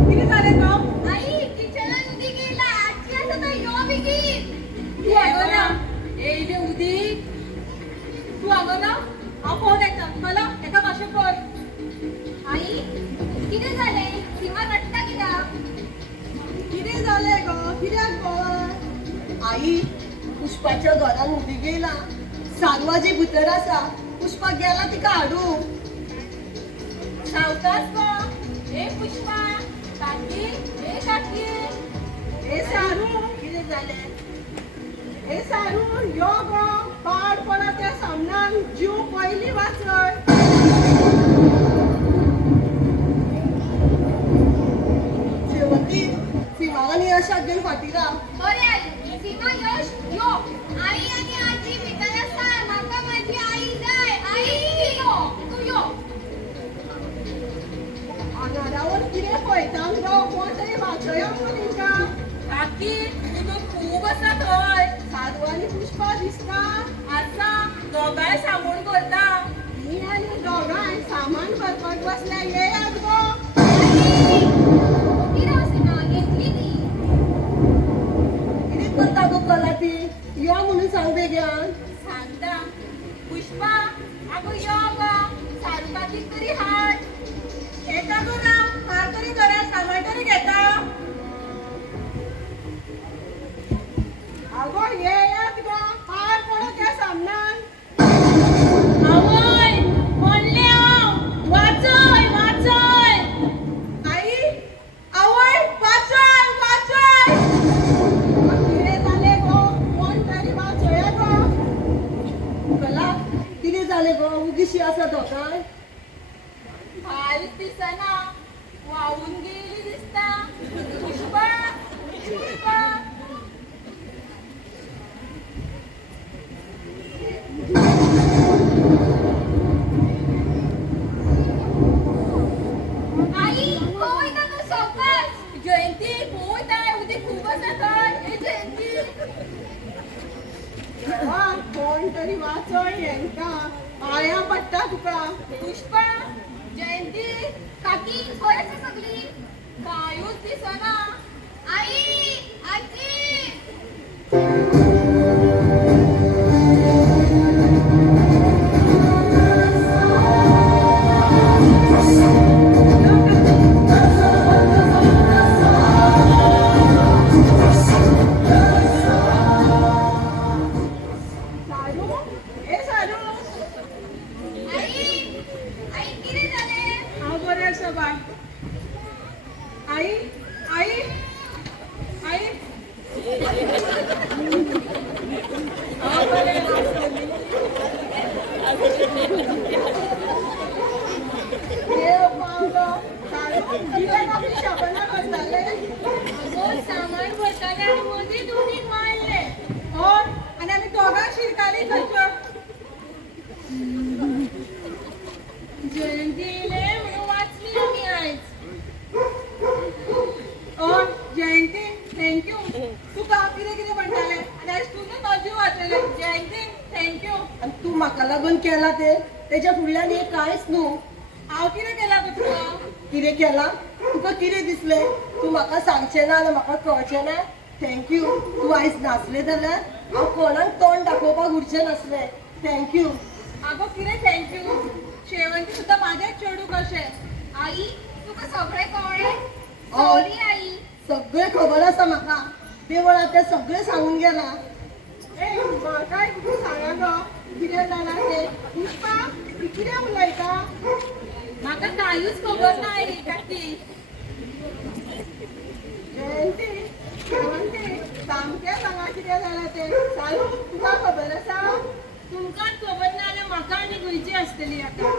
कितें जालें गो? आई किचनात उदीक येयला. आजी आसा थंय यो बेगीन. तूं हांगा ना. येयलें उदीक. तूं हांगा ना. हांव फोन येता. कला एका मातशें पळय. आई कितें जालें? सीमा रडटा कित्याक? कितें जालें गो? कित्याक गो? आई, पुष्पाच्या घरान उदीक येयला. सानवाजी भितर आसा. पुष्पा गेला तिका हाडूं. सावकाश गो. ए पुष्पा, काकी, ए काकी. ए सारू, कितें जालें? ए सारू यो गो. पाड पडा त्या सामन्यान जीव पयली वाचय. शेवटी सीमावानी अशा घेवन फाटी राव. बरें आई सीमा यश यो. आई आनी आजी भितर आसा. म्हाका माझी आई जाय. आई यो तू यो. आंगारावर कितें पळयता गो? कोण तरी वाचय मगो तेंकां. काकी, तुका खूब आसा थंय. सारू आनी पुष्पा दिसता. आसा, दोगांय सांगून करता. ही आनी दोगांय सामान भरपाक बसल्या. येयात गो. उभी राव सीमा घेतली ती. कितें करता गो कला ती? यो म्हणून सांग बेग्यान. सांगता. पुष्पा, आगो यो गो. सारू काकीक तरी हाड. येता गो राव, फार तरी करा, सामान तरी घेता. अगो ये या किंवा फार पडत त्या सामनान. आवय म्हणले वाचय वाचय. आई, आवय, वाचय, वाचय. किती झाले गो, कोण तरी वाचय गो. कला, किती झाले गो, उगीशी असं धोकाय. काहीच दिसना वाहून गेली दिसता. पुष्पा पुष्पा आई पोहता तू सावकाश. जयंती पोहताय उद्या खूपच आहे जयंती. देवा, कोण तरी वाचय यांका. पाया पडटा तुका. पुष्पा जयंती काकी बरेच सगळी कायूच दिसना. आई आजी सारू, ए सारू. आई आई किती झाले. हांव बरें आसा बाय. आई, आई, आई. हांव बरें आसा. देव पावलो. सारू, कितें कापी शाबना करताले. अगो सामान भरताले आणि मदींच उदीक मारले. हय, आनी आमी दोगां शिरकाली थंयसर. जयंती येयले म्हणून वाचली आमी आयज. हय, जयंती, थँक्यू. तुका कितें कितें म्हणटाले आनी आयज तुवें म्हजो वाचयले. जयंती, थँक्यू. आनी तूं म्हाका लागून केला तेच्या फुडल्यान एक कांयच न्हू. हांव कितें केलां गो तुका. कितें केलां, तुका कितें दिसलें. तूं म्हाका सांगचें ना आनी म्हाका कळचें ना. थँक्यू. तूं आयज नाचलें जाल्यार हांव कोणाक तोंड दाखोवपाक उरचें नासलें. थँक्यू. आगो कितें थँक्यू. शेवंती सुद्दां म्हाजेंच चेडूं कशें. आई तुका सगळे कळ्ळे. Sorry I. सगळें खबर आसा म्हाका. देवळात तें सगळें सांगून गेला. ए म्हाकाय कितें सांगा गो, कितें जालां तें. पुष्पा, ती कितें उलयता. म्हाका कांयूच खबर ना रे काकी. जयंती, शेवंती, सामकें सांगा कितें जालां तें. सारू, तुका खबर आसा. तुमकांच खबर ना जाल्यार म्हाका आनी खंयची आसतली आतां.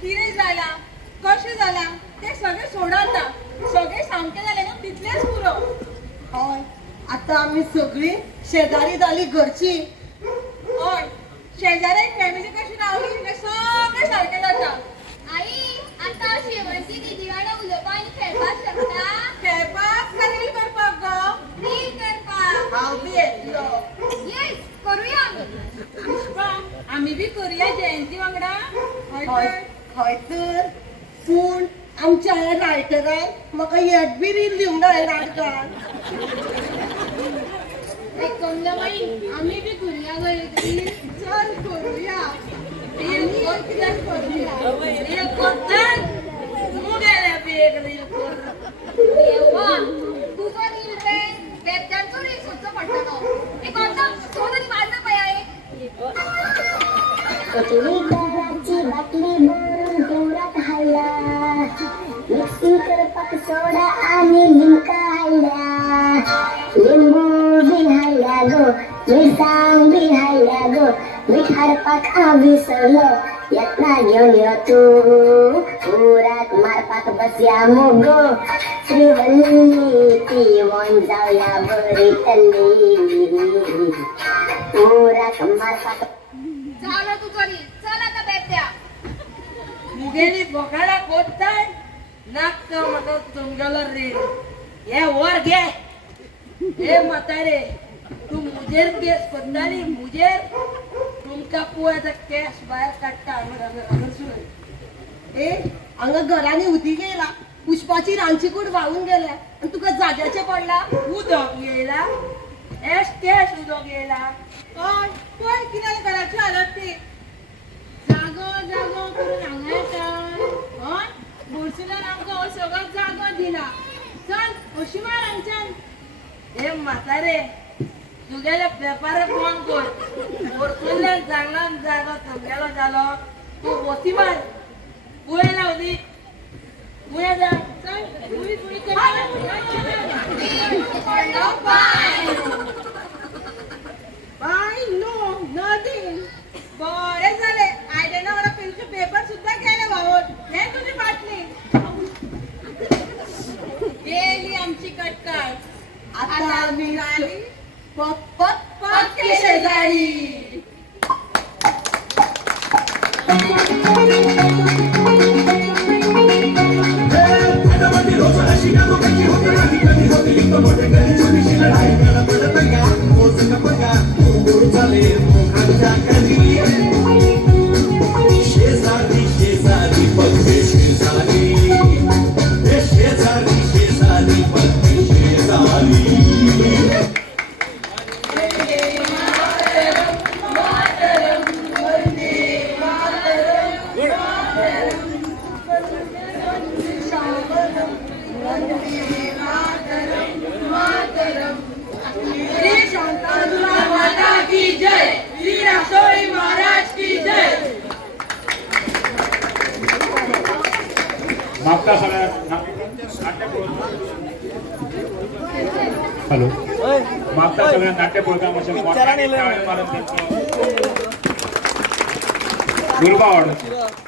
कितें जालां, कशें जालां तें सगळें सोडाता. सगळें सामकें जालें न्हू, तितलेंच पुरो. हय, आतां आमी सगळीं शेजारी जाली घरची. हय, शेजाऱ्याक फॅमिली कशी रावली तें सगळें सारकें जाता. आई आता शेवंती दीदी वांगडा उलोवपाक आनी खेळपाक शकता. खेळपाक काय रील करपाक गो. रील करपाक. हांव बी येतलो. येस करूया आमी. पुष्पा आमी बी करुया जयंती वांगडा. हय हय तर. पूण आमच्या ह्या रायटरान म्हाका एक बी रील दिवंक ना ह्या नाटकान. कमलाबाई आमी बी करुया गो एक रील. चल करूया. रील कोण कित्याक करूया. रील करतात. तूं गेल्या बी एक रील कर. देवा तुजो रील रे बेबद्यांचो रील सोदचो पडटलो. एक अर्धा सोद आनी माझं पळय आहे. कराची बाटली भरून केवढ्यात हाडल्या. मिक्सी करपाक सोडा आणि लिंका हाडल्या. लिंबू बीन हाडल्या गो, मिरसांग बीन हाडल्या गो. मीठ हाडपाक हांव विसरलो. येतना घेवन यो तूं. उराक मारपाक बसया मोगो. श्रीवल्ली ती वोन जावया बरी तल्ली. उराक मारपाक झालं तुझं रील. चल आता बेबद्या. मुगेली बोकाडा कोत्ताय. नाका म्हाका तुमगेलो रील. हे वर घे. हे म्हातारे तू मुजेर केस करताली. मुजेर तुमका पोयाचा केस भायर काडटा हांगासून. ए हांगा घरांनी उदीक येयला. पुष्पाची रांदची कूड व्हांवून गेल्या आनी तुका जाग्याचें पडला. उदक येयला. केस उदक येयला. हय, पळय कितें घराची हालत ती. जागो जागो करून हांगा येता. हय बुरशीला आमकां हो सगळो जागो दिला चल अशी मार हांगच्यान हे म्हातारे तुगेले पेपर फोन कर वरतूंतल्यान जांगलान जागो तुगेलो जालो तूं वती मार पुये लावली पुये जा चल तुई तुई बाय नो नथिंग बरे झाले आयडेना मला पेनचे पेपर सुद्धा केले वावर हे तुझी बाटली गेली आमची कटकट आता आम्ही झाली पक्के शेजारी आटापाटी रोज अशी गाणं काही होत नाही कधी होते एक मोठे कधी छोटीशी लढाई गडा पडत पंगा रोज पंगा गुरु झाले मोखांच्या कधी शेजारी शेजारी पक्के शेजारी हे शेजारी शेजारी पक्के शेजारी श्री शांतादुरा माता की जय श्री रासोई महाराज की जय मागता सगळ्या हॅलो मागता सगळ्या नाट्य प्रोग्राम गुलबा ऑर्डर